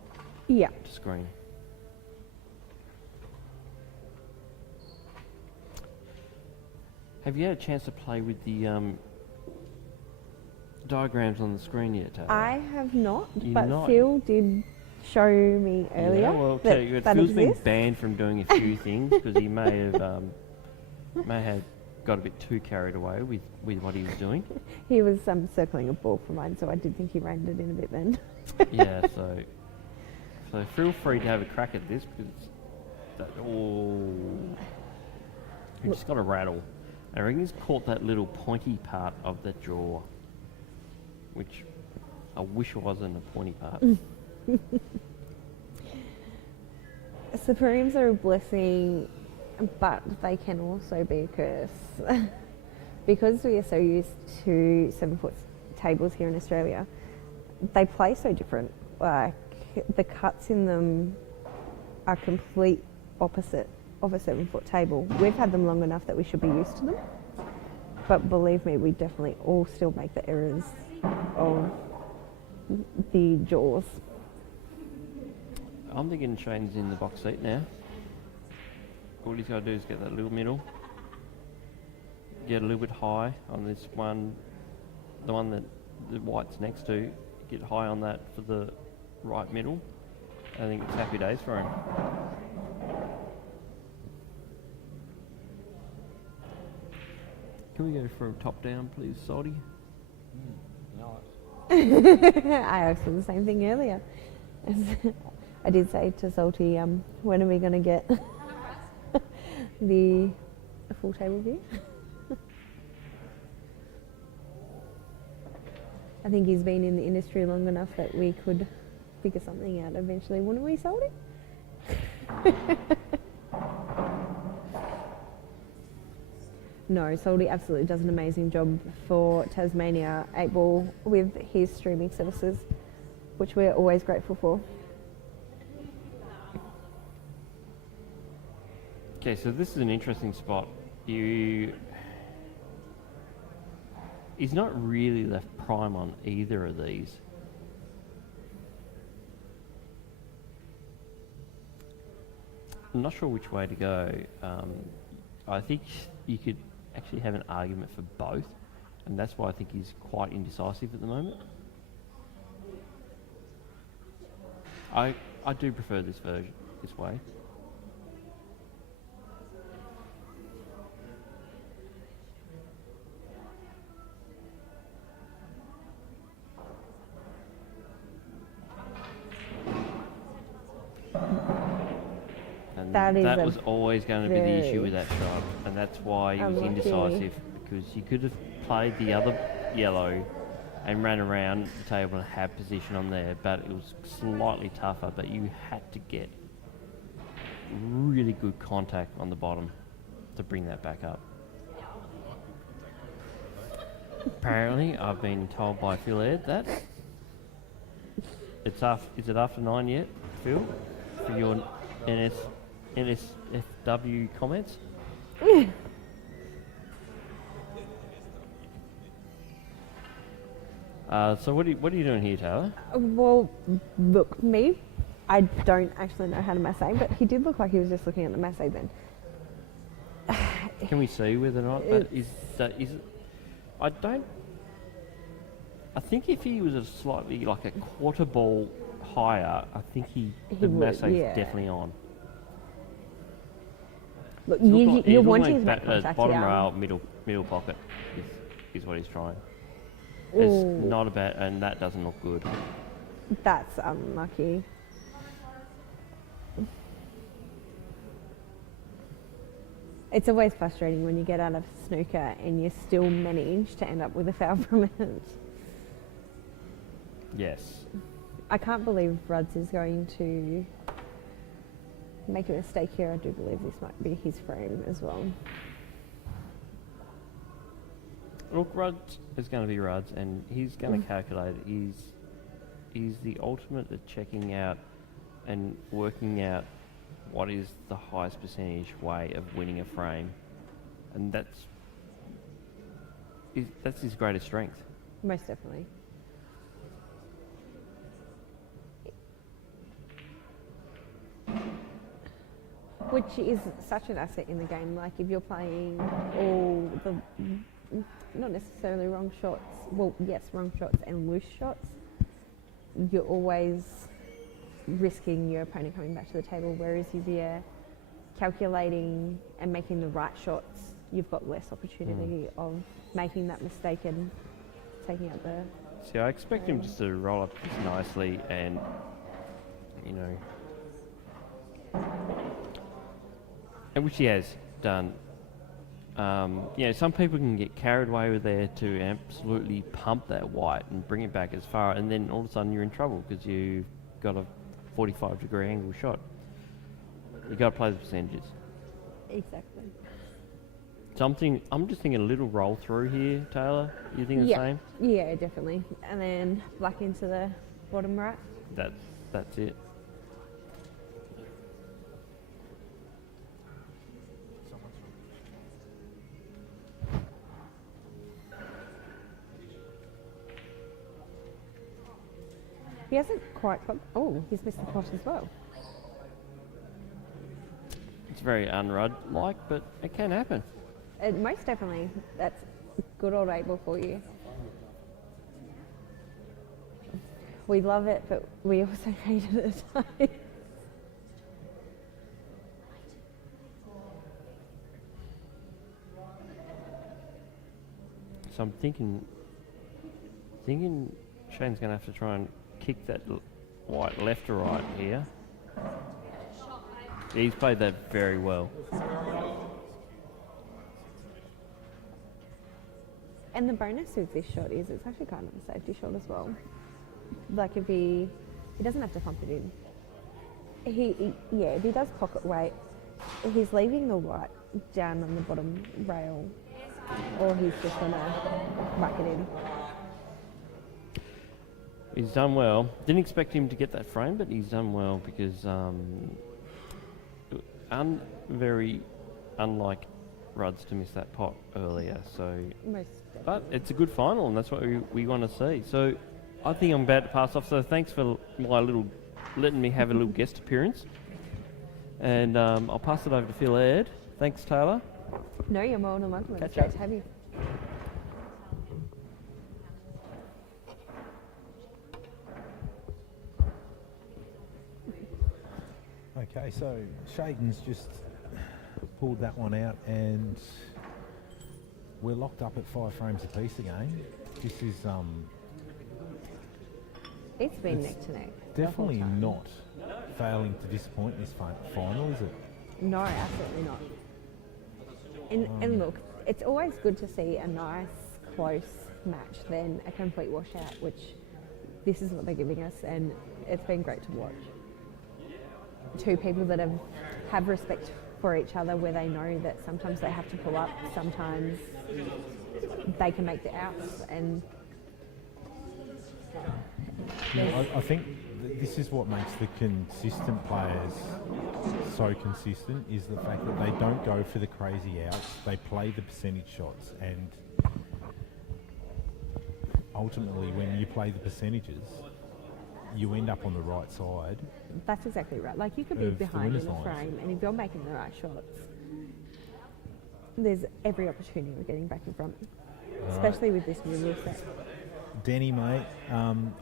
Yeah. to screen. Have you had a chance to play with the diagrams on the screen yet, Taylor? I have not, You're but not? Phil did show me earlier Yeah, well, that, okay, good. that Phil's been exists. banned from doing a few things because he may have got a bit too carried away with what he was doing. He was circling a ball for mine, so I did think he reined it in a bit then. Yeah, so feel free to have a crack at this because you just got a rattle. I reckon he's caught that little pointy part of that jaw, which I wish wasn't a pointy part. Supremes are a blessing, but they can also be a curse. Because we are so used to 7-foot tables here in Australia, they play so different. Like, the cuts in them are complete opposite of a 7-foot table. We've had them long enough that we should be used to them. But believe me, we definitely all still make the errors of the jaws. I'm thinking Shayden's in the box seat now. All he's got to do is get that little middle, get a little bit high on this one, the one that the white's next to, get high on that for the right middle. I think it's happy days for him. Can we go from top down, please, Salty? I asked him the same thing earlier. I did say to Salty, when are we going to get the full table view? I think he's been in the industry long enough that we could figure something out eventually, wouldn't we, Salty? No, Salty absolutely does an amazing job for Tasmania 8 Ball with his streaming services, which we're always grateful for. Okay, so this is an interesting spot. He's not really left prime on either of these. I'm not sure which way to go. I think you could actually have an argument for both, And that's why I think he's quite indecisive at the moment. I do prefer this version, this way. And that was always going to be the issue with that shot, and that's why he was indecisive, because you could have played the other yellow and ran around the table and had position on there, but it was slightly tougher, but you had to get really good contact on the bottom to bring that back up. Apparently, I've been told by Phil Ed that is it after 9 yet, Phil? For your NSFW comments? So what are you doing here, Taylor? Well, look, me, I don't actually know how to massage, but he did look like he was just looking at the massage then. Can we see whether or not that is it? I think if he was a slightly like a quarter ball higher, I think the massage is definitely on. Look, you're wanting to make contact bottom here. rail, middle pocket is what he's trying. It's not a bad, and that doesn't look good. That's unlucky. It's always frustrating when you get out of snooker and you still manage to end up with a foul from it. Yes. I can't believe Ruds is going to make a mistake here. I do believe this might be his frame as well. Look, Ruds is going to be Ruds, and he's going to calculate it. He's the ultimate at checking out and working out what is the highest percentage way of winning a frame, and that's his greatest strength. Most definitely. Which is such an asset in the game. Like if you're playing all the, not necessarily wrong shots, well yes, wrong shots and loose shots, you're always risking your opponent coming back to the table, whereas if you're calculating and making the right shots, you've got less opportunity of making that mistake and taking out the... See, I expect him just to roll up this nicely and, you know, and which he has done. Some people can get carried away with there to absolutely pump that white and bring it back as far, and then all of a sudden you're in trouble because you've got a 45-degree angle shot. You've got to play the percentages. Exactly. Something, I'm just thinking a little roll through here, Taylor. You think the same? Yeah, definitely. And then black into the bottom right. That's it. He hasn't quite got... Oh, he's missed the pot as well. It's very unrud-like, but it can happen. Most definitely. That's good old Abel for you. We love it, but we also hate it at times. So I'm thinking Shayden's going to have to try and kick that white left to right here. He's played that very well. And the bonus with this shot is it's actually kind of a safety shot as well. Like if he doesn't have to pump it in. If he does pocket weight, he's leaving the white down on the bottom rail, or he's just gonna whack it in. He's done well. Didn't expect him to get that frame, but he's done well because very unlike Ruds to miss that pot earlier. So, but it's a good final, and that's what we want to see. So, I think I'm about to pass off. So, thanks for letting me have a little guest appearance, and I'll pass it over to Phil Ed. Thanks, Taylor. No, you're more than welcome. It's great to have you. Okay, so Shayden's just pulled that one out, and we're locked up at 5 frames apiece again. This is It's been it's neck to neck. the whole definitely time. not failing to disappoint in this final, is it? No, absolutely not. And look, it's always good to see a nice, close match than a complete washout, which this is what they're giving us, and it's been great to watch. Two people that have respect for each other, where they know that sometimes they have to pull up, sometimes they can make the outs, and I think this is what makes the consistent players so consistent, is the fact that they don't go for the crazy outs, they play the percentage shots, and ultimately when you play the percentages, you end up on the right side. that's exactly right. Like, you could be Of the behind in winners' the lines. frame, and if you're making the right shots, there's every opportunity of getting back in front, especially with this new rule set. Denny, mate, I'm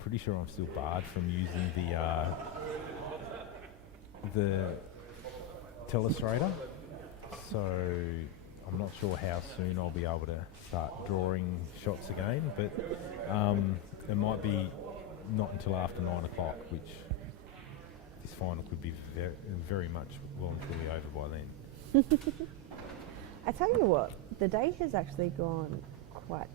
pretty sure I'm still barred from using the telestrator, so I'm not sure how soon I'll be able to start drawing shots again, but it might be not until after 9 o'clock, which this final could be very, very much well and truly over by then. I tell you what, the day has actually gone quite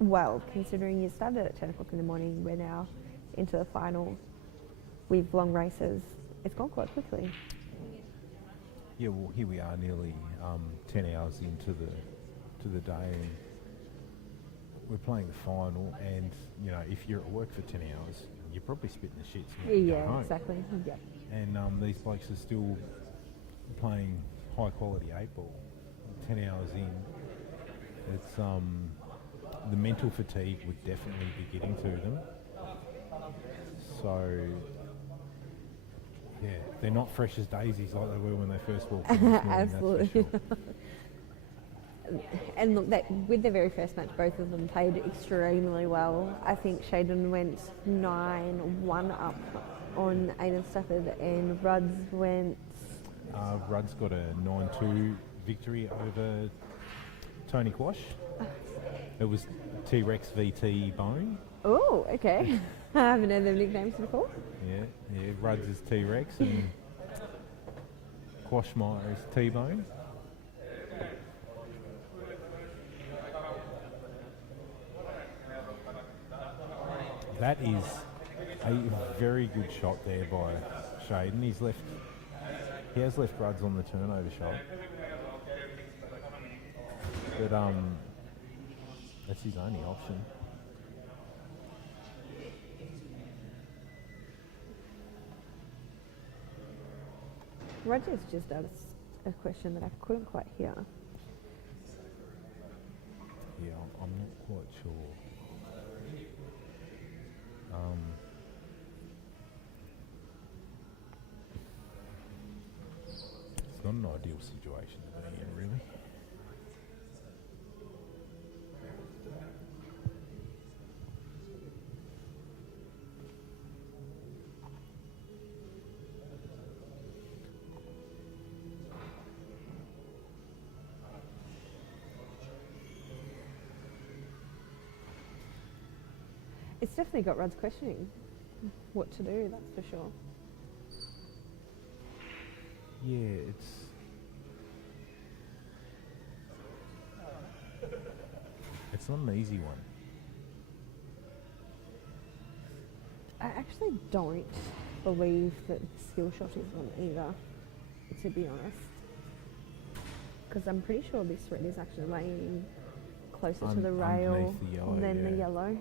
well, considering you started at 10 o'clock in the morning. We're now into the final with long races. It's gone quite quickly. Yeah, well, here we are, nearly 10 hours into the day, and we're playing the final. And you know, if you're at work for 10 hours, you're probably spitting the shits. And you go Yeah, home. exactly. Yep. And these blokes are still playing high quality 8-ball. 10 hours in, it's the mental fatigue would definitely be getting to them. So yeah, they're not fresh as daisies like they were when they first walked in this morning, Absolutely. that's for sure. And look, that with their very first match, both of them played extremely well. I think Shayden went 9-1 up on Aidan Stafford, and Ruds went... Rudd's got a 9-2 victory over Tony Quash. It was T-Rex v Bone. Oh, okay. I haven't heard them nicknames before. Yeah, Rudd's is T-Rex and Quashmeyer is T-Bone. That is a very good shot there by Shayden. He has left Rudds on the turnover shot. But that's his only option. Roger's just asked a question that I couldn't quite hear. Yeah, I'm not quite sure. It's not an ideal situation to be in, really. It's definitely got Rudd's questioning what to do, that's for sure. Yeah, it's not an easy one. I actually don't believe that the skill shot is on either, to be honest. Because I'm pretty sure this red is actually laying closer to the rail Underneath the yellow, than the yeah. yellow.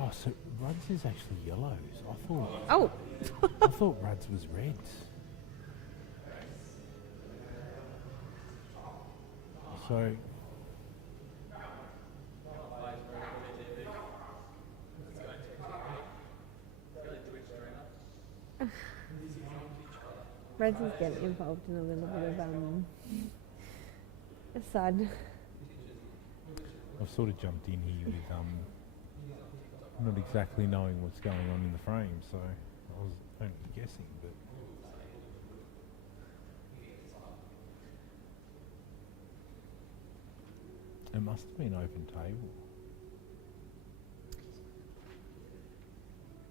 Oh, so Rudds is actually yellows. Oh! I thought Rudds was reds. So Reds is getting involved in a little bit of side. I've sort of jumped in here with not exactly knowing what's going on in the frame, so I was only guessing, but it must have been open table.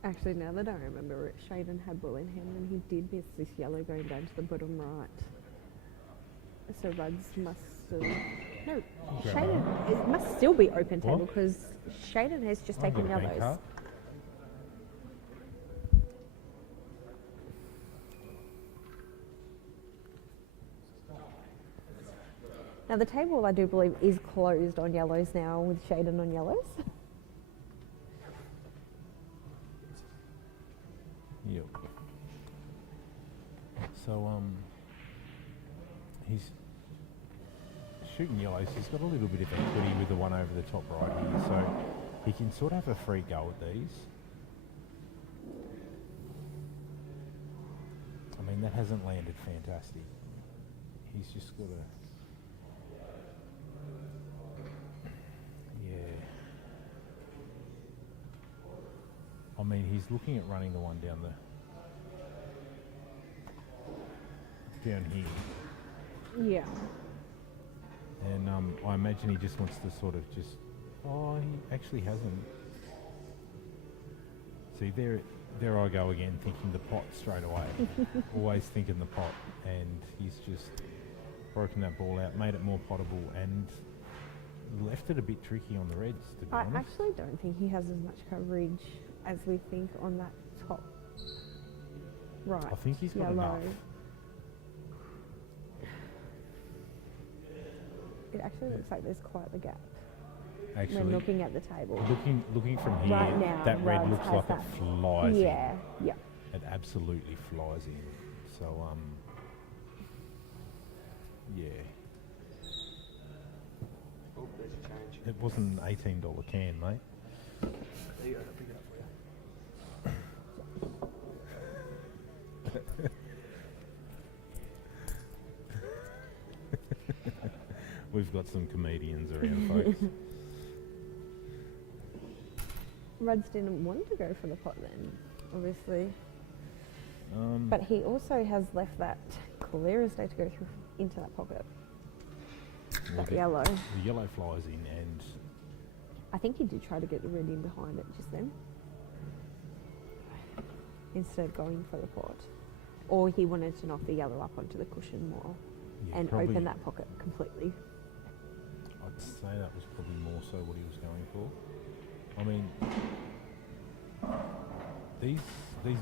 Actually, now that I remember it, Shayden had ball in hand and he did miss this yellow going down to the bottom right. So Ruds must still... No, Shayden... It must still be open table What? because Shayden has just I've taken got a bank yellows. card. Now the table, I do believe, is closed on yellows now with Shayden on yellows. Yep. So, he's shooting yellows. He's got a little bit of equity with the one over the top right here, so he can sort of have a free go at these. I mean, that hasn't landed fantastic. He's just got to... I mean, he's looking at running the one down here. Yeah. And I imagine he just wants to sort of just... Oh, he actually hasn't. See, there I go again, thinking the pot straight away. Always thinking the pot. And he's just broken that ball out, made it more potable, and left it a bit tricky on the reds, to be honest. I actually don't think he has as much coverage as we think on that top right. I think he's got yellow. enough. It actually looks like there's quite the gap Actually, when looking at the table. looking from here, Right now, that red Ruds looks has like that. it flies in. Yeah, yeah. It absolutely flies in. So, yeah. Oh, there's a change. It wasn't an $18 can, mate. There you go, I'll pick it up for you. We've got some comedians around, folks. Ruds didn't want to go for the pot then, obviously. Um, But he also has left that clear as day to go through into that pocket. well, That yellow. The yellow flies in, and I think he did try to get the red in behind it just then. Instead of going for the pot. Or he wanted to knock the yellow up onto the cushion more yeah, and probably, open that pocket completely. I'd say that was probably more so what he was going for. I mean, these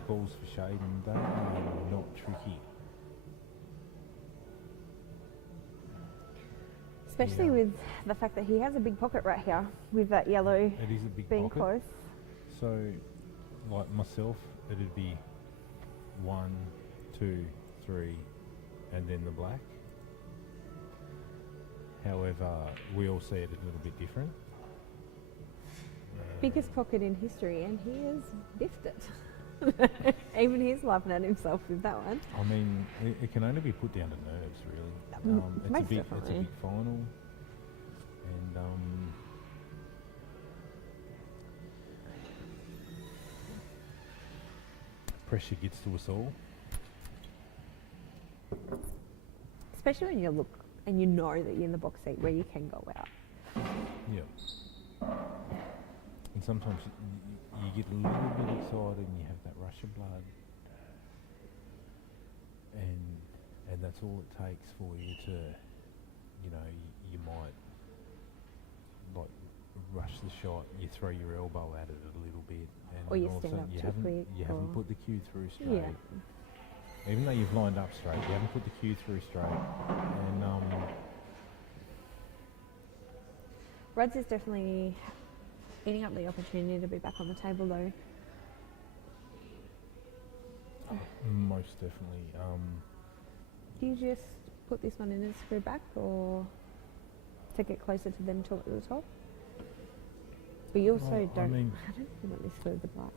balls for Shayden, they are not tricky. Especially Yeah. with the fact that he has a big pocket right here with that yellow It is a big being pocket. close. So, like myself, it'd be 1, 2, 3, and then the black. However, we all see it a little bit different. Biggest pocket in history, and he has biffed it. Even he's laughing at himself with that one. I mean, it can only be put down to nerves, really. It's a Most big, definitely. it's a big final, and pressure gets to us all. Especially when you look and you know that you're in the box seat where you can go out. Yeah. And sometimes you get a little bit excited and you have that rush of blood, and that's all it takes for you to, you know, you might like rush the shot, you throw your elbow at it a little bit, and Or you all of a stand sudden up you too haven't quick, you haven't or- put the cue through straight. Yeah. Even though you've lined up straight, you haven't put the cue through straight, and Ruds is definitely eating up the opportunity to be back on the table though. most definitely. Do you just put this one in and screw back, or to get closer to them to at the top? But you also Well, I don't. mean- I don't really want this for the black.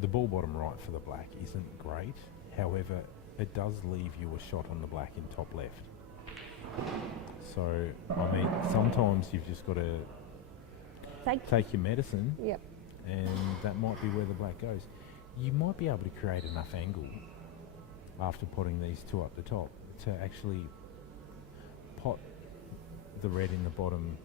The ball bottom right for the black isn't great. However, it does leave you a shot on the black in top left. So, I mean, sometimes you've just got to take your medicine, Yep. and that might be where the black goes. You might be able to create enough angle after potting these two up the top to actually pot the red in the bottom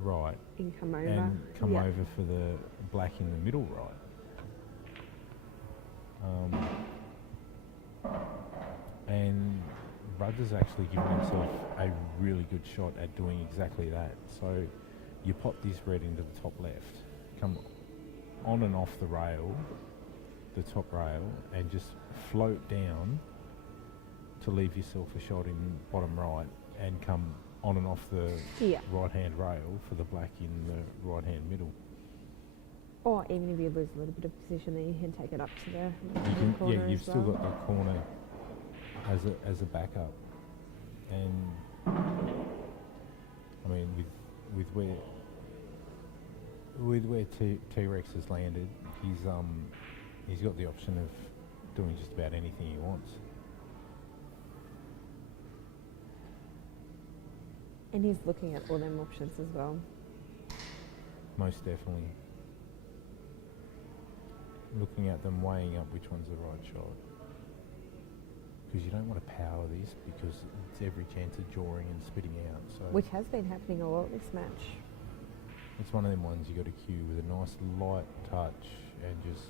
right And come over. and come Yep. over for the black in the middle right. And Rudd has actually given himself a really good shot at doing exactly that. So you pot this red into the top left, come on and off the rail, the top rail, and just float down to leave yourself a shot in bottom right, and come on and off the Yeah. right hand rail for the black in the right hand middle. Or even if you lose a little bit of position, then you can take it up to the You can, corner yeah, you've as still well. got the corner as a backup, and I mean with where T-Rex has landed, he's got the option of doing just about anything he wants. And he's looking at all them options as well. Most definitely. Looking at them, weighing up which one's the right shot. Because you don't want to power this, because it's every chance of jawing and spitting out. So Which has been happening a lot this match. it's one of them ones you got to cue with a nice light touch and just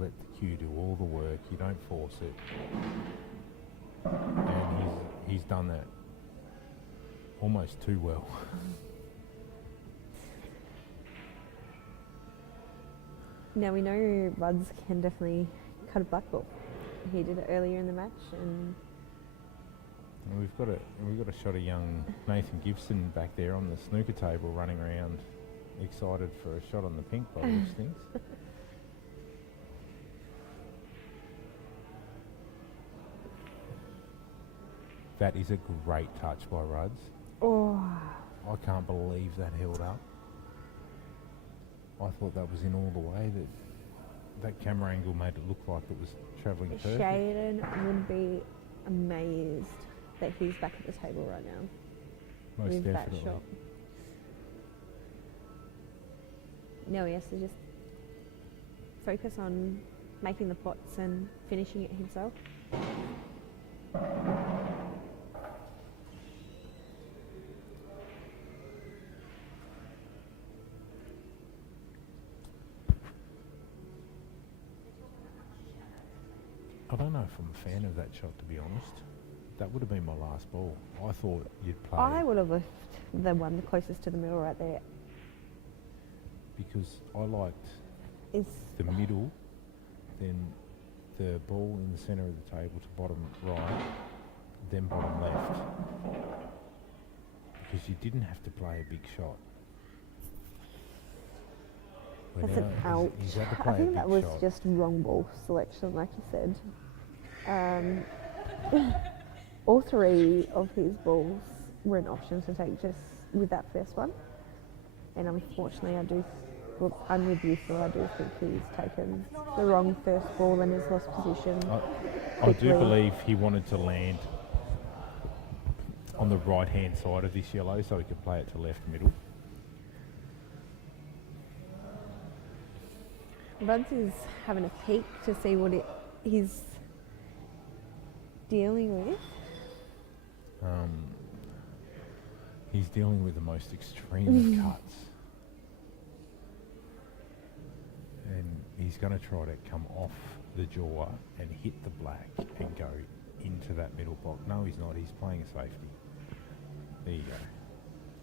let the cue do all the work. You don't force it. And he's done that almost too well. Now we know Rudds can definitely cut a black ball. He did it earlier in the match, and And we've got a shot of young Nathan Gibson back there on the snooker table running around, excited for a shot on the pink by the looks of things. That is a great touch by Rudds. oh, I can't believe that held up. I thought that was in all the way. That camera angle made it look like it was travelling perfect. Shayden would be amazed that he's back at the table right now Most with definitely. that shot. Now he has to just focus on making the pots and finishing it himself. I don't know if I'm a fan of that shot, to be honest. That would have been my last ball. I thought you'd play I would have left the one closest to the middle right there. because I liked It's the middle, then the ball in the centre of the table to bottom right, then bottom left. Because you didn't have to play a big shot. But That's an now ouch. he's had to I play a think big that was shot. just wrong ball selection, like you said. All three of his balls were an option to take just with that first one. And unfortunately, I'm with you, Phil. I do think he's taken the wrong first ball and has lost position. I do quickly. believe he wanted to land on the right-hand side of this yellow so he could play it to left middle. Rudds is having a peek to see what he's dealing with. He's dealing with the most extreme of cuts. And he's going to try to come off the jaw and hit the black and go into that middle block. No, he's not. He's playing a safety. There you go.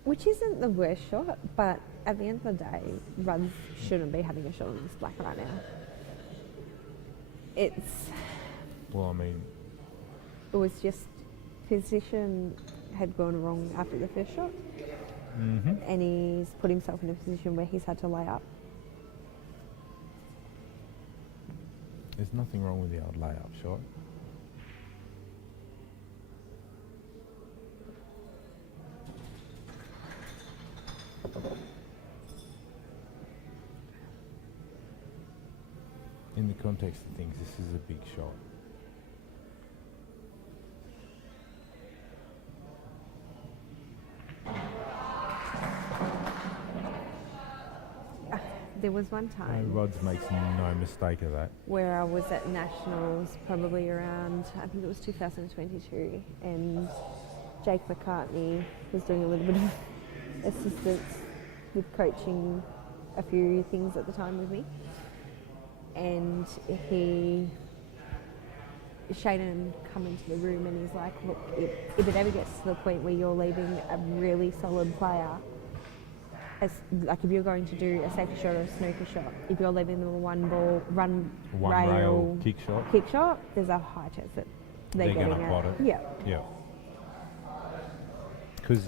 Which isn't the worst shot, but at the end of the day, Rudds shouldn't be having a shot on this black right now. It Well, I mean, was just position had gone wrong after the first shot, and he's put himself in a position where he's had to lay up. there's nothing wrong with the old layup shot. In the context of things, this is a big shot. there was one time Rods makes no mistake of that. where I was at Nationals, probably around, I think it was 2022, and Jake McCartney was doing a little bit of assistance with coaching a few things at the time with me. And Shayden come into the room and he's like, look, if it ever gets to the point where you're leaving a really solid player, like if you're going to do a safety shot or a snooker shot, if you're leaving them a one rail kick shot, there's a high chance that they're going getting to pot it. Yeah. Yeah.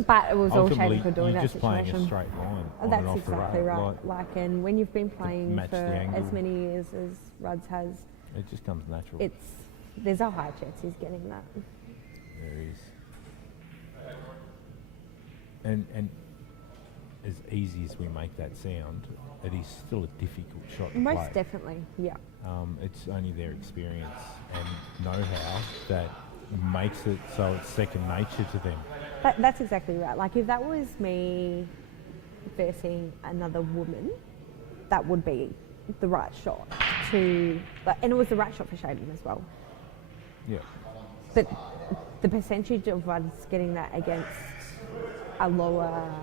But it was all ultimately Shayden for doing you're that just playing situation. a straight line on That's and off exactly the rail. right. Like, and when you've been playing match for the angle. as many years as Ruds has, It just comes natural. there's a high chance he's getting that. There is. And as easy as we make that sound, it is still a difficult shot to Most play. definitely, yeah. It's only their experience and know-how that makes it so it's second nature to them. That's exactly right. Like if that was me versing another woman, that would be the right shot and it was the right shot for Shayden as well. Yeah. But the percentage of us getting that against a lower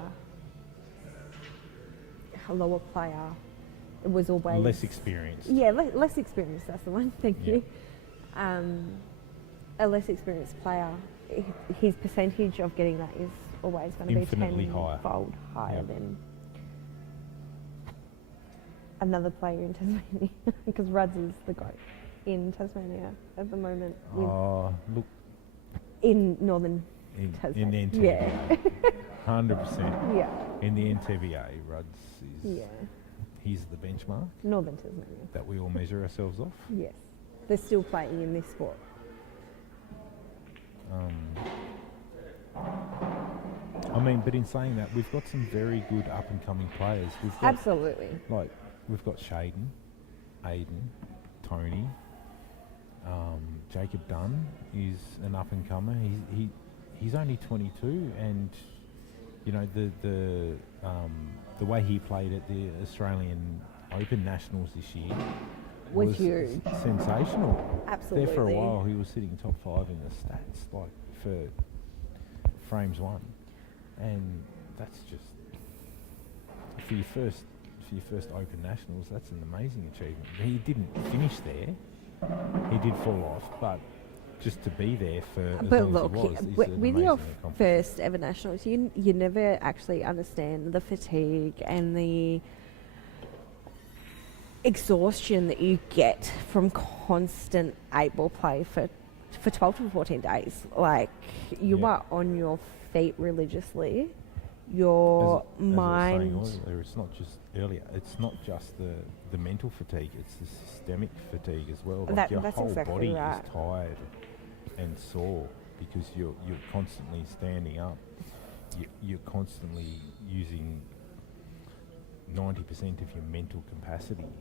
player, it was always Less experienced. Yeah, less experienced. That's the one. Thank you. A less experienced player, his percentage of getting that is always going to be Infinitely higher. tenfold higher than another player in Tasmania, because Ruds is the GOAT in Tasmania at the moment. Look. In northern Tasmania. In the NTBA. Yeah. 100%. Yeah. In the NTBA, Ruds is... Yeah. He's the benchmark. Northern Tasmania. That we all measure ourselves off. Yes. They're still playing in this sport. I mean, but in saying that, we've got some very good up-and-coming players. Absolutely. Like, we've got Shayden, Aiden, Tony, Jacob Dunn is an up-and-comer. He's only 22, and you know the way he played at the Australian Open Nationals this year was huge. Sensational. Absolutely. There for a while, he was sitting top 5 in the stats, like for frames won, and that's just for your first Open Nationals. That's an amazing achievement. He didn't finish there. He did fall off, but just to be there for as long as he was is with an your amazing accomplishment. first ever nationals, you never actually understand the fatigue and the exhaustion that you get from constant 8-ball play for 12 to 14 days. Like, you are on your feet religiously. Your mind... As I was saying earlier, it's not just earlier. It's not just the mental fatigue. It's the systemic fatigue as well. Like your that's whole exactly body right. is tired and sore because you're constantly standing up. You're constantly using 90% of your mental capacity.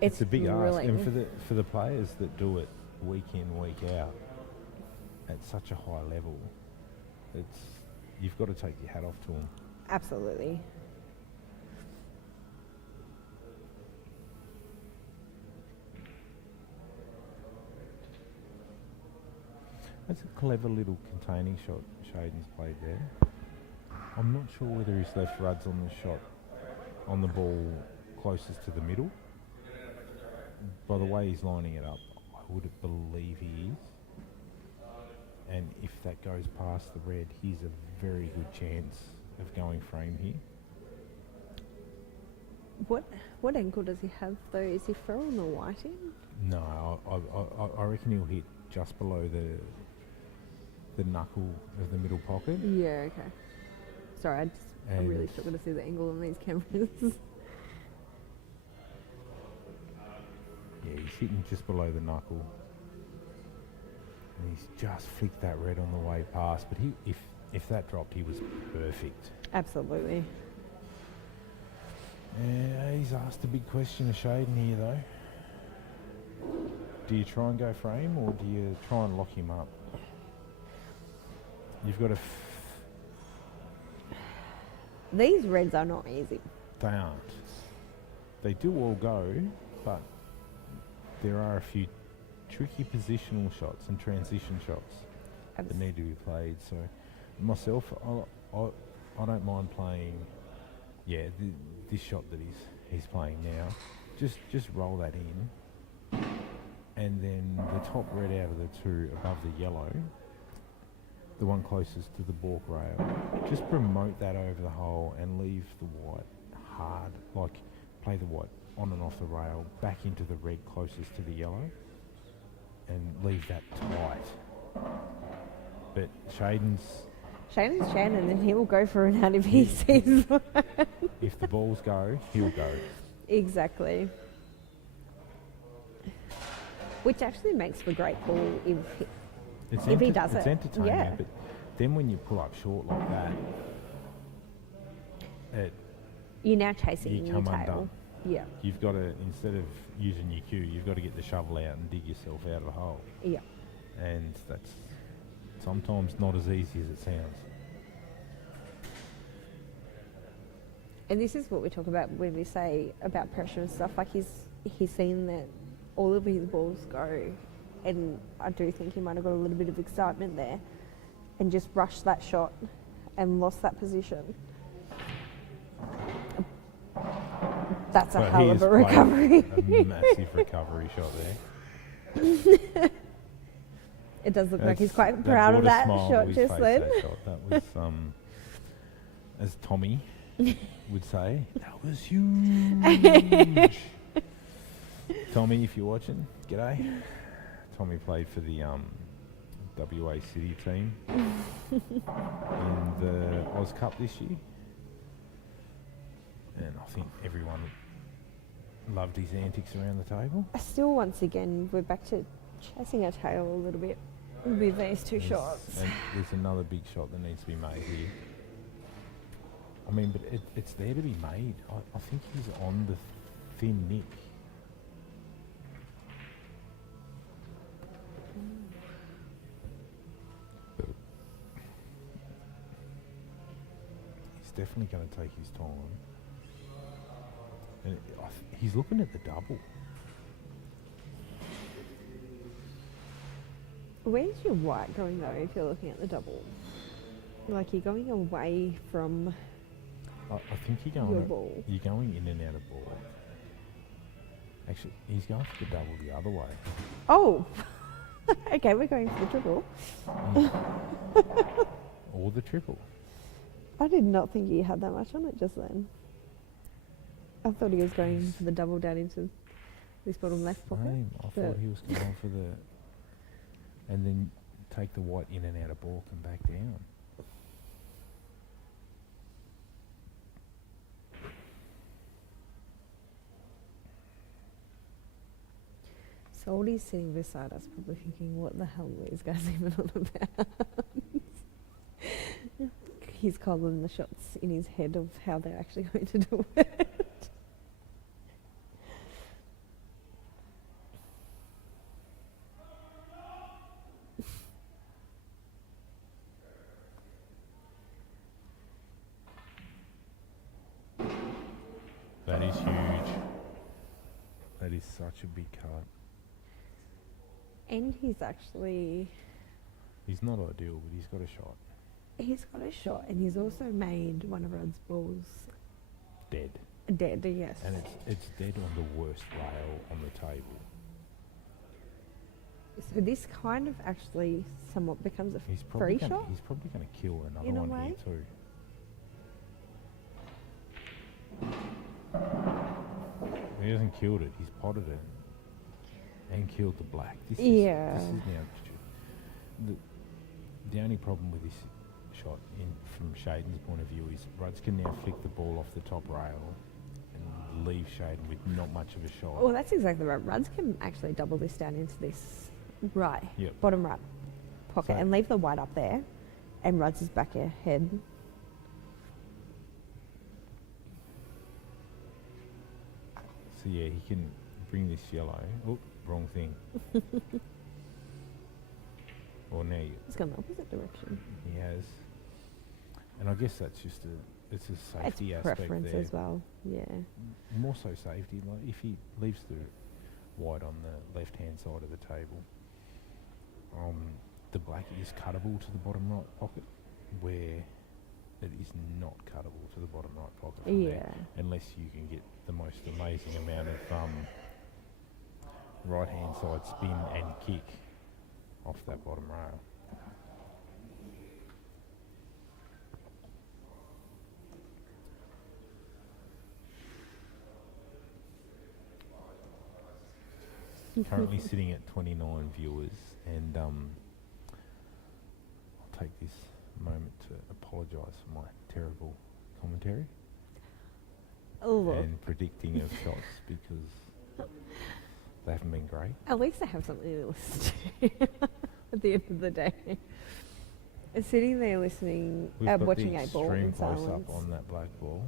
It's a big ask, and for the players that do it week in, week out at such a high level, you've got to take your hat off to them. Absolutely. That's a clever little containing shot Shayden's played there. I'm not sure whether he's left Ruds on the shot, on the ball closest to the middle. By the way he's lining it up, I would believe he is. And if that goes past the red, he's a very good chance of going frame here. What angle does he have though? Is he throwing the white in? No, I reckon he'll hit just below the knuckle of the middle pocket. Yeah, okay. Sorry, I'm really struggling to see the angle on these cameras. Yeah, he's hitting just below the knuckle. And he's just flicked that red on the way past. But if that dropped, he was perfect. Absolutely. Yeah, he's asked a big question of Shayden here, though. Do you try and go frame, or do you try and lock him up? You've got to... These reds are not easy. They aren't. They do all go, but there are a few tricky positional shots and transition shots that need to be played. So myself, I don't mind playing. Yeah, this shot that he's playing now. Just roll that in, and then the top red out of the two above the yellow, the one closest to the balk rail, just promote that over the hole and leave the white hard, like play the white on and off the rail, back into the red closest to the yellow, and leave that tight. But Shayden's Shannon, and he will go for it out if he sees one. if the balls go, he'll go. Exactly. Which actually makes for great ball if he does it's it. entertaining, Yeah. but then when you pull up short like that, You're now chasing you your come tail. undone. Yeah. You've got to, instead of using your cue, you've got to get the shovel out and dig yourself out of the hole. Yeah. And that's sometimes not as easy as it sounds. And this is what we talk about when we say about pressure and stuff. Like he's seen that all of his balls go, and I do think he might have got a little bit of excitement there, and just rushed that shot, and lost that position. That's a But hell he of has a recovery. played a massive recovery shot there. It does look like he's That quite proud of brought a that smile shot to his just face, then. That shot. That was, as Tommy would say, that was huge. Tommy, if you're watching, g'day. Tommy played for the WA City team in the Oz Cup this year. And I think everyone loved his antics around the table. Still, once again, we're back to chasing our tail a little bit with these two shots. And there's another big shot that needs to be made here. I mean, but it's there to be made. I think he's on the thin nick. He's definitely going to take his time. And he's looking at the double. Where's your white going though if you're looking at the double? Like you're going away from I think you're your going. ball. You're going in and out of ball. Actually, he's going for the double the other way. Oh! Okay, we're going for the triple. Or the triple. I did not think he had that much on it just then. I thought he was going for the double down into this bottom left pocket. Same. I thought he was going for the... And then take the white in and out of ball and back down. So Aldi's sitting beside us probably thinking, what the hell are these guys even on about? He's calling the shots in his head of how they're actually going to do it. That is huge. That is such a big cut. And he's actually... He's not ideal, but he's got a shot. He's got a shot, and he's also made one of Rod's balls Dead. dead, yes. And it's dead on the worst rail on the table. So this kind of actually somewhat becomes a He's probably free shot? He's probably going to kill another In a one way. here too. He hasn't killed it. He's potted it and killed the black. This is now the only problem with this shot, from Shayden's point of view, is Ruds can now flick the ball off the top rail and leave Shayden with not much of a shot. Well, that's exactly right. Ruds can actually double this down into this Yep. bottom right pocket So- and leave the white up there, and Ruds is back ahead. So yeah, he can bring this yellow. Oh, wrong thing. Or now He's gone the opposite direction. he has. And I guess that's just a it's a It's safety aspect preference there. as well. Yeah. More so safety. Like if he leaves the white on the left-hand side of the table, the black is cuttable to the bottom right pocket, where it is not cuttable to the bottom right pocket from Yeah. there, unless you can get the most amazing amount of right-hand side spin and kick off that bottom rail. Currently sitting at 29 viewers, and I'll take this moment to apologise for my terrible commentary Look, and predicting of shots because they haven't been great. at least I have something to listen to at the end of the day. Sitting there listening, We've got watching the 8 ball extreme in close silence. up on that black ball.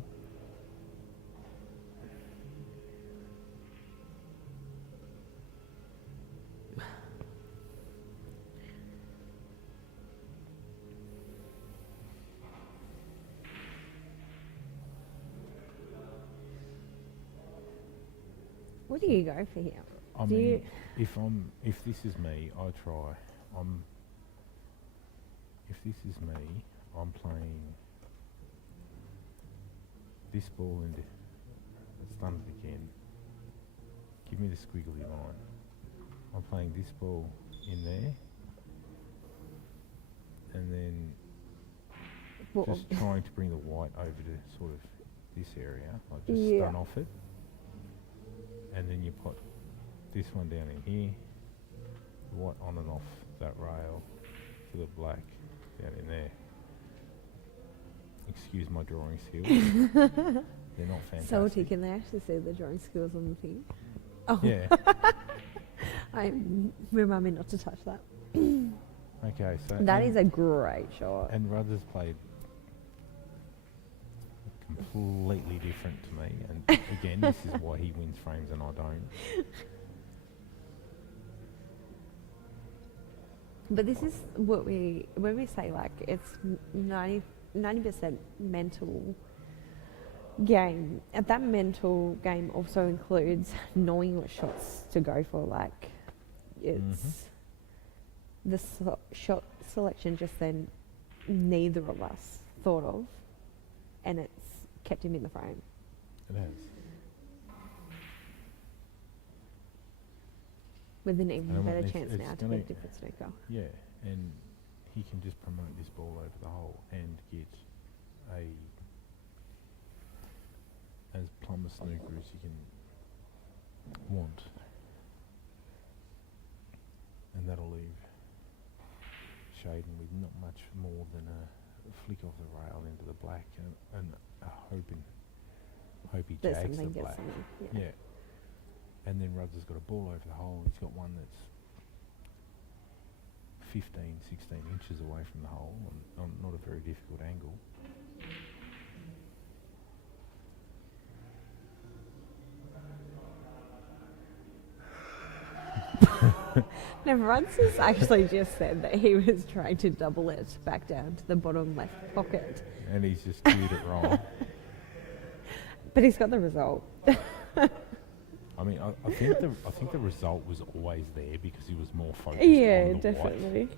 What do you go for here? I Do mean, you- if this is me, I try. If this is me, I'm playing this ball into. It's done it again. Give me the squiggly line. I'm playing this ball in there, and then Well, just trying to bring the white over to sort of this area, like just Yeah. stun off it, and then you put this one down in here, the white on and off that rail to the black down in there. Excuse my drawing skills. They're not fantastic. Salty, can they actually see the drawing skills on the thing? Oh, Yeah. remind me not to touch that. Okay, so That is a great shot. and Rudders played completely different to me, and again, this is why he wins frames and I don't. But this is what when we say like it's 90% mental game. And that mental game also includes knowing what shots to go for. Like it's the shot selection just then neither of us thought of, and it's kept him in the frame. It has. With an even And better it's- chance it's now to gonna- get a different snooker. Yeah, and he can just promote this ball over the hole and get a as plumb a snooker as you can want, and that'll leave Shayden with not much more than a flick of the rail into the black and hope he That jags the something gets black. something. Yeah. And then Rudd's has got a ball over the hole. He's got one that's 15, 16 inches away from the hole on not a very difficult angle. Now, Francis actually just said that he was trying to double it back down to the bottom left pocket, And he's just cued it wrong. but he's got the result. I mean, I think the result was always there because he was more focused Yeah, on the white. definitely.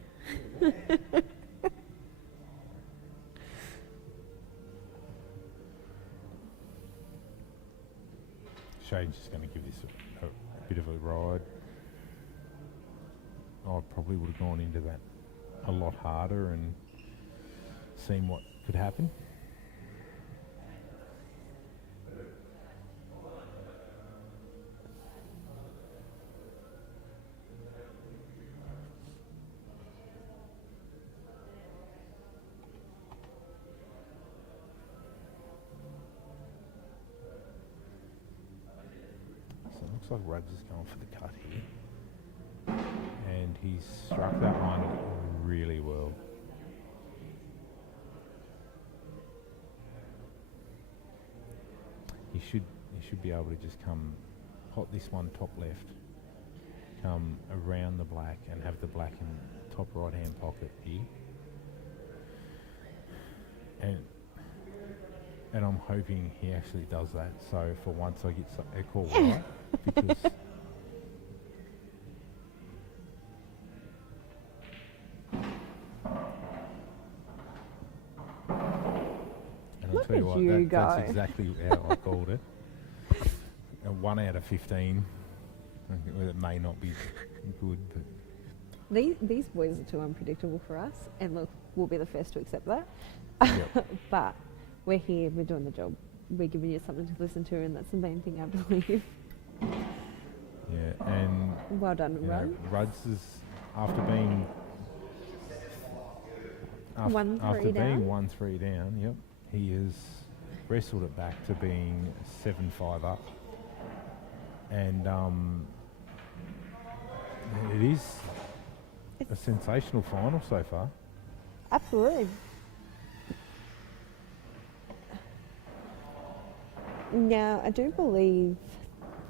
Shayden's just going to give this a bit of a ride. I probably would have gone into that a lot harder and seen what could happen. So it looks like Rudd's is going for the cut here. And he's struck that one really well. He should be able to just come, pot this one top left, come around the black and have the black in top right hand pocket here. And And I'm hoping he actually does that. So for once I get a call right. Because and I'll Look tell you at what, you that's go. exactly how I called it. A 1 out of 15. It may not be good, but These boys are too unpredictable for us, and look, we'll be the first to accept that. Yep. But we're here, we're doing the job, we're giving you something to listen to, and that's the main thing, I believe. yeah. And Well done, you know, Rud. Ruds is after being after, 1-3 after being down. 1-3 down. Yep, he has wrestled it back to being 7-5 up, and it is a sensational final so far. Absolutely. Now, I do believe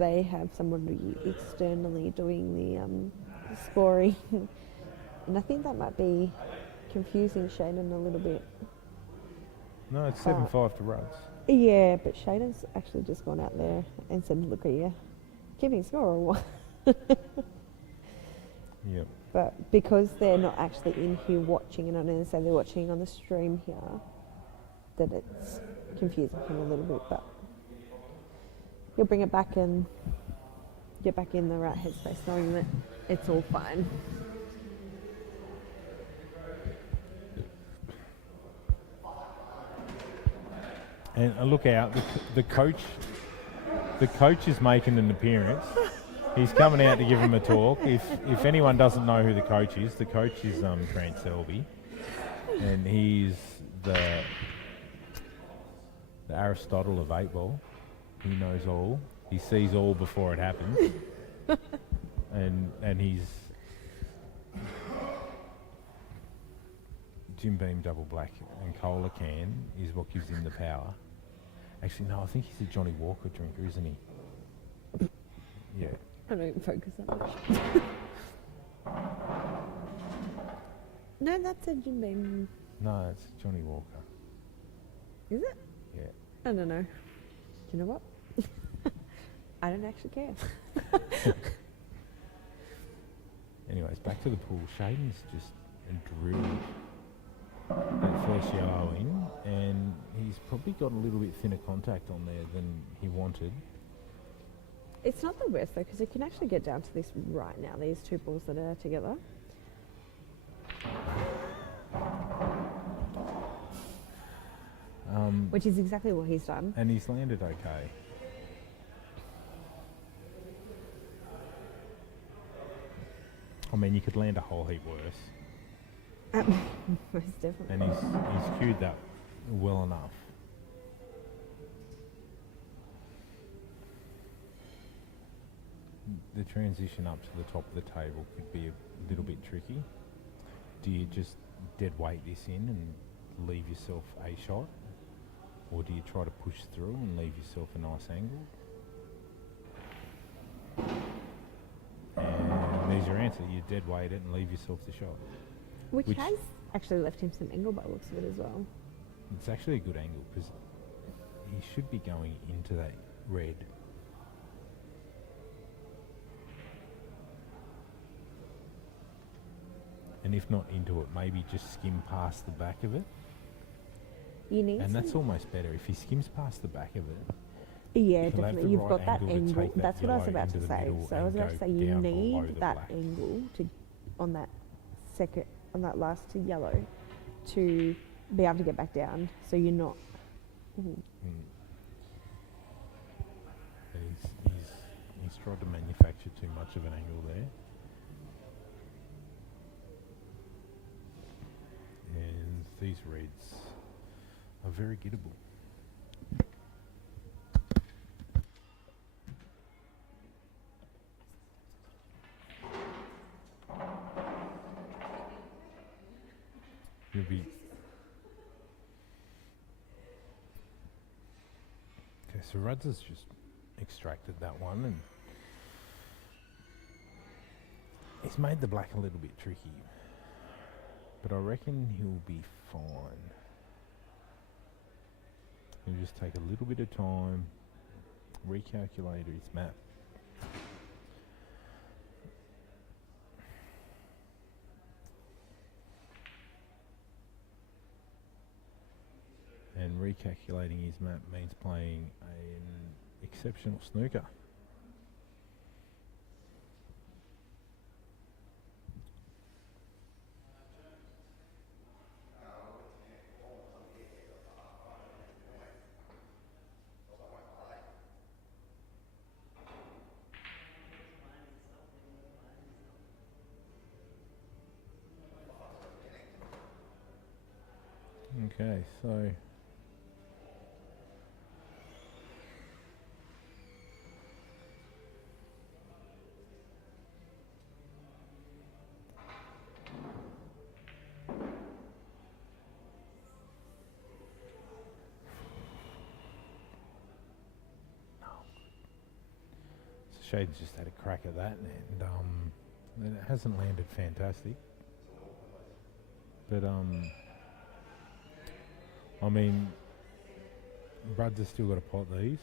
they have somebody externally doing the scoring, and I think that might be confusing Shayden a little bit. No, it's 7-5 to Ruds. Yeah, but Shayden's actually just gone out there and said, "Look, are you keeping score or what?" Yep. But because they're not actually in here watching, and I know they say they're watching on the stream here, that it's confusing him a little bit, but he'll bring it back and get back in the right headspace knowing that it's all fine. And look out, the coach is making an appearance. He's coming out to give him a talk. If anyone doesn't know who the coach is Grant Selby, and he's the Aristotle of 8-ball. He knows all. He sees all before it happens. and he's Jim Beam double black and cola can is what gives him the power. Actually, no, I think he's a Johnny Walker drinker, isn't he? Yeah. I don't even focus that much. No, that's a Jim Beam. No, it's Johnny Walker. Is it? Yeah. I don't know. Do you know what? I don't actually care. Anyways, back to the pool. Shayden's just drilled that first yellow in, and he's probably got a little bit thinner contact on there than he wanted. It's not the worst though, because you can actually get down to this right now, these two balls that are together. Which is exactly what he's done. And he's landed okay. I mean, you could land a whole heap worse. Most definitely. And he's cued that well enough. The transition up to the top of the table could be a little bit tricky. Do you just dead weight this in and leave yourself a shot? Or do you try to push through and leave yourself a nice angle? And there's your answer. You dead weight it and leave yourself the shot. Which has actually left him some angle by the looks of it as well. It's actually a good angle because he should be going into that red. And if not into it, maybe just skim past the back of it. You need And that's some- almost better. If he skims past the back of it, Yeah, he'll have definitely. the You've right got that angle to angle. take that That's what I was yellow about into to the say. middle So I was and about to go say you down below need the that black. angle to on that second on that last yellow to be able to get back down. So you're not. Ooh. But he's tried to manufacture too much of an angle there. And these reds are very gettable. You'll be okay. So Ruds has just extracted that one, and he's made the black a little bit tricky. But I reckon he'll be fine. He'll just take a little bit of time, recalculate his map. And recalculating his map means playing an exceptional snooker. Okay, so Shayden's just had a crack at that, and it hasn't landed fantastic. But I mean, Ruds has still got to pot these.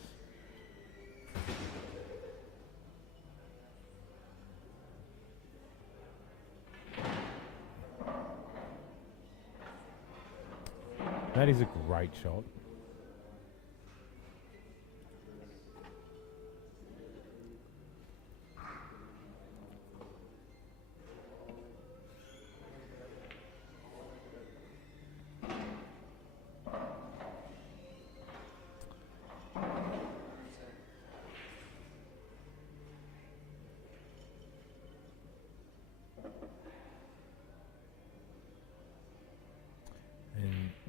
That is a great shot.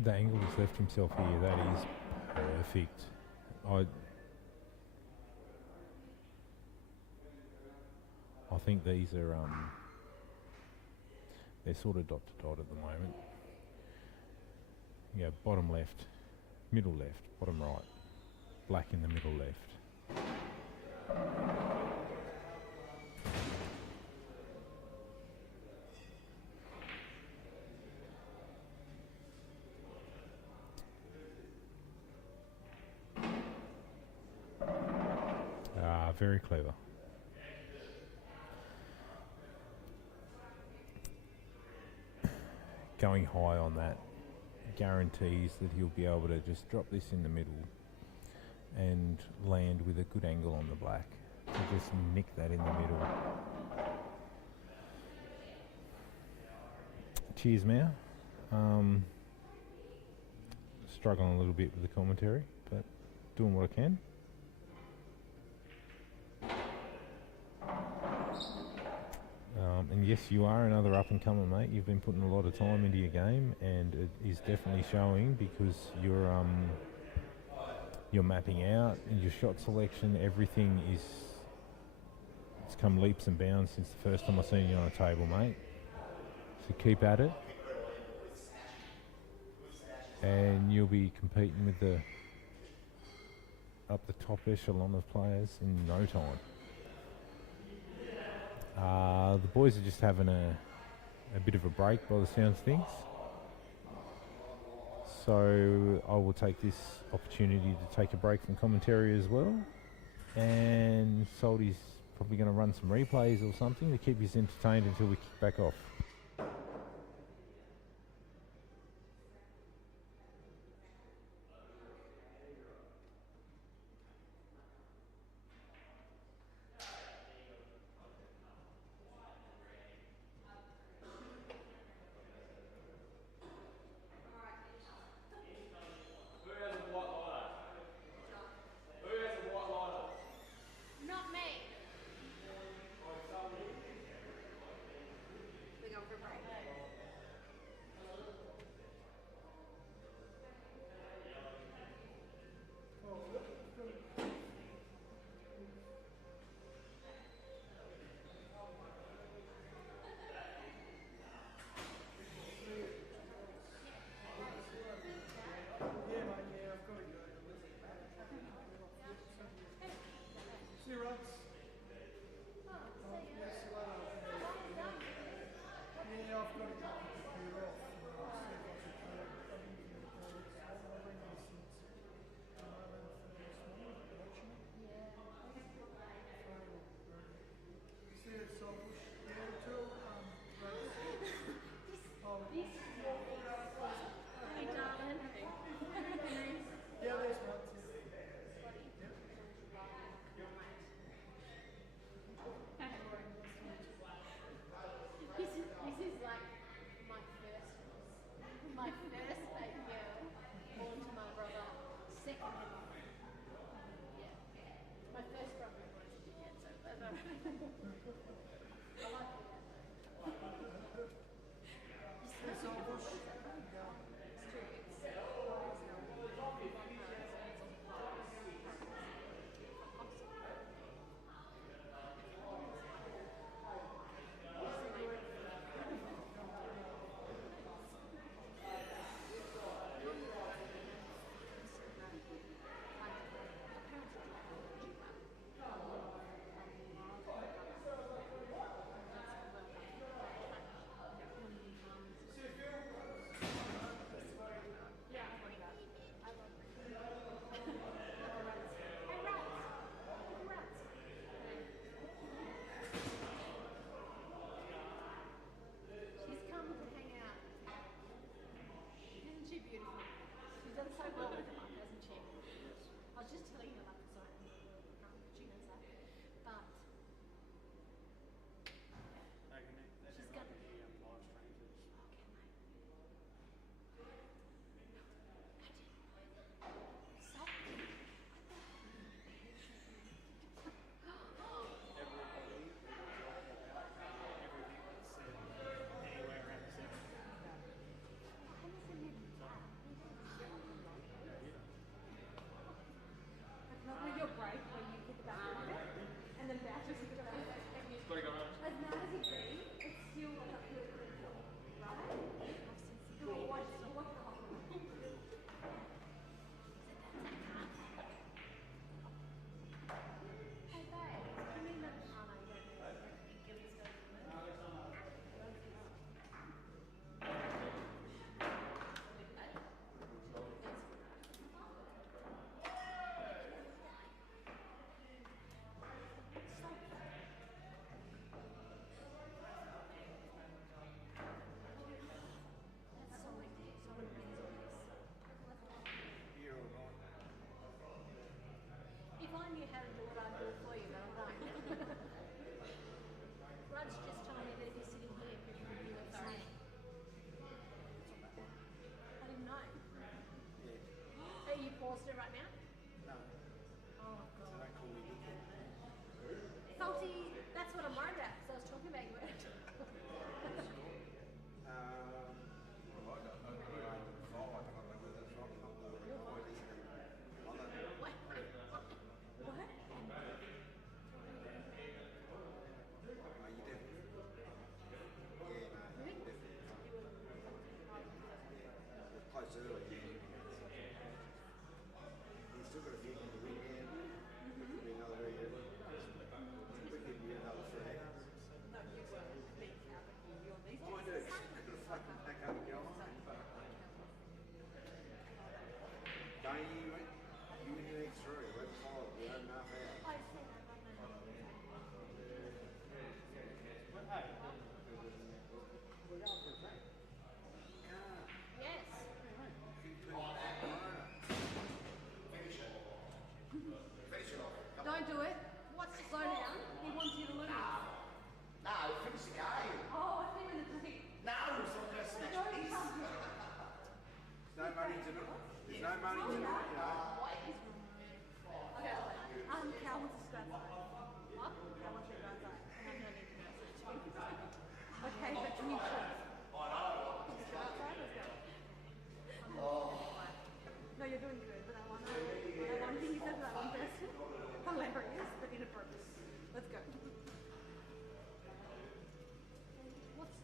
The angle he's left himself here, that is perfect. I think these are they're sort of dot to dot at the moment. You go bottom left, middle left, bottom right, black in the middle left. Very clever. Going high on that guarantees that he'll be able to just drop this in the middle and land with a good angle on the black. So just nick that in the middle. Cheers, Mao. Struggling a little bit with the commentary, but doing what I can. And yes, you are another up-and-comer, mate. You've been putting a lot of time into your game, and it is definitely showing because you're mapping out and your shot selection. Everything it's come leaps and bounds since the first time I seen you on a table, mate. So keep at it, and you'll be competing with the up the top echelon of players in no time. The boys are just having a bit of a break by the sounds of things. So I will take this opportunity to take a break from commentary as well. And Salty's probably going to run some replays or something to keep us entertained until we kick back off. Not me. Hey, darling. Yeah, there's one. This is like my first baby girl born to my brother, second. Yeah. My first brother was yet, so I like that. It's so bush. It's true. She's come to hang out. Isn't she beautiful? She's done so well with the mum, hasn't she? I was just telling her like this, she knows that. But she's got your break when you hit the back of it, and then bounce just hit the back of it. As mad as it be, it's still like a good feeling, right? Watch the whole thing. Hey babe, give me that. Oh no, you don't. Give this guy. If I knew how to do it, I'd do it for you, but I don't. Rud's just told me that if you're sitting here, you were sorry. I didn't know. Yeah. Are you paused it right now? No. Oh, God. Don't call me dickhead. Salty, that's what I'm worried about, because I was talking about you. Well, I don't know. I don't know whether that's right or not. What? What? Are you definitely? Yeah, no, definitely. Yeah, we're close early. He's still got a few in the weekend. Could be another year. Could give you another 3 hours. Oh, I do. I've got to fucking pack up and go on. Don't you, mate? You in the next 3. We're 5. We have enough hours. I said that right now. We're going for a drink. Yes. Finish it off. Don't do it. What's slow down? He wants you to lose. No, finish the game. Oh, I think in the drink. No, it's not going to snatch Don't piece. come here. There's no money to it. There's no money to it, you know. Okay, Cal wants to scratch that. What? Cal wants to scratch that. I don't need to know. Okay, but can you show? No, you're doing good, but I want to think you said that one person. Hilarious, but inappropriate. Let's go. What's this?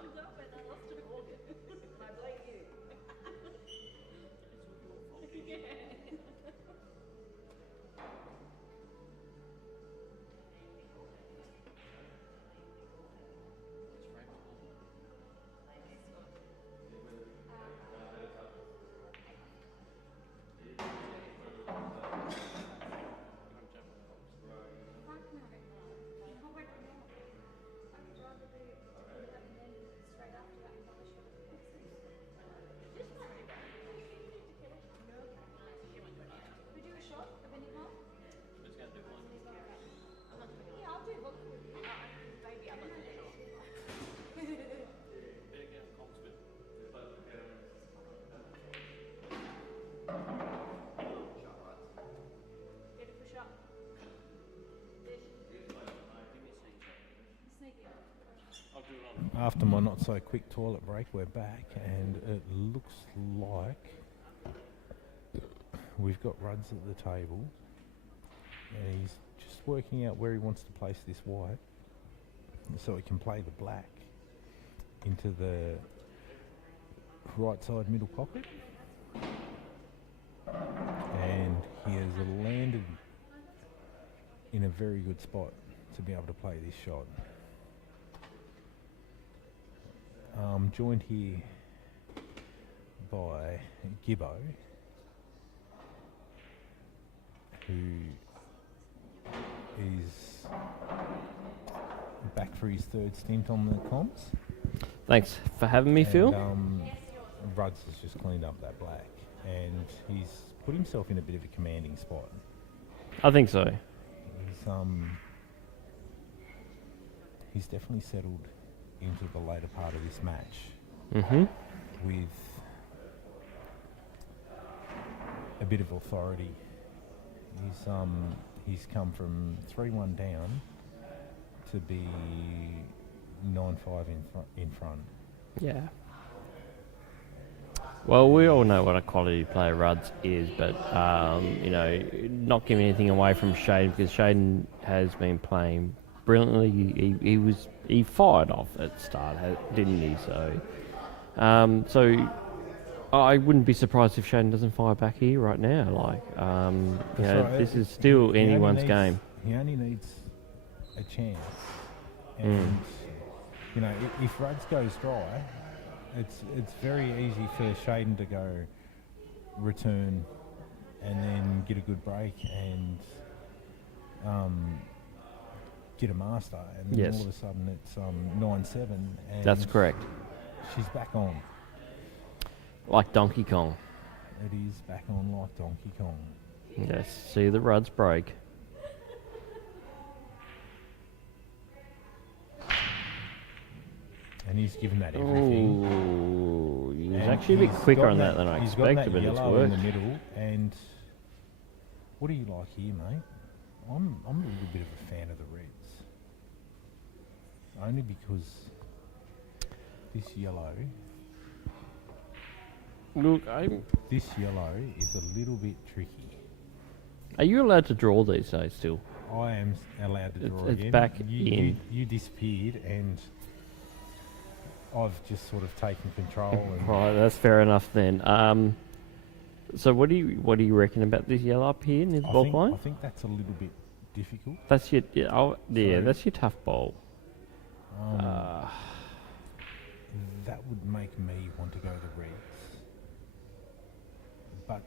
thumbs up and I lost it all. And I blame you. After my not so quick toilet break, we're back, and it looks like we've got Ruds at the table, and he's just working out where he wants to place this white so he can play the black into the right side middle pocket, and he has landed in a very good spot to be able to play this shot. Joined here by Gibbo, who is back for his third stint on the comms. Thanks for having me, Phil. Ruds has just cleaned up that black, and he's put himself in a bit of a commanding spot. I think so. He's definitely settled into the later part of this match with a bit of authority. He's come from 3-1 down to be 9-5 in front. Yeah. Well, we all know what a quality player Ruds is, but not giving anything away from Shayden, because Shayden has been playing brilliantly. He fired off at the start, didn't he? So I wouldn't be surprised if Shayden doesn't fire back here right now. This is still anyone's game. He only needs a chance, and if Ruds goes dry, it's very easy for Shayden to go return and then get a good break and get a master, and then all of a sudden it's 9-7. And that's correct. She's back on. Like Donkey Kong. It is back on like Donkey Kong. Yes, see the Ruds break. And he's given that everything. Ooh, he was actually a bit quicker on that than I expected, but it's yellow in worked. the middle. And what do you like here, mate? I'm a little bit of a fan of the reds. Only because this yellow... Look, this yellow is a little bit tricky. Are you allowed to draw these days still? I am allowed to draw it's again. Back in. You disappeared, and I've just sort of taken control. And right, that's fair enough then. So what do you reckon about this yellow up here near the ball line? I think that's a little bit difficult. That's your that's your tough ball. That would make me want to go the reds, but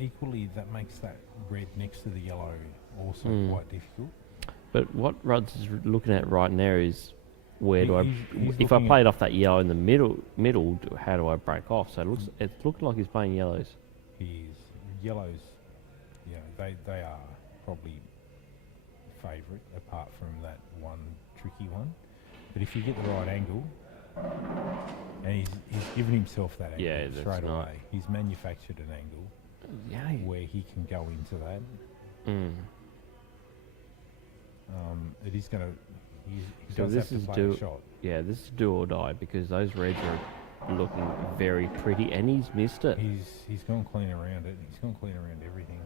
equally that makes that red next to the yellow also quite difficult. But what Ruds is looking at right now is where do he's if I played off that yellow in the middle, how do I break off? So it's looking like he's playing yellows. He is. Yellows, they are probably favourite apart from that one tricky one. But if you get the right angle, and he's given himself that angle straight away. He's manufactured an angle where he can go into that. It is going to... He does have to play a shot. Yeah, this is do or die because those reds are looking very pretty, and he's missed it. He's gone clean around it. He's gone clean around everything.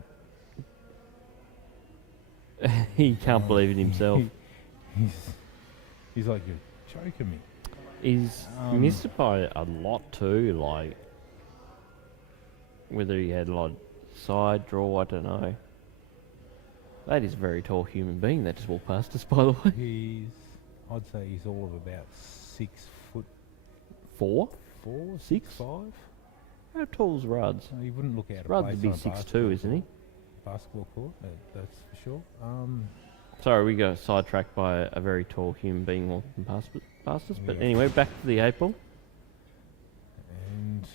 He can't believe it himself. He's like, you're choking me. He's missed it by a lot too, like whether he had like side draw, I don't know. That is a very tall human being that just walked past us, by the way. I'd say he's all of about 6 foot 4? 4, 6? 5. How tall's Ruds? He wouldn't look out of Ruds place would be on a 6'2", isn't he? basketball court, that's for sure. Sorry, we got sidetracked by a very tall human being walking past us. But Yeah. anyway, back to the 8 ball. And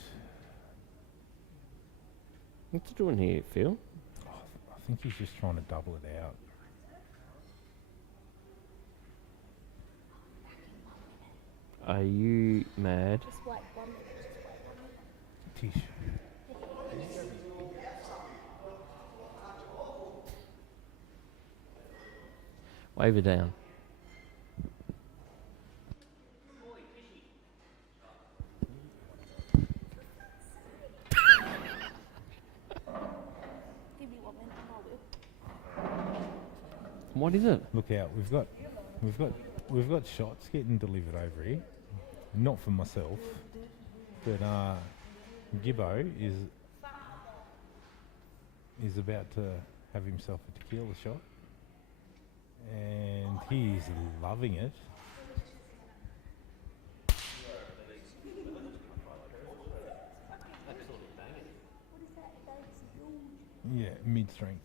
What's it doing here, Phil? I think he's just trying to double it out. Are you mad? Just wait 1 minute. Tish. Wave it down. Give me 1 minute and I will. What is it? Look out! We've got shots getting delivered over here. Not for myself, but Gibbo is about to have himself a tequila shot, and he's loving it. Yeah, mid-strength.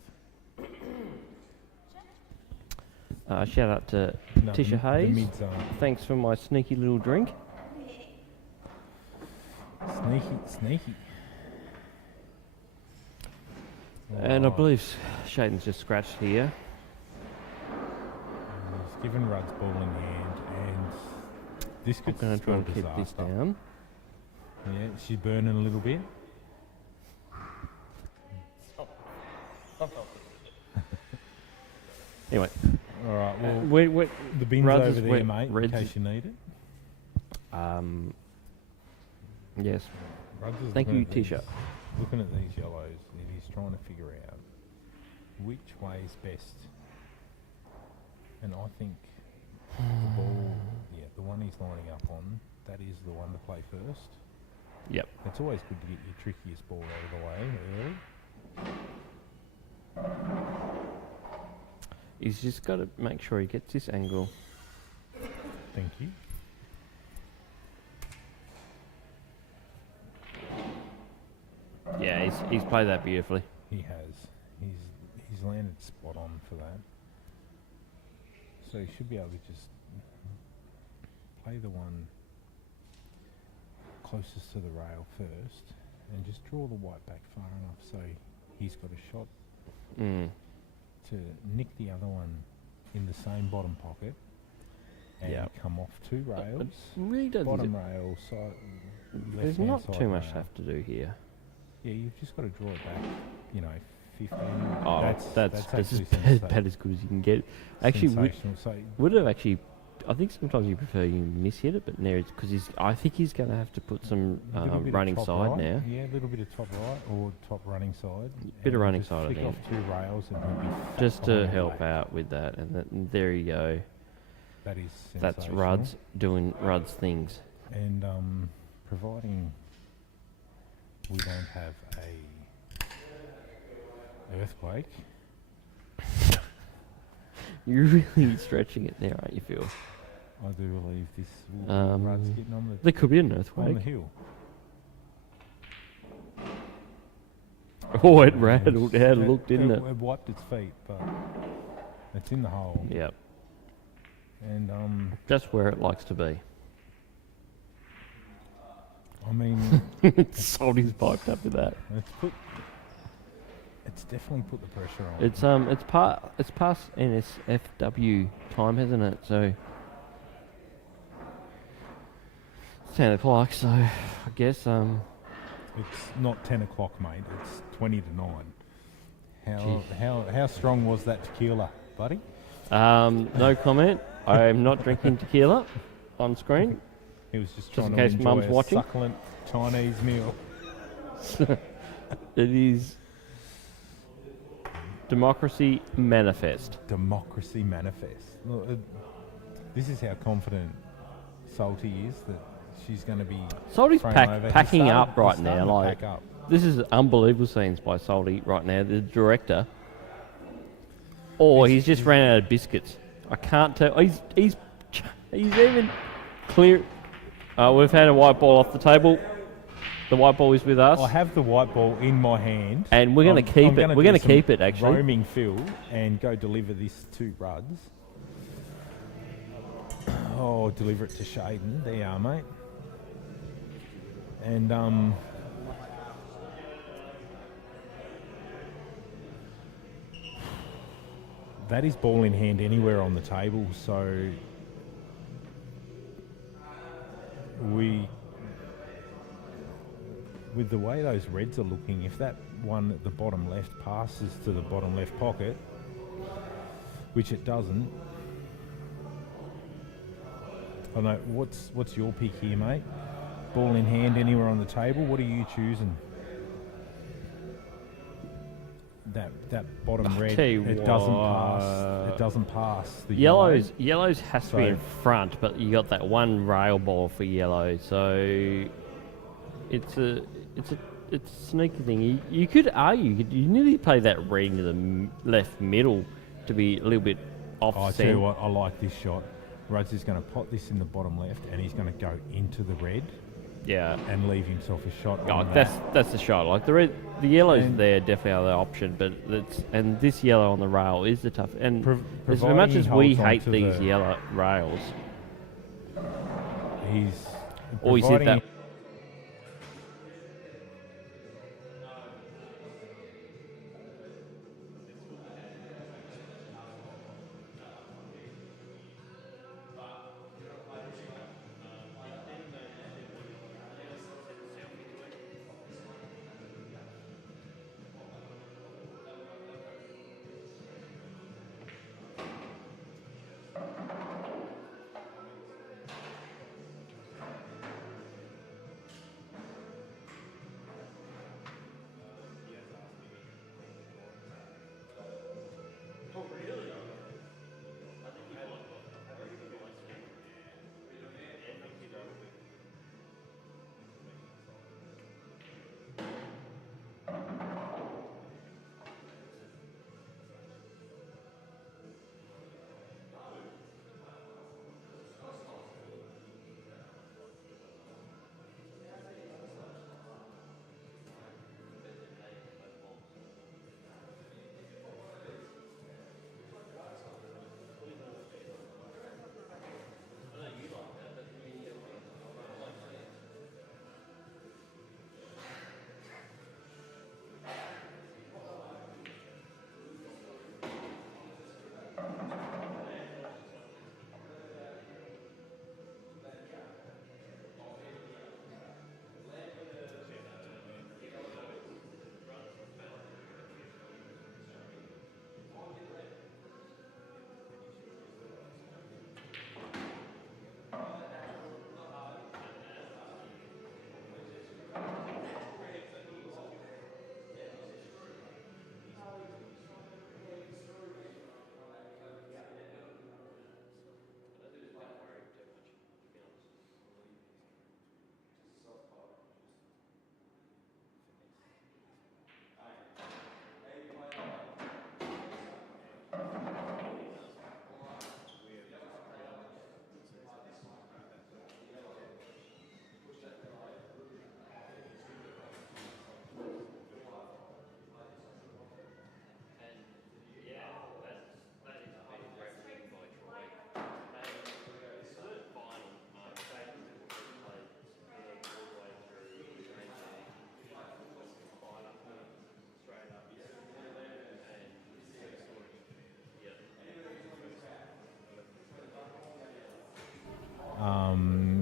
Shout out to No, Tisha the Hayes. mid-zone. Thanks for my sneaky little drink. Sneaky. And I Oh, believe Shayden's just scratched here. he's given Rudd's ball in hand, and this I'm could going to try spell and keep this disaster. down. Yeah, she's burning a little bit. Anyway, All right, well, wait. the bin's Rudd's over is there, wet. mate, Red's in case you need it. Yes. Rudd's is Thank looking you, at these- Tisha. Looking at these yellows, and he's trying to figure out which way is best. And I think the ball, the one he's lining up on, that is the one to play first. Yep. It's always good to get your trickiest ball out of the way early. He's just got to make sure he gets this angle. Thank you. Yeah, he's played that beautifully. He has. He's landed spot on for that. So he should be able to just play the one closest to the rail first and just draw the white back far enough so he's got a shot to nick the other one in the same bottom pocket and Yep. come off 2 rails. It really doesn't. Bottom rail, side. There's left-hand not side too much rail. left to do here. Yeah, you've just got to draw it back, 15. Oh, that's as actually bad as good as you can get. Actually, sensational. So would have actually. I think sometimes you prefer you mishit it, but now it's because I think he's going to have to put some little bit of running top side right. now. Yeah, a little bit of top right or top running side. Bit of and running just side, I flick think. off 2 rails and he'll be fat Just to behind help the out with that, and there you go. That is That's sensational. Rudd's doing Rudd's things. And providing we don't have a earthquake. You're really stretching it there, aren't you, Phil? I do believe this will be Rudd's getting on There could be an the earthquake. hill. Oh, it rattled. It had looked, didn't it? It wiped its feet, but it's in the hole. Yep. And Just where it likes to be. I mean, Salty's piped up with that. it's definitely put the pressure on. It's past NSFW time, hasn't it? So it's 10 o'clock. So I guess It's not 10 o'clock, mate. It's 20 to 9. How strong was that tequila, buddy? no comment. I am not drinking tequila on screen. He was just Just trying in to case enjoy Mum's a watching. succulent Chinese meal. It is Democracy Manifest. Democracy manifest. Look, this is how confident Salty is that she's going to be Salty's thrown over. He's packing started- up he's right starting now. to Like, pack up. this is unbelievable scenes by Salty right now, the director. Or he's just ran out of biscuits. I can't tell. He's even clear. We've had a white ball off the table. The white ball is with us. I have the white ball in my hand, and we're going to keep it. We're going to keep it, actually. Roaming fill and go deliver this to Ruds. Oh, deliver it to Shayden. There you are, mate. And that is ball in hand anywhere on the table. So with the way those Reds are looking, if that one at the bottom left passes to the bottom left pocket, which it doesn't, I don't know, what's your pick here, mate? Ball in hand anywhere on the table, what are you choosing? That bottom red, tell you it doesn't pass the yellows yellow. has to be in front, but you got that one rail ball for yellow, so it's a sneaky thing. You could argue you nearly play that red into the left middle to be a little bit off. I tell you what, I like this shot. Rudds is going to pot this in the bottom left, and he's going to go into the red. Yeah, and leave himself a shot. Oh, on that's the shot. Like the yellows there definitely are the option, but and this yellow on the rail is the tough. And as much as we hate these yellow rails, he's always hit that.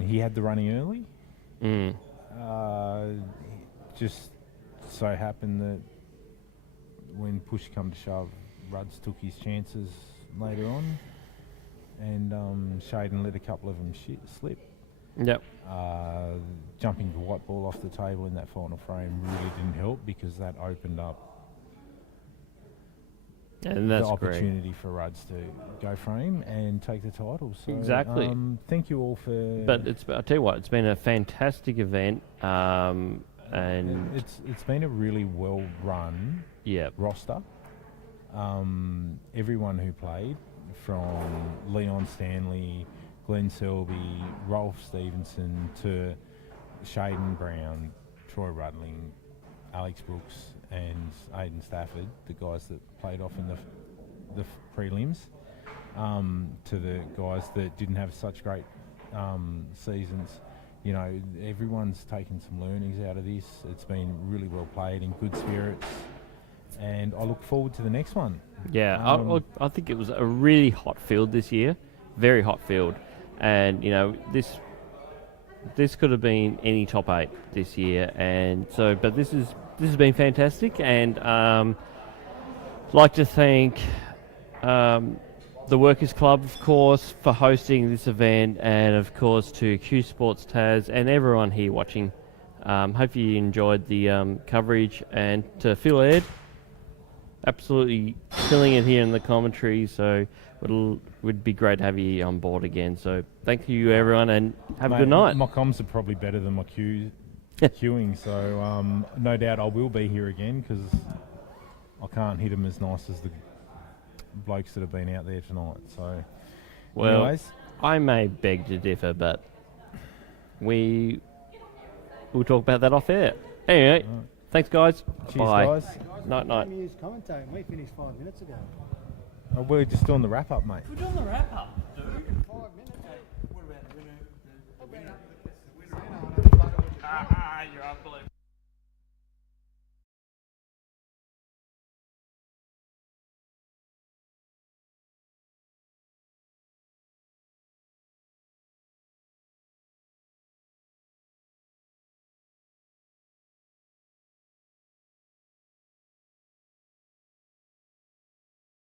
He had the running early. Just so happened that when push come to shove, Rudds took his chances later on, and Shayden let a couple of them slip. Yep. Jumping the white ball off the table in that final frame really didn't help because that opened up And the that's great. opportunity for Ruds to go for him and take the title. So, Exactly. Thank you all for. But I'll tell you what, it's been a fantastic event, and it's been a really well run roster. Everyone who played, from Leon Stanley, Glenn Selby, Rolf Stevenson to Shayden Brown, Troy Rudling, Alex Brooks and Aidan Stafford, the guys that played off in the prelims, to the guys that didn't have such great seasons. You know, everyone's taken some learnings out of this. It's been really well played, in good spirits, and I look forward to the next one. Yeah, I think it was a really hot field this year, very hot field, and you know this could have been any top 8 this year, and so but this has been fantastic, and like to thank the Workers Club, of course, for hosting this event, and of course to Q Sports Taz and everyone here watching. Hope you enjoyed the coverage, and to Phil Ed, absolutely killing it here in the commentary, so would be great to have you on board again. So thank you everyone, and have a good night. My comms are probably better than my queuing, so no doubt I will be here again, because I can't hit them as nice as the blokes that have been out there tonight. So, well, anyways, I may beg to differ, but we'll talk about that off air. Anyway, thanks guys. Cheers, Bye. guys. Night. He commentating. We finished 5 minutes ago. Oh, we're just doing the wrap up, mate. We're doing the wrap up, dude. 5 minutes. What about the winner? I've been up with the winner. You're unbelievable.